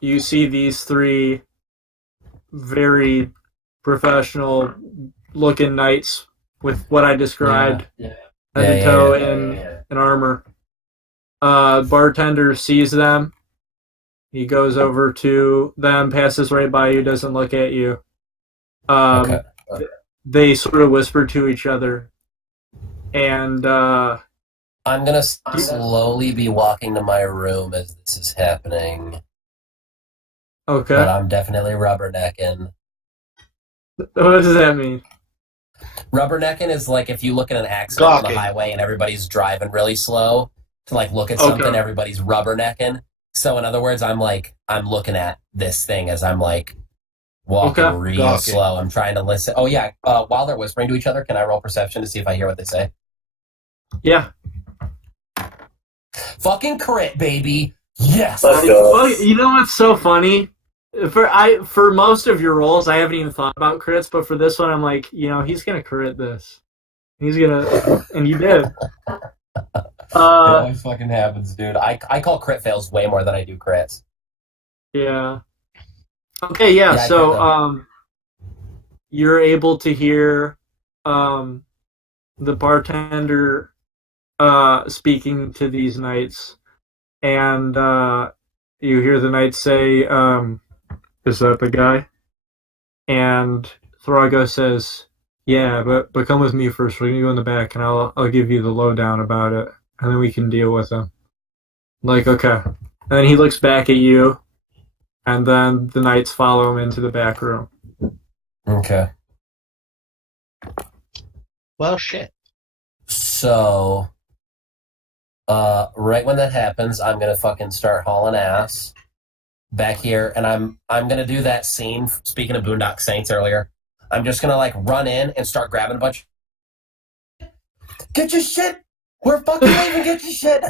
you see these three very professional looking knights with what I described, head to toe in armor. Bartender sees them. He goes over to them, passes right by you, doesn't look at you. Okay. They sort of whisper to each other, And I'm gonna slowly be walking to my room as this is happening, but okay, I'm definitely rubbernecking. what does that mean? Rubbernecking is like if you look at an accident on the Gawking. highway and everybody's driving really slow to like look at Okay. something, everybody's rubbernecking. So in other words, I'm looking at this thing as I'm like walking Okay. real Gawking. slow. I'm trying to listen. Oh yeah, while they're whispering to each other, can I roll perception to see if I hear what they say? Yeah. Fucking crit, baby. Yes. Let's go. Well, you know what's so funny? For most of your rolls, I haven't even thought about crits, but for this one, I'm like, he's gonna crit this. He's gonna, and you did. It always fucking happens, dude. I call crit fails way more than I do crits. Yeah. Okay, yeah, Yeah, I so crit them. you're able to hear the bartender speaking to these knights, and you hear the knights say, is that the guy? And Thrago says, yeah, but come with me first. We're gonna go in the back, and I'll give you the lowdown about it, and then we can deal with him. Like, okay. And then he looks back at you, and then the knights follow him into the back room. Okay. Well, shit. So, right when that happens, I'm gonna fucking start hauling ass back here, and I'm gonna do that scene. Speaking of Boondock Saints earlier, I'm just gonna like run in and start grabbing a bunch. Get your shit. We're fucking leaving. Get your shit.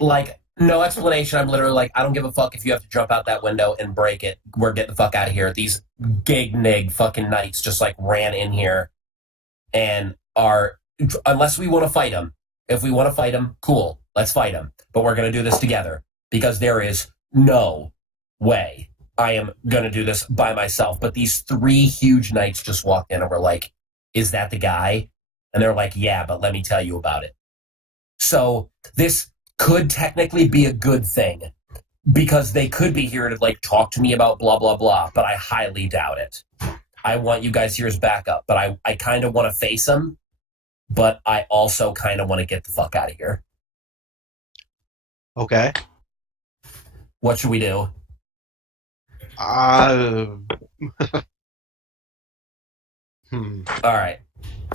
Like no explanation. I'm literally like, I don't give a fuck if you have to jump out that window and break it. We're getting the fuck out of here. These gig nig fucking knights just like ran in here and are, unless we want to fight them. If we want to fight them, cool, let's fight them. But we're gonna do this together because there is no way I am gonna do this by myself. But these three huge knights just walked in and were like, "Is that the guy?" And they're like, "Yeah, but let me tell you about it." So this could technically be a good thing because they could be here to like talk to me about blah, blah, blah, but I highly doubt it. I want you guys here as backup, but I kind of want to face them, but I also kind of want to get the fuck out of here. Okay. What should we do? Hmm. All right.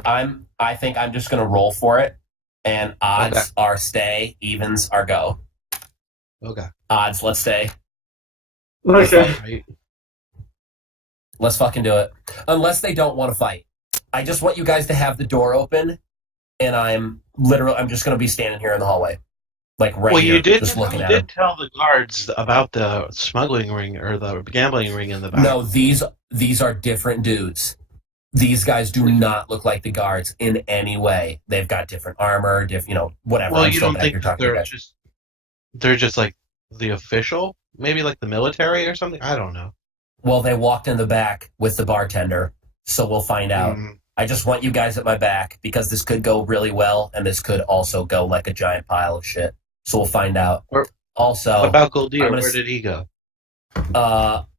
I think I'm just going to roll for it. And odds Okay. are stay, evens are go. Okay. Odds, let's stay. Okay. Right. Let's fucking do it. Unless they don't want to fight. I just want you guys to have the door open, and I'm just going to be standing here in the hallway. Like right Well, here, you did. just looking You at did them. tell the guards about the smuggling ring or the gambling ring in the back. No, these are different dudes. These guys do not look like the guards in any way. They've got different armor, whatever. Well, I'm you so don't bad think you're that talking to they're guys. they're just like the official, maybe like the military or something. I don't know. Well, they walked in the back with the bartender, so we'll find out. Mm. I just want you guys at my back because this could go really well, and this could also go like a giant pile of shit. So we'll find out. Also, What about Goldier? I'm gonna Where did he go?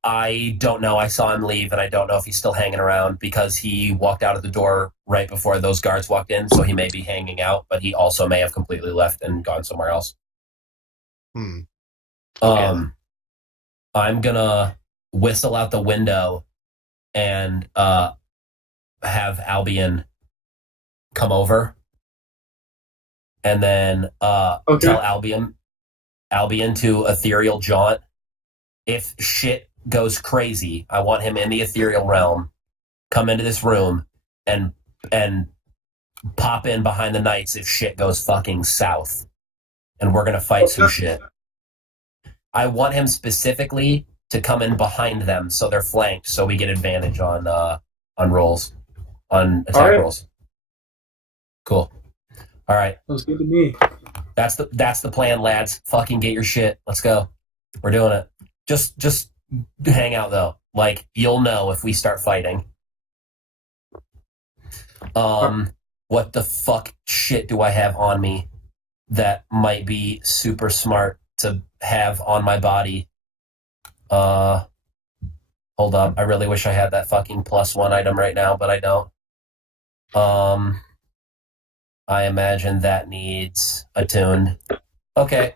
I don't know. I saw him leave, and I don't know if he's still hanging around because he walked out of the door right before those guards walked in, so he may be hanging out, but he also may have completely left and gone somewhere else. Hmm. Okay. I'm gonna whistle out the window and have Albion come over, and then tell Albion to ethereal jaunt. If shit goes crazy, I want him in the ethereal realm, come into this room, and pop in behind the knights if shit goes fucking south. And we're gonna fight some shit. I want him specifically to come in behind them so they're flanked, so we get advantage on rolls, on attack rolls. Cool. All right. Sounds good to me. That's the plan, lads. Fucking get your shit. Let's go. We're doing it. Just hang out though. Like you'll know if we start fighting. What the fuck shit do I have on me that might be super smart to have on my body? Hold up. I really wish I had that fucking +1 item right now, but I don't. I imagine that needs attuned. Okay.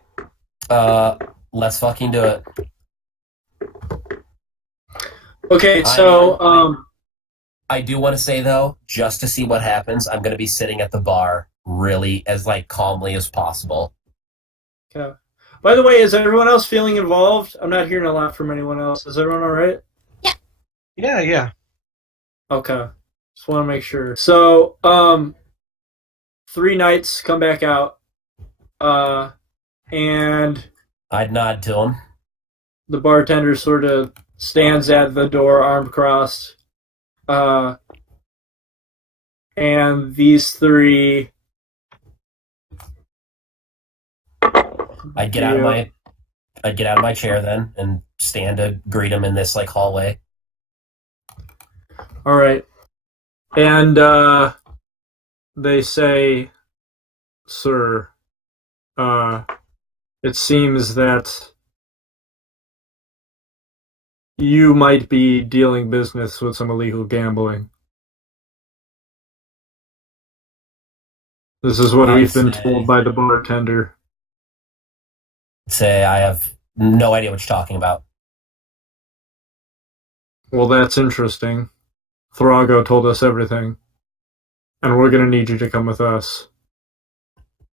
Let's fucking do it. Okay, so I do want to say though, just to see what happens, I'm going to be sitting at the bar really as like calmly as possible. okay. By the way, is everyone else feeling involved? I'm not hearing a lot from anyone else. Is everyone all right? Yeah. Okay. Just want to make sure. So, 3 knights come back out, and I'd nod to him. the bartender sort of stands at the door, arms crossed. And these 3. I'd get out of my chair then and stand to greet him in this like hallway. All right. And they say, "Sir, it seems that you might be dealing business with some illegal gambling." This is what we've been told by the bartender. Say I have no idea what you're talking about. Well, that's interesting. Thrago told us everything. And we're going to need you to come with us.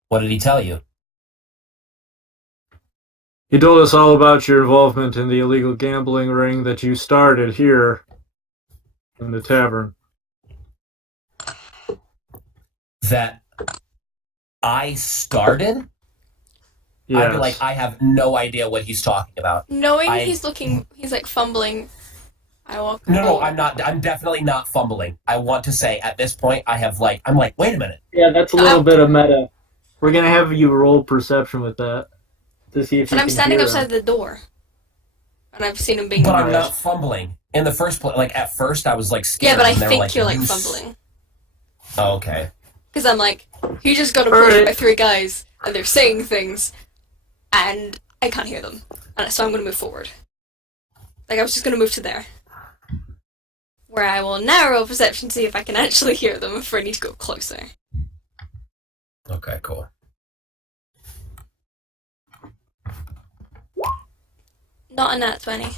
What did he tell you? He told us all about your involvement in the illegal gambling ring that you started here in the tavern. That I started? Yes. I'd be like, I have no idea what he's talking about. Knowing he's like fumbling, I walk. No, I'm not. I'm definitely not fumbling. I want to say at this point, I'm like, wait a minute. Yeah, that's a little bit of meta. We're going to have you roll perception with that to see if you And can I'm standing hear outside the door. And I've seen him being But I'm not fumbling. In the first place, like, at first I was, like, scared. Yeah, but I and they were think like, you're, like, fumbling. Oh, okay. Because I'm like, he just got approached by 3 guys, and they're saying things, and I can't hear them. And so I'm going to move forward. Like, I was just going to move to there. Where I will narrow perception, see if I can actually hear them before I need to go closer. Okay, cool. Not a nat 20.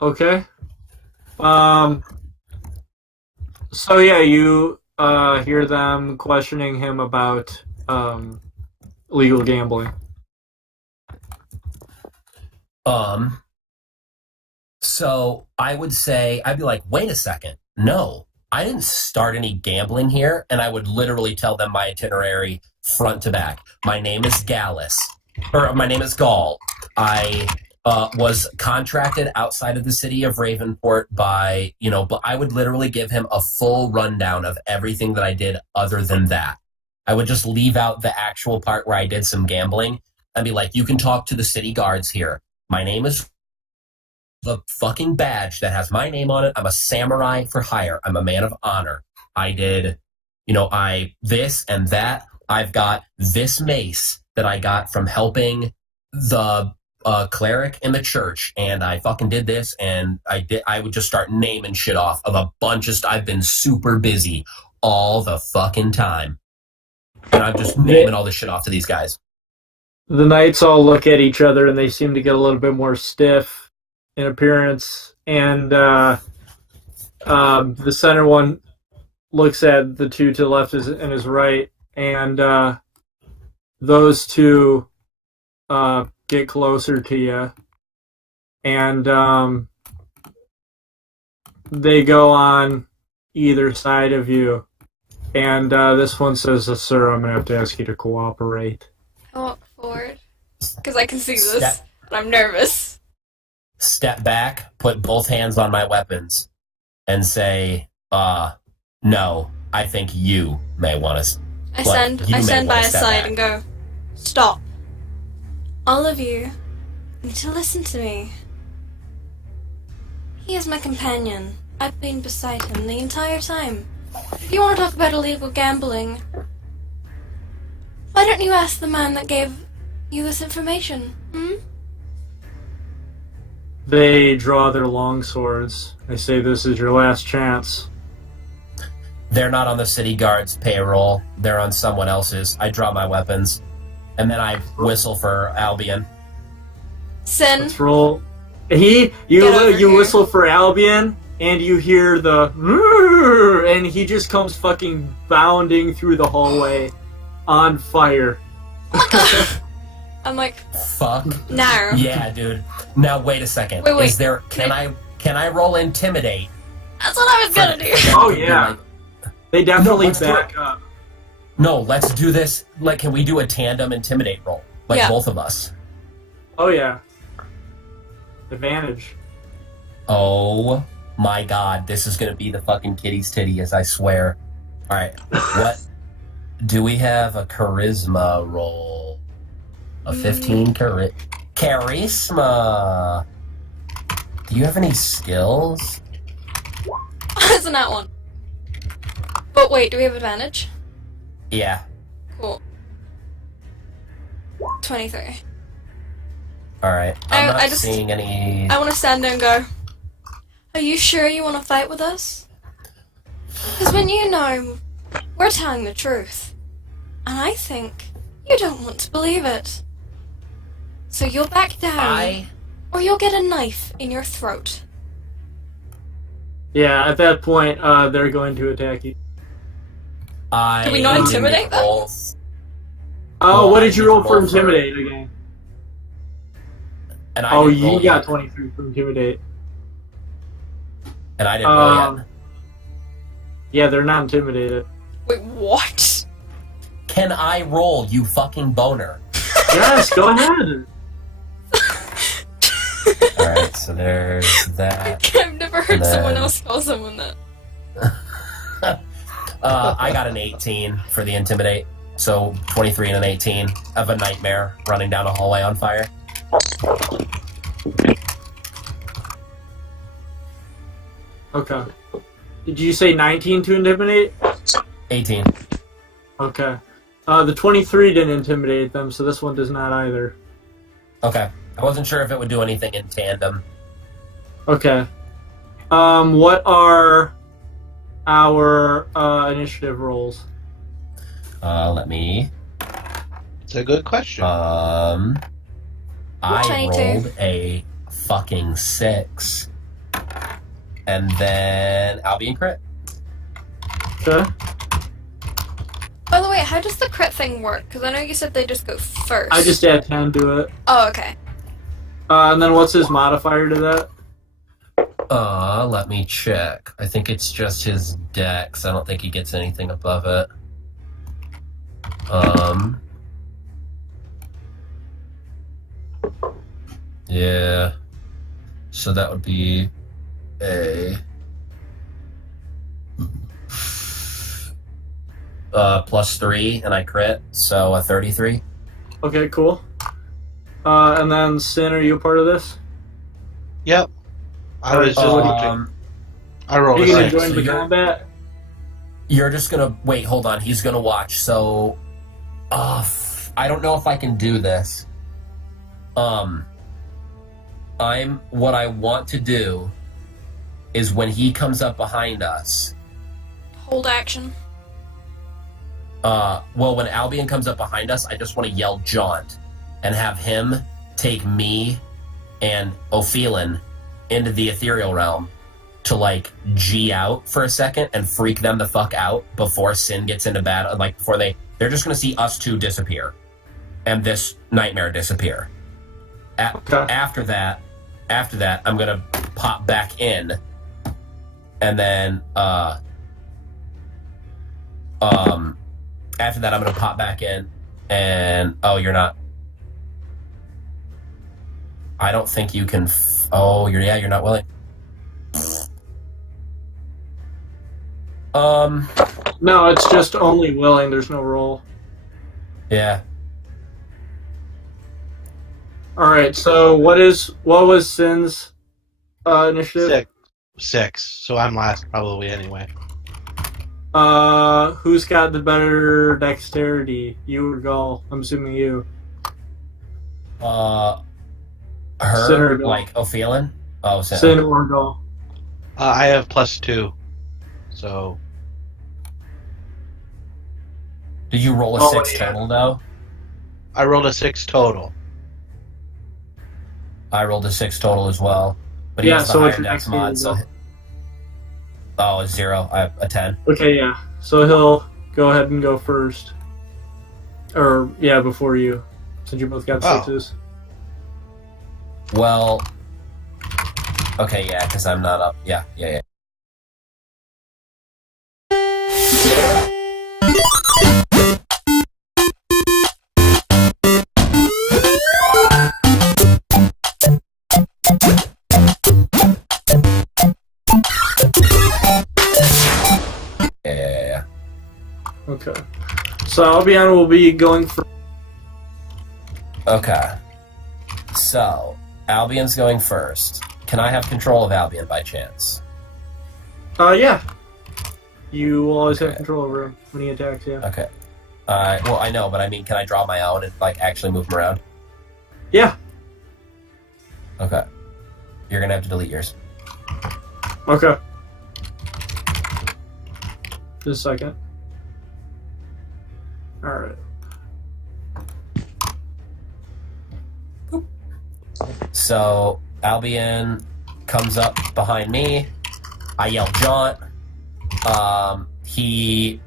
Okay. So yeah, you hear them questioning him about legal gambling. So I would say, I'd be like, wait a second. No, I didn't start any gambling here. And I would literally tell them my itinerary front to back. My name is Gallus. Or my name is Gall. I was contracted outside of the city of Ravenport by, but I would literally give him a full rundown of everything that I did other than that. I would just leave out the actual part where I did some gambling and be like, you can talk to the city guards here. My name is the fucking badge that has my name on it. I'm a samurai for hire. I'm a man of honor. I did, this and that. I've got this mace that I got from helping the cleric in the church, and I fucking did this, and I would just start naming shit off of a bunch of I've been super busy all the fucking time. And I'm just naming all this shit off to these guys. The knights all look at each other, and they seem to get a little bit more stiff in appearance, and the center one looks at the 2 to the left and his right, and those 2 get closer to you, and they go on either side of you, and this one says, "Sir, I'm going to have to ask you to cooperate." I walk forward, because I can see this, and I'm nervous. Step back, put both hands on my weapons, and say, no, I think you may want to... I stand by his side and go, "Stop. All of you need to listen to me. He is my companion. I've been beside him the entire time. If you want to talk about illegal gambling, why don't you ask the man that gave you this information, They draw their long swords. They say this is your last chance. They're not on the city guard's payroll. They're on someone else's. I draw my weapons, and then I whistle for Albion. Sin. Let's roll. Get over You here. whistle for Albion, and you hear the "Rrrr," and he just comes fucking bounding through the hallway, on fire. I'm like, Fuck. no. Yeah, dude. Now wait a second. Wait. Is there? Can I roll intimidate? That's what I was gonna do. Oh, yeah. They definitely let's do back it. up. No, let's do this. Like, can we do a tandem intimidate roll? Like Yeah. both of us. Oh yeah. Advantage. Oh my god, this is gonna be the fucking kitty's titties, I swear. Alright, what? Do we have a charisma roll? A 15 charisma. Do you have any skills? Isn't that one? But wait, do we have advantage? Yeah. Cool. 23. Alright. I'm I not just- seeing any. I want to stand there and go, are you sure you want to fight with us? Because when you know, we're telling the truth. And I think you don't want to believe it. So you'll back down, or you'll get a knife in your throat. Yeah, at that point, they're going to attack you. Can we not intimidate them? Oh, what I did you need roll to for roll for- intimidate again? And I Oh, didn't roll you got yet. 23 for intimidate. And I didn't roll yet. Yeah, they're not intimidated. Wait, what? Can I roll, you fucking boner? Yes, go ahead. Alright, so there's that. I've never heard And then- someone else call someone that. I got an 18 for the intimidate. So 23 and an 18 of a nightmare running down a hallway on fire. Okay. Did you say 19 to intimidate? 18. Okay. The 23 didn't intimidate them, so this one does not either. Okay. I wasn't sure if it would do anything in tandem. Okay. What are our initiative rolls? Let me. It's a good question. I 22. rolled a fucking 6. And then Albion crit. Okay. By the way, how does the crit thing work? Because I know you said they just go first. I just add 10 to it. Oh, okay. And then what's his modifier to that? Let me check. I think it's just his dex. I don't think he gets anything above it. Yeah. So that would be a +3, and I crit, so a 33. Okay, cool. And then Sin, are you a part of this? Yep. I was just I Are rolled you a gonna 6. join the you're- combat? You're just gonna wait. Hold on. He's gonna watch. So, I don't know if I can do this. What I want to do is when he comes up behind us. Hold action. Well, when Albion comes up behind us, I just want to yell jaunt and have him take me and Ophelin into the ethereal realm to like G out for a second and freak them the fuck out before Sin gets into battle. Like before they're just gonna see us two disappear and this nightmare disappear. Okay. After that, I'm gonna pop back in, and then after that, I'm gonna pop back in, and you're not. I don't think you can. You're not willing. No, it's just only willing. There's no roll. Yeah. All right. So what was Sin's initiative? 6. So I'm last probably anyway. Who's got the better dexterity? You or Gull? I'm assuming you. I Her, Sin or Gall. like Ophelin? Oh, Sin or Gall. I have +2, so Did you roll a Oh, 6 yeah. total, though? I rolled a 6 total. I rolled a 6 total as well. But he Yeah, has the so higher it's an dex extra mod, so... roll. Oh, a 0. I have a 10. Okay, yeah. So he'll go ahead and go first. Or, yeah, before you. Since you both got Oh. 6s. Well... Okay, yeah, because I'm not up. Yeah. Yeah. Okay. So Albion will be going for. Okay. So, Albion's going first. Can I have control of Albion by chance? Yeah. You will always have Okay. control over him when he attacks, yeah. Okay. Well, I know, but I mean, can I draw my own and, like, actually move him around? Yeah. Okay. You're gonna have to delete yours. Okay. Just a second. Alright. So, Albion comes up behind me. I yell jaunt. He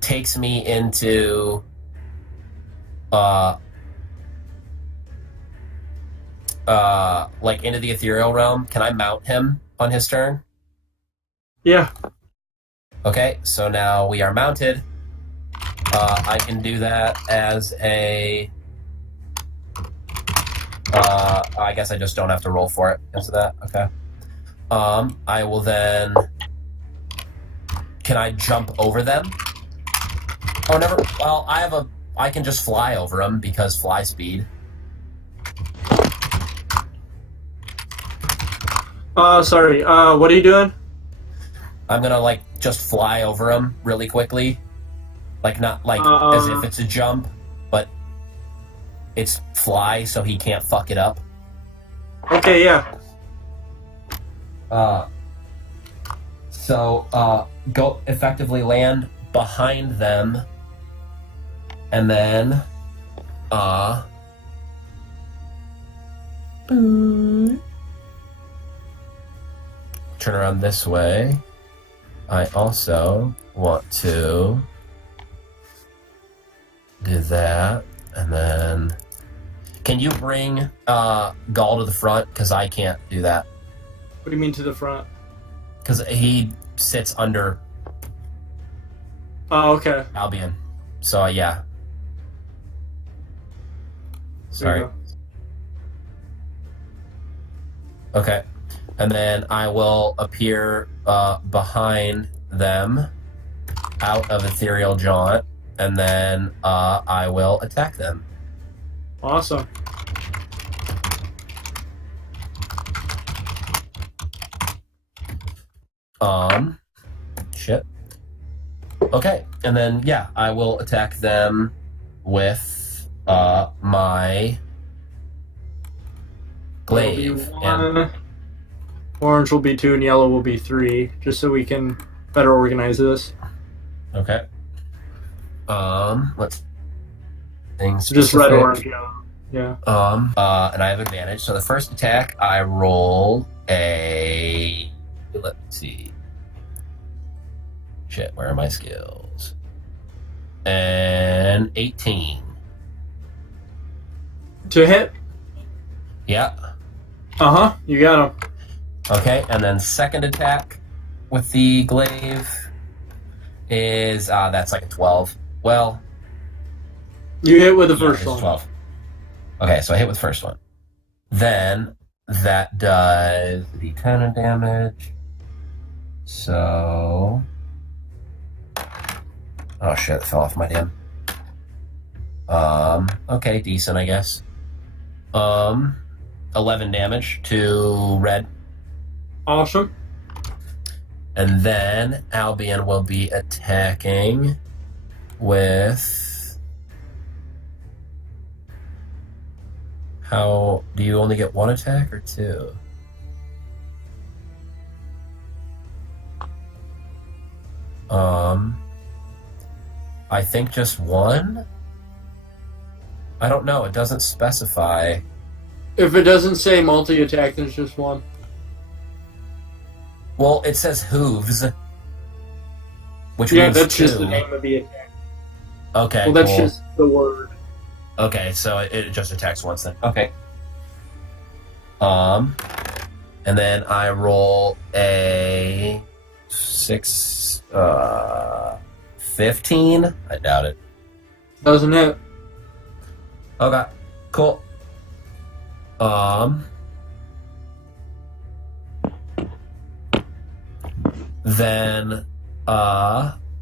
takes me into like into the ethereal realm. Can I mount him on his turn? Yeah. Okay, so now we are mounted. I can do that as a I guess I just don't have to roll for it because of that. Okay. I will then. Can I jump over them? Oh, never. Well, I can just fly over them because fly speed. Sorry. What are you doing? I'm gonna like just fly over them really quickly, like not like as if it's a jump, but it's fly, so he can't fuck it up. Okay, yeah. So go effectively land behind them, and then turn around this way. I also want to do that, and then can you bring Gaul to the front? Because I can't do that. What do you mean to the front? Because he sits under Oh, okay. Albion. So, yeah. There you Sorry. Okay. And then I will appear behind them out of Ethereal Jaunt, and then I will attack them. go. Awesome. Shit. Okay, and then, yeah, I will attack them with my glaive. Will be And 1, orange will be 2, and yellow will be 3, just so we can better organize this. okay. Let's things So just red, specific. orange, yellow. Yeah. And I have advantage. So the first attack, I roll a. Let's see. Shit, where are my skills? And 18. To hit? Yeah. Uh-huh. You got him. Okay, and then second attack with the glaive is that's like a 12. Well, You hit with the yeah, first it's one. 12. Okay, so I hit with the first one. Then that does the 10 of damage. So. Oh shit, it fell off my damn. Okay, decent, I guess. 11 damage to red. Awesome. And then Albion will be attacking with. How do you only get one attack or two? I think just one? I don't know, it doesn't specify. If it doesn't say multi-attack, there's just one. Well, it says hooves. Which Yeah, means that's two. just the name of the attack. Okay, Well, that's cool. just the word. Okay, so it just attacks once then. Okay. And then I roll a 15. I doubt it. Doesn't it? Okay, cool. Then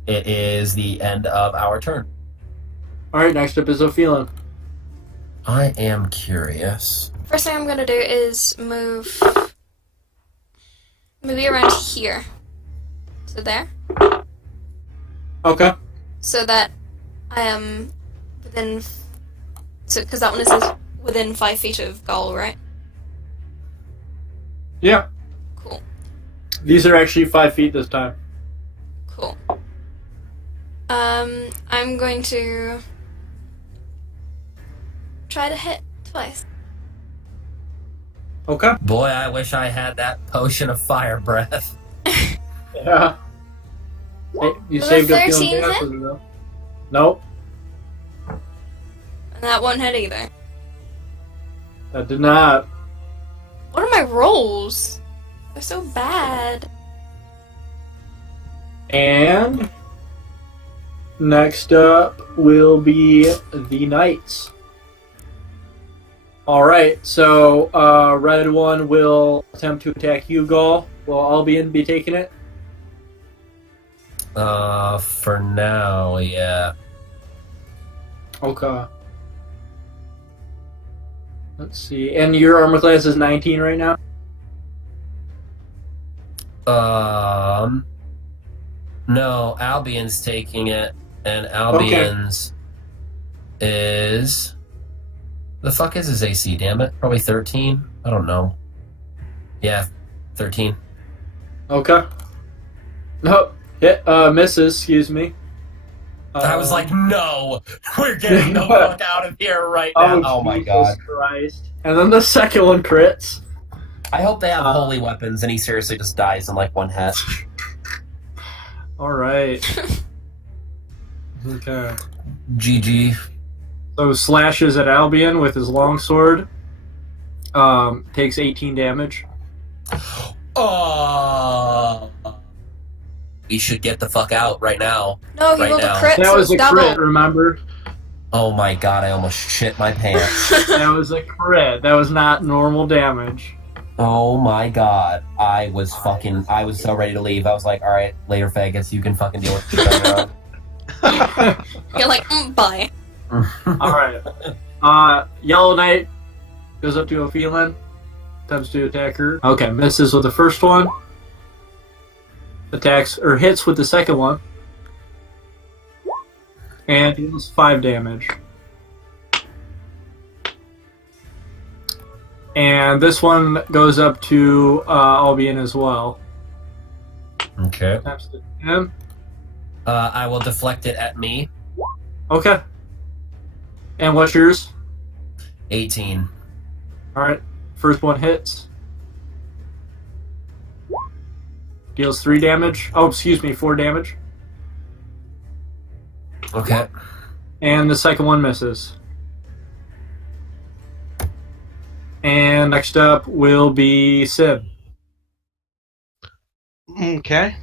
it is the end of our turn. Alright, next up is Ophelin. I am curious. First thing I'm gonna do is move maybe around here. So there. Okay. So that I am within. So, because that one is within 5 feet of goal, right? Yeah. Cool. These are actually 5 feet this time. Cool. I'm going to try to hit twice. Okay. Boy, I wish I had that potion of fire breath. Yeah. Hey, you Was saved it Ophelin 13 Gas, then? though. Nope. And that won't hit either. That did not. What are my rolls? They're so bad. And next up will be the Knights. Alright, so red one will attempt to attack you, Gaul. Will Albion be taking it? For now, yeah. Okay. Let's see. And your armor class is 19 right now? No, Albion's taking it, and Albion's is... The fuck is his AC, damn it? Probably 13? I don't know. Yeah, 13. Okay. No, hit, misses, excuse me. I was like, no! We're getting the fuck out of here right now! Oh my Jesus god. Christ. And then the second one crits. I hope they have holy weapons and he seriously just dies in like one hit. Alright. Okay. GG. So slashes at Albion with his longsword. Takes 18 damage. Oh, we should get the fuck out right now. No, he Right rolled now. a crit, That so was it's a double. crit, remember? Oh my god, I almost shit my pants. That was a crit. That was not normal damage. Oh my god. I was so ready to leave. I was like, alright, later faggots, you can fucking deal with shit on your own. You're like, bye. Alright. Yellow Knight goes up to Ophelin. Attempts to attack her. Okay, misses with the first one. Attacks, or hits with the second one. And deals 5 damage. And this one goes up to Albion as well. Okay. Attempts to him. I will deflect it at me. Okay. And what's yours? 18. Alright. First one hits. Deals 3 damage. Oh, excuse me, 4 damage. Okay. And the second one misses. And next up will be Sib. Okay.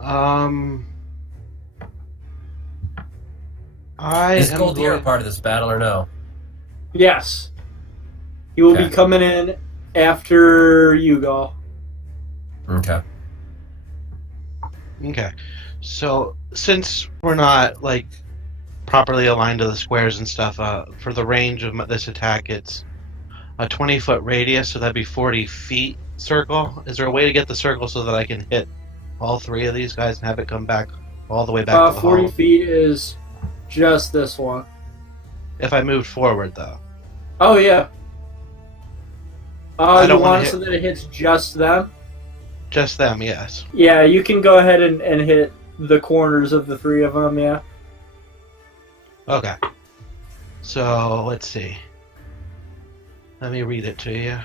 Is Goldier a part of this battle or no? Yes. He will Okay. be coming in after you go. Okay. Okay. So since we're not like properly aligned to the squares and stuff, for the range of this attack, it's a 20-foot radius, so that'd be 40 feet circle. Is there a way to get the circle so that I can hit all 3 of these guys and have it come back all the way back to the 40 hall? feet is just this one. If I moved forward, though. Oh, yeah. I You don't wanna want it hit- so that it hits just them? Just them, yes. Yeah, you can go ahead and hit the corners of the three of them, yeah. Okay. So, let's see. Let me read it to you.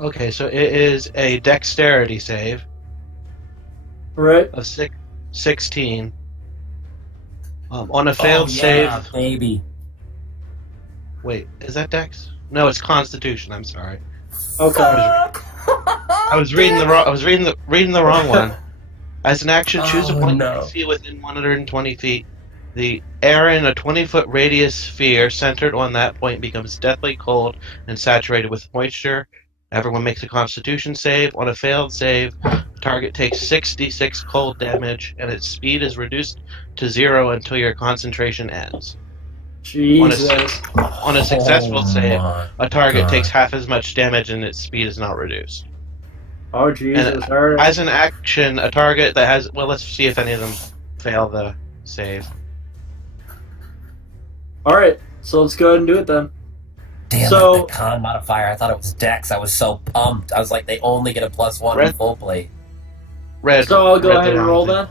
Okay, so it is a dexterity save Right? of 16. On a failed save... baby. Wait, is that dex? No, it's constitution, I'm sorry. Okay. I was reading the wrong. I was reading the wrong one. As an action, choose a Oh, point no. you see within 120 feet. The air in a 20-foot radius sphere centered on that point becomes deathly cold and saturated with moisture. Everyone makes a Constitution save. On a failed save, the target takes 66 cold damage, and its speed is reduced to 0 until your concentration ends. Jesus. On a successful save, my a target God. takes half as much damage, and its speed is not reduced. Oh, Jesus. And Alright. as an action, a target that has... Well, let's see if any of them fail the save. Alright, so let's go ahead and do it then. Damn, So- the con modifier. I thought it was Dex. I was so pumped. I was like, they only get a +1 in Red- full plate. Red. So I'll go read the ahead and wrong roll thing. then.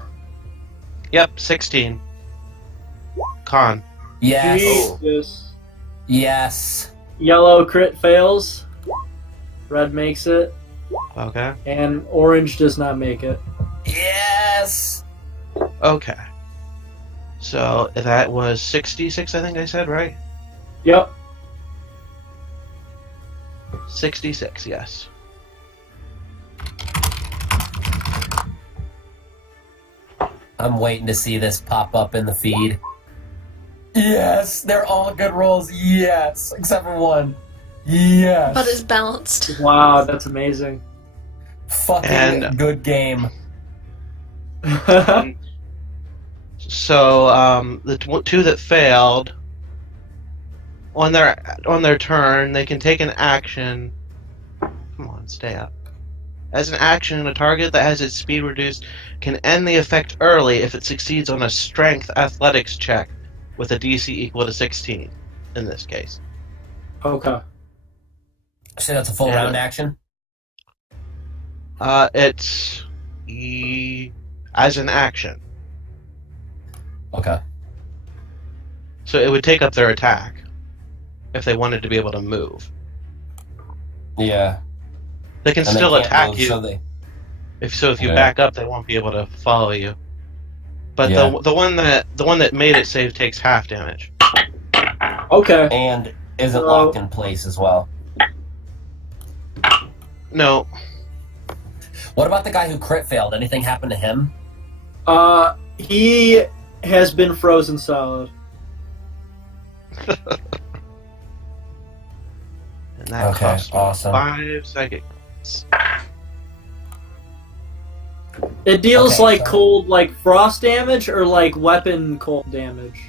Yep, 16. Con. Yes. Jesus. Yes. Yellow crit fails. Red makes it. Okay. And orange does not make it. Yes. Okay. So that was 66, I think I said, right? Yep. 66, yes. I'm waiting to see this pop up in the feed. Yes, they're all good rolls. Yes, except for one. Yes. But it's balanced. Wow, that's amazing. Fucking And- good game. So the two that failed on their turn, they can take an action. Come on, stay up. As an action, a target that has its speed reduced can end the effect early if it succeeds on a strength athletics check with a DC equal to 16. In this case, Okay. So that's a full Yeah. round action. it's as an action, Okay. so it would take up their attack if they wanted to be able to move. Yeah. They can And they still can't attack move, you. So they... If you Yeah. back up, they won't be able to follow you. But Yeah. the one that made it save takes half damage. Okay. And isn't So- locked in place as well. No, What about the guy who crit failed? Anything happened to him? He has been frozen solid. and that Okay, costs me awesome. 5 psychic. It deals Okay, like so- cold, like frost damage, or like weapon cold damage.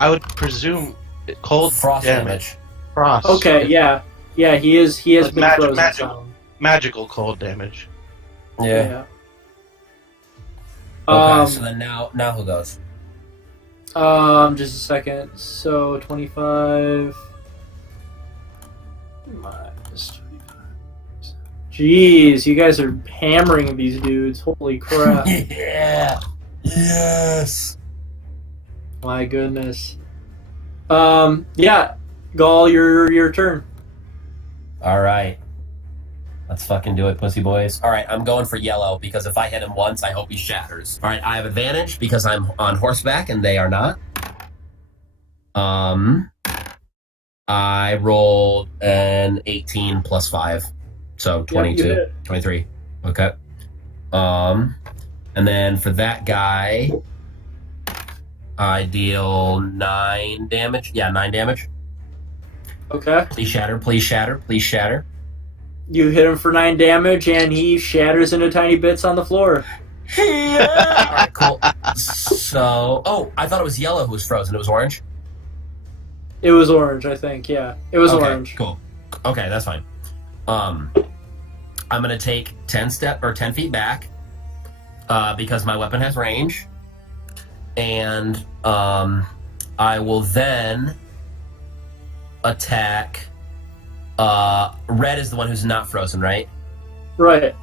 I would presume cold Frost damage. damage. Frost. Okay, yeah, he has Like been frozen magic. solid. Magical cold damage. Yeah. Okay, so then now who goes? Just a second. So 25 minus 25. Jeez, you guys are hammering these dudes. Holy crap! Yeah. Yes. My goodness. Yeah, Gaul, your turn. All right. Let's fucking do it, pussy boys. All right, I'm going for yellow because if I hit him once, I hope he shatters. All right, I have advantage because I'm on horseback and they are not. I rolled an 18 plus 5, so 22, hit it. 23. Okay. And then for that guy, I deal 9 damage. Yeah, 9 damage. Okay. Please shatter, please shatter, please shatter. You hit him for 9 damage, and he shatters into tiny bits on the floor. Yeah. All right, cool. So, I thought it was yellow who was frozen. It was orange. It was orange, I think. Yeah, it was Okay, orange. Cool. Okay, that's fine. I'm gonna take 10 feet back, because my weapon has range, and I will then attack. Red is the one who's not frozen, right? Right.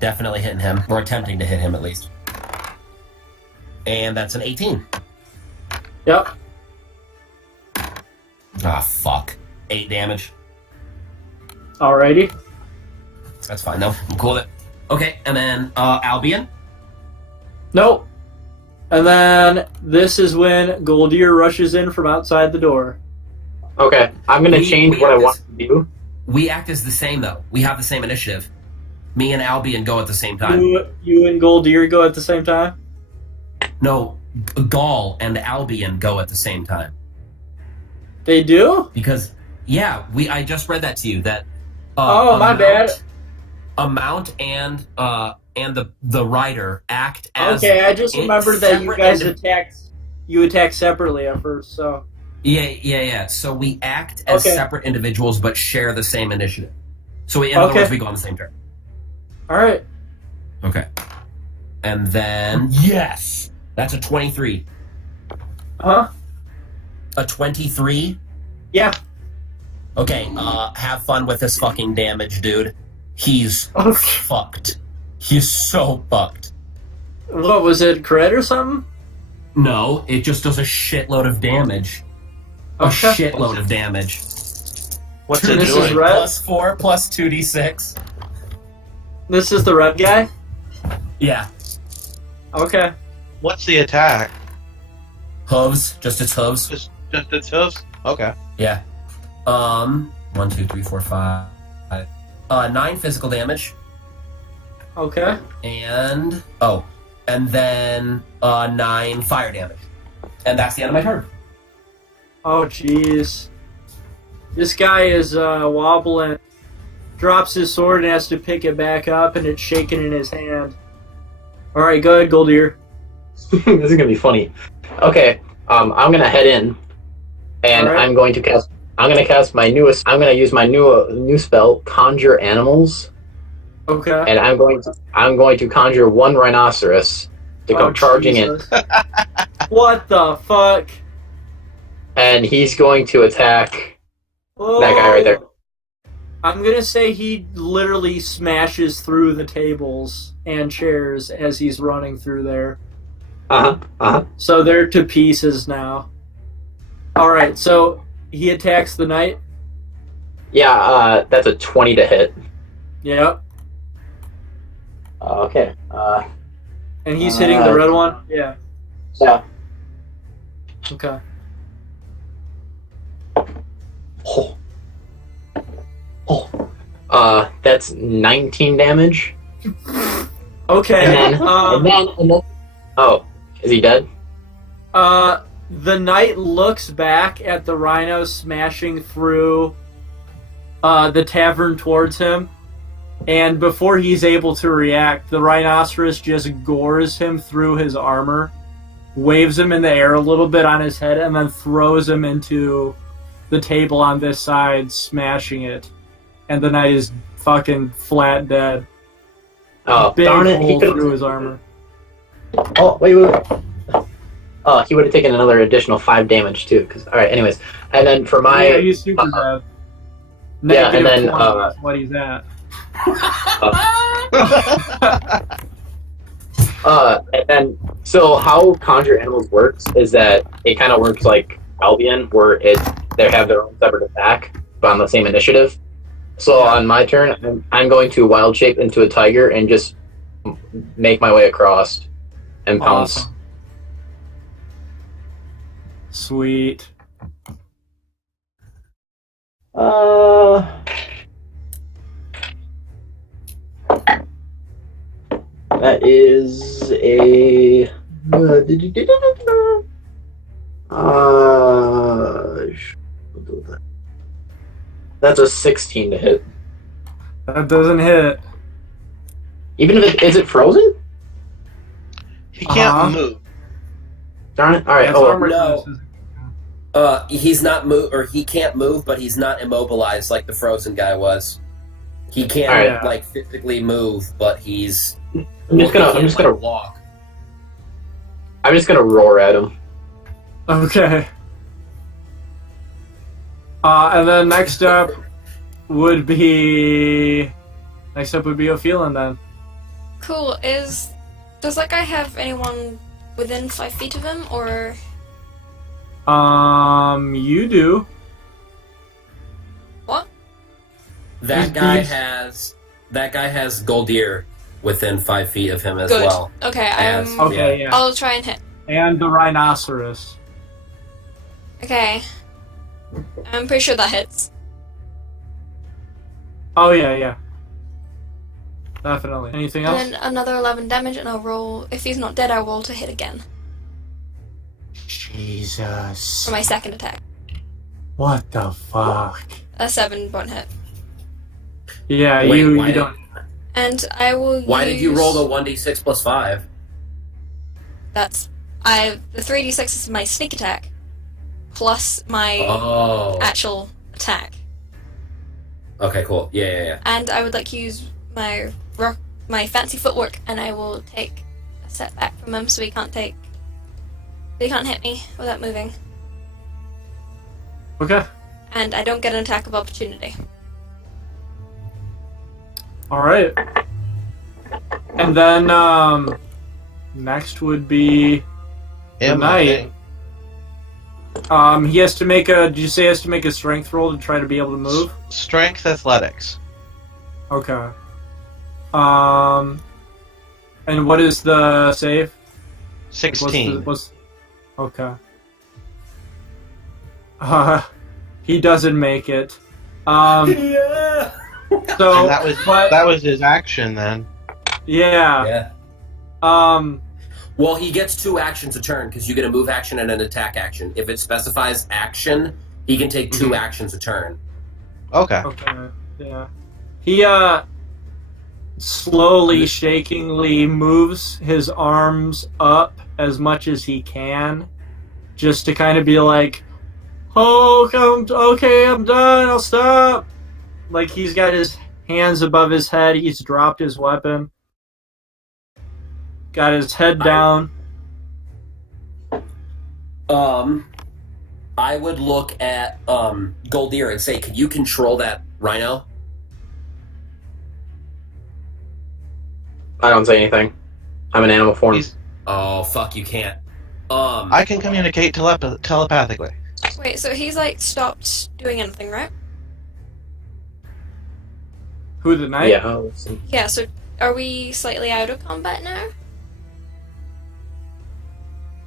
Definitely hitting him, or attempting to hit him at least. And that's an 18. Yep. Ah, fuck. 8 damage. Alrighty. That's fine, though. I'm cool with it. Okay, and then Albion. Nope. And then this is when Goldier rushes in from outside the door. Okay, I'm gonna change what I want to do. We act as the same, though. We have the same initiative. Me and Albion go at the same time. You and Goldier go at the same time? No, Gaul and Albion go at the same time. They do? Because, yeah, I just read that to you, that... my bad. Amount and the rider act as... Okay, I just remembered that you guys separate attacked separately at first, so... Yeah. So we act as separate individuals, but share the same initiative. So in other words, we go on the same turn. Alright. Okay. And then... Yes! That's a 23. Huh? A 23? Yeah. Okay, have fun with this fucking damage, dude. He's fucked. He's so fucked. What, was it crit or something? No, it just does a shitload of damage. A shitload of damage. What's it This is doing? red? +4 plus 2d6. This is the red guy? Yeah. Okay. What's the attack? Hooves. Just its hooves. Just its hooves? Okay. Yeah. 1, 2, 3, 4, 5. 9 physical damage. Okay. And then 9 fire damage. And that's the end of my turn. Oh, jeez. This guy is wobbling. Drops his sword and has to pick it back up, and it's shaking in his hand. Alright, go ahead, Goldier. This is gonna be funny. Okay, I'm gonna head in, and Alright. I'm gonna cast my newest. I'm gonna use my new spell, Conjure Animals, Okay. and I'm going to conjure one rhinoceros to come charging in, What the fuck? and he's going to attack Oh. that guy right there. I'm gonna say he literally smashes through the tables and chairs as he's running through there. So they're to pieces now. Alright, so he attacks the knight. Yeah, that's a 20 to hit. Yep. Okay. And he's hitting the red one? Yeah. Yeah. Okay. That's 19 damage. Okay. And then, oh, is he dead? The knight looks back at the rhino smashing through the tavern towards him, and before he's able to react, the rhinoceros just gores him through his armor, waves him in the air a little bit on his head, and then throws him into the table on this side, smashing it. And the knight is fucking flat dead. Oh, Big darn it! hole through his armor. Oh, wait. Oh, he would have taken another additional 5 damage too. All right, anyways, and then for my Yeah, he's super dead. yeah, and then that's what he's at. and then so how Conjure Animals works is that it kind of works like Albion, where they have their own separate attack, but on the same initiative. So on my turn, I'm going to wild shape into a tiger and just make my way across and pounce. Awesome. Sweet. That is a. That's a 16 to hit. That doesn't hit. Even if is it frozen? He can't move. Darn it! All right. That's Oh armor no. classes. He's not he can't move, but he's not immobilized like the frozen guy was. He can't Alright. like physically move, but he's. I'm just gonna walk. I'm just gonna roar at him. Okay. And then next up would be Ophelin then. Cool. Does that guy have anyone within 5 feet of him, or? You do. What? That guy has Goldir within 5 feet of him as Good. well. Okay, Okay, yeah. I'll try and hit. And the rhinoceros. Okay. I'm pretty sure that hits. Oh yeah. Definitely. Anything else? And then another 11 damage, and I'll roll. If he's not dead, I'll roll to hit again Jesus. for my second attack. What the fuck? A 7 won't hit. Yeah, Wait, you don't. And I will. Why did you roll the 1d6 plus 5? The 3d6 is my sneak attack, plus my actual attack. Okay, cool. Yeah. And I would like to use my fancy footwork, and I will take a step back from him so he can't hit me without moving. Okay. And I don't get an attack of opportunity. All right. And then next would be the knight. He has to make a. Did you say he has to make a strength roll to try to be able to move? Strength athletics. Okay. And what is the save? 16. Okay. He doesn't make it. Yeah. So And that was his action then. yeah. Well, he gets 2 actions a turn because you get a move action and an attack action. If it specifies action, he can take 2 actions a turn. Okay. Okay. Yeah. He slowly, shakingly moves his arms up as much as he can, just to kind of be like, "Oh, okay, I'm done. I'll stop." Like he's got his hands above his head. He's dropped his weapon. Got his head down. I would look at Goldir and say, "Can you control that rhino?" I don't say anything. I'm an animal form. Oh fuck, you can't. I can communicate telepathically. Wait, so he's like stopped doing anything, right? Who, the knight? Yeah. Let's see. Yeah, so are we slightly out of combat now?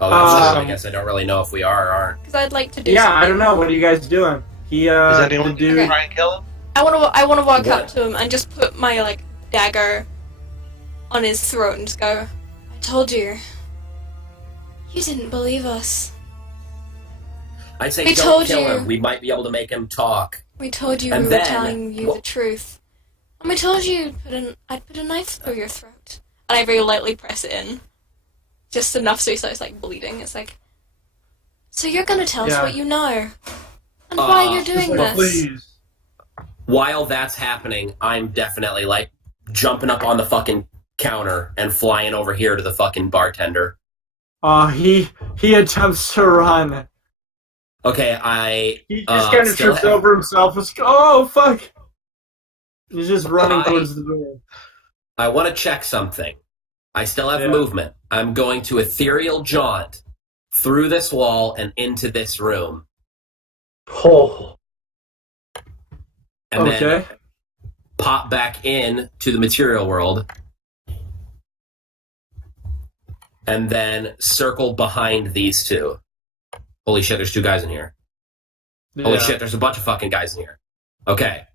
Oh, that's true. I guess I don't really know if we are or aren't. Because I'd like to do Yeah, something. I don't know. What are you guys doing? He Is anyone the dude. going to try and kill him? I want to walk What? up to him and just put my like dagger on his throat and just go, "I told you. You didn't believe us. I'd say We don't told kill you. him. We might be able to make him talk. We told you And we were then- telling you the truth. And we told you I'd put a knife through your throat." And I very lightly press it in. Just enough so he starts like bleeding. It's like, "So you're gonna tell us Yeah. what you know. And why you're He's doing like, this." "Please." While that's happening, I'm definitely like jumping up on the fucking counter and flying over here to the fucking bartender. He attempts to run. Okay, I He just kind of still trips have- over himself. It's, oh fuck! He's just running towards the door. I want to check something. I still have Yeah. movement. I'm going to ethereal jaunt through this wall and into this room. Oh. And then Okay. pop back in to the material world. And then circle behind these 2. Holy shit, there's 2 guys in here. Holy Yeah. shit, there's a bunch of fucking guys in here. Okay.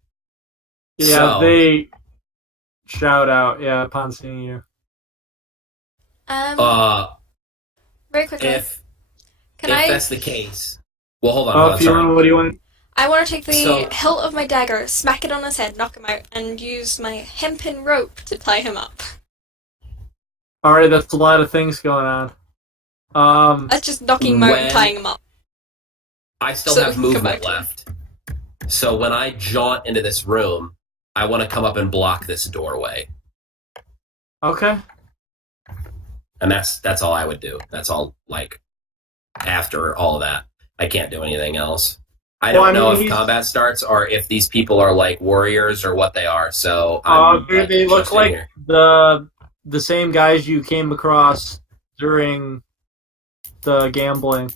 Yeah, So- they shout out, upon seeing you. Very quickly, If can if I? that's the case, well, hold on, Oh, sorry. Ophelin, what do you want? I want to take the So- hilt of my dagger, smack it on his head, knock him out, and use my hempen rope to tie him up. Alright, that's a lot of things going on. That's just knocking him out and When- tying him up. I still So we have can come movement back to it. left. So when I jaunt into this room, I want to come up and block this doorway. Okay. And that's all I would do. That's all, like, after all of that. I can't do anything else. I don't know if combat starts or if these people are like warriors or what they are. So they look like here. the same guys you came across during the gambling.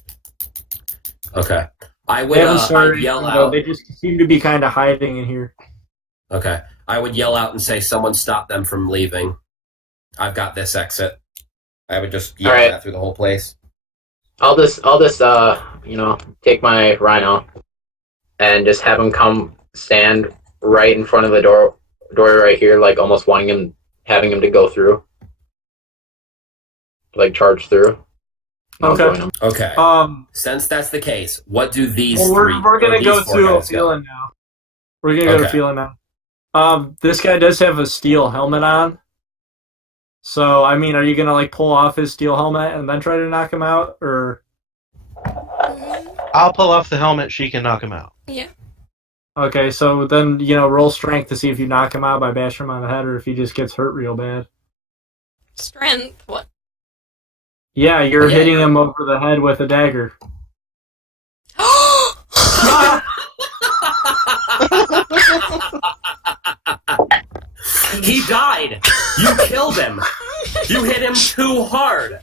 Okay. I would They haven't started I'd yell anything, though. out. They just seem to be kind of hiding in here. Okay. I would yell out and say, someone stop them from leaving. I've got this exit. I would just yell that through the whole place. I'll just take my rhino and just have him come stand right in front of the door right here, like almost having him to go through. Like charge through. Okay. Okay. Since that's the case, what do these we're gonna go to Ophelin now. We're gonna go to Ophelin now. This guy does have a steel helmet on. So, I mean, are you gonna like pull off his steel helmet and then try to knock him out, or? I'll pull off the helmet. She can knock him out. Yeah. Okay, so then roll strength to see if you knock him out by bashing him on the head, or if he just gets hurt real bad. Strength? What? Yeah, you're hitting him over the head with a dagger. He died. You killed him. You hit him too hard.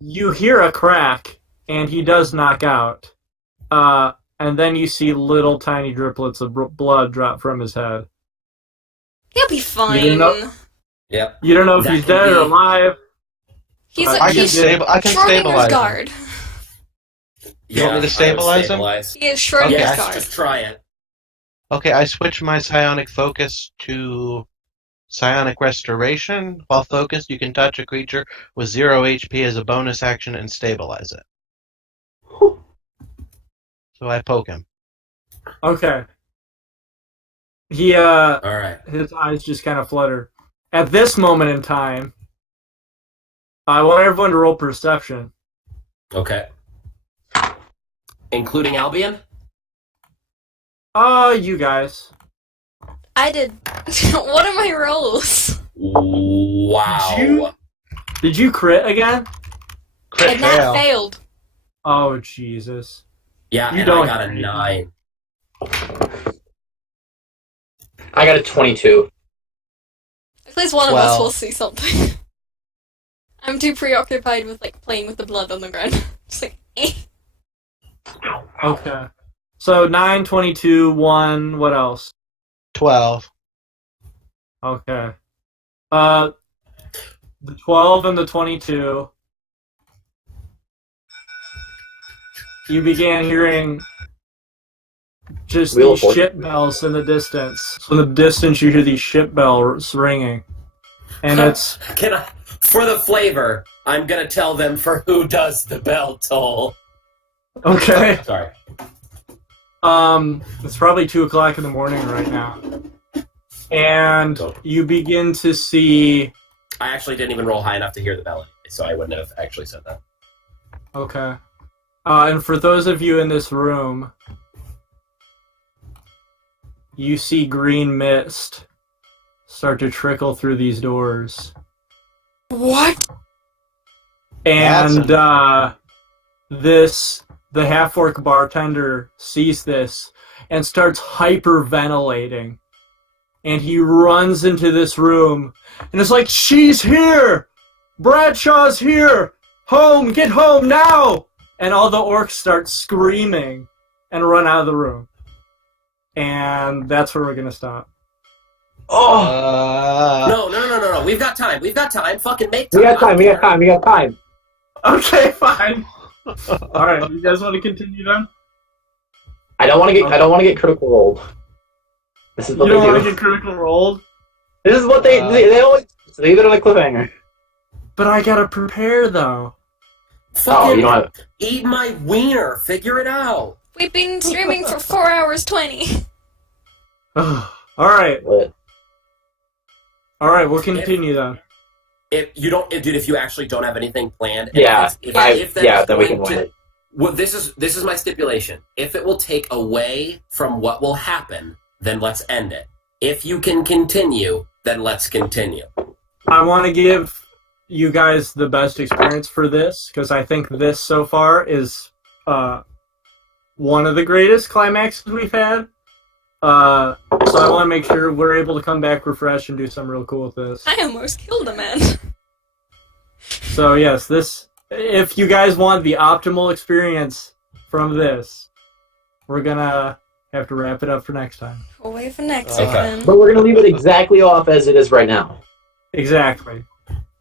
You hear a crack, and he does knock out. And then you see little tiny driplets of blood drop from his head. He'll be fine. You don't know, Yep. you don't know if he's dead or alive. I can stabilize guard. You want me to stabilize him? He is Schrodinger's Yes, guard. just try it. Okay, I switch my psionic focus to psionic restoration. While focused, you can touch a creature with 0 HP as a bonus action and stabilize it. So I poke him. Okay. He, All right. his eyes just kind of flutter. At this moment in time, I want everyone to roll perception. Okay. Including Albion? You guys. I did. What are my rolls? Wow. Did you crit again? Crit And that fail. failed. Oh, Jesus. Yeah, You and don't I got a have 9. I got a 22. At least one of us 12. will see something. I'm too preoccupied with playing with the blood on the ground. Just eh. Okay. So 9, 22, 1, what else? 12. Okay. The 12 and the 22. You began hearing just Wheel these of Fortune. ship bells in the distance. So in the distance you hear these ship bells ringing. And it's... For the flavor, I'm going to tell them for who does the bell toll. Okay. Sorry. It's probably 2 o'clock in the morning right now. And you begin to see... I actually didn't even roll high enough to hear the bell, so I wouldn't have actually said that. Okay. And for those of you in this room, you see green mist start to trickle through these doors. What? And the half-orc bartender sees this and starts hyperventilating. And he runs into this room and is like, "She's here! Bradshaw's here! Home! Get home now!" And all the orcs start screaming and run out of the room. And that's where we're going to stop. No. We've got time. Fucking make time. We got time. Okay, fine. Alright, you guys want to continue then? I don't want to get critical rolled. This is what You don't they want do. to get critical rolled? This is what they always leave it on a cliffhanger. But I gotta prepare, though. Fucking You don't have. eat my wiener. Figure it out. We've been streaming for 4 hours 20. Alright. What? Alright, we'll continue then. If you actually don't have anything planned, Yeah, then then we can win it. Well, this is my stipulation. If it will take away from what will happen, then let's end it. If you can continue, then let's continue. I want to give you guys the best experience for this, because I think this so far is one of the greatest climaxes we've had. So I want to make sure we're able to come back refreshed and do something real cool with this. I almost killed a man. So yes, this. If you guys want the optimal experience from this, we're gonna have to wrap it up for next time. We'll wait for next Okay. week then. But we're gonna leave it exactly off as it is right now. Exactly.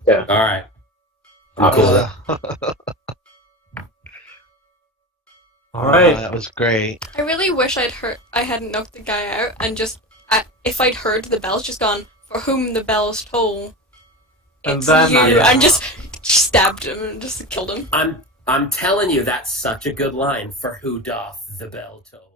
All right. I'm cool with that. All right. That was great. I really wish I hadn't knocked the guy out and just, if I'd heard the bells, just gone, for whom the bells toll, And it's then you, I- and just stabbed him and just killed him. I'm telling you, that's such a good line for who doth the bell toll.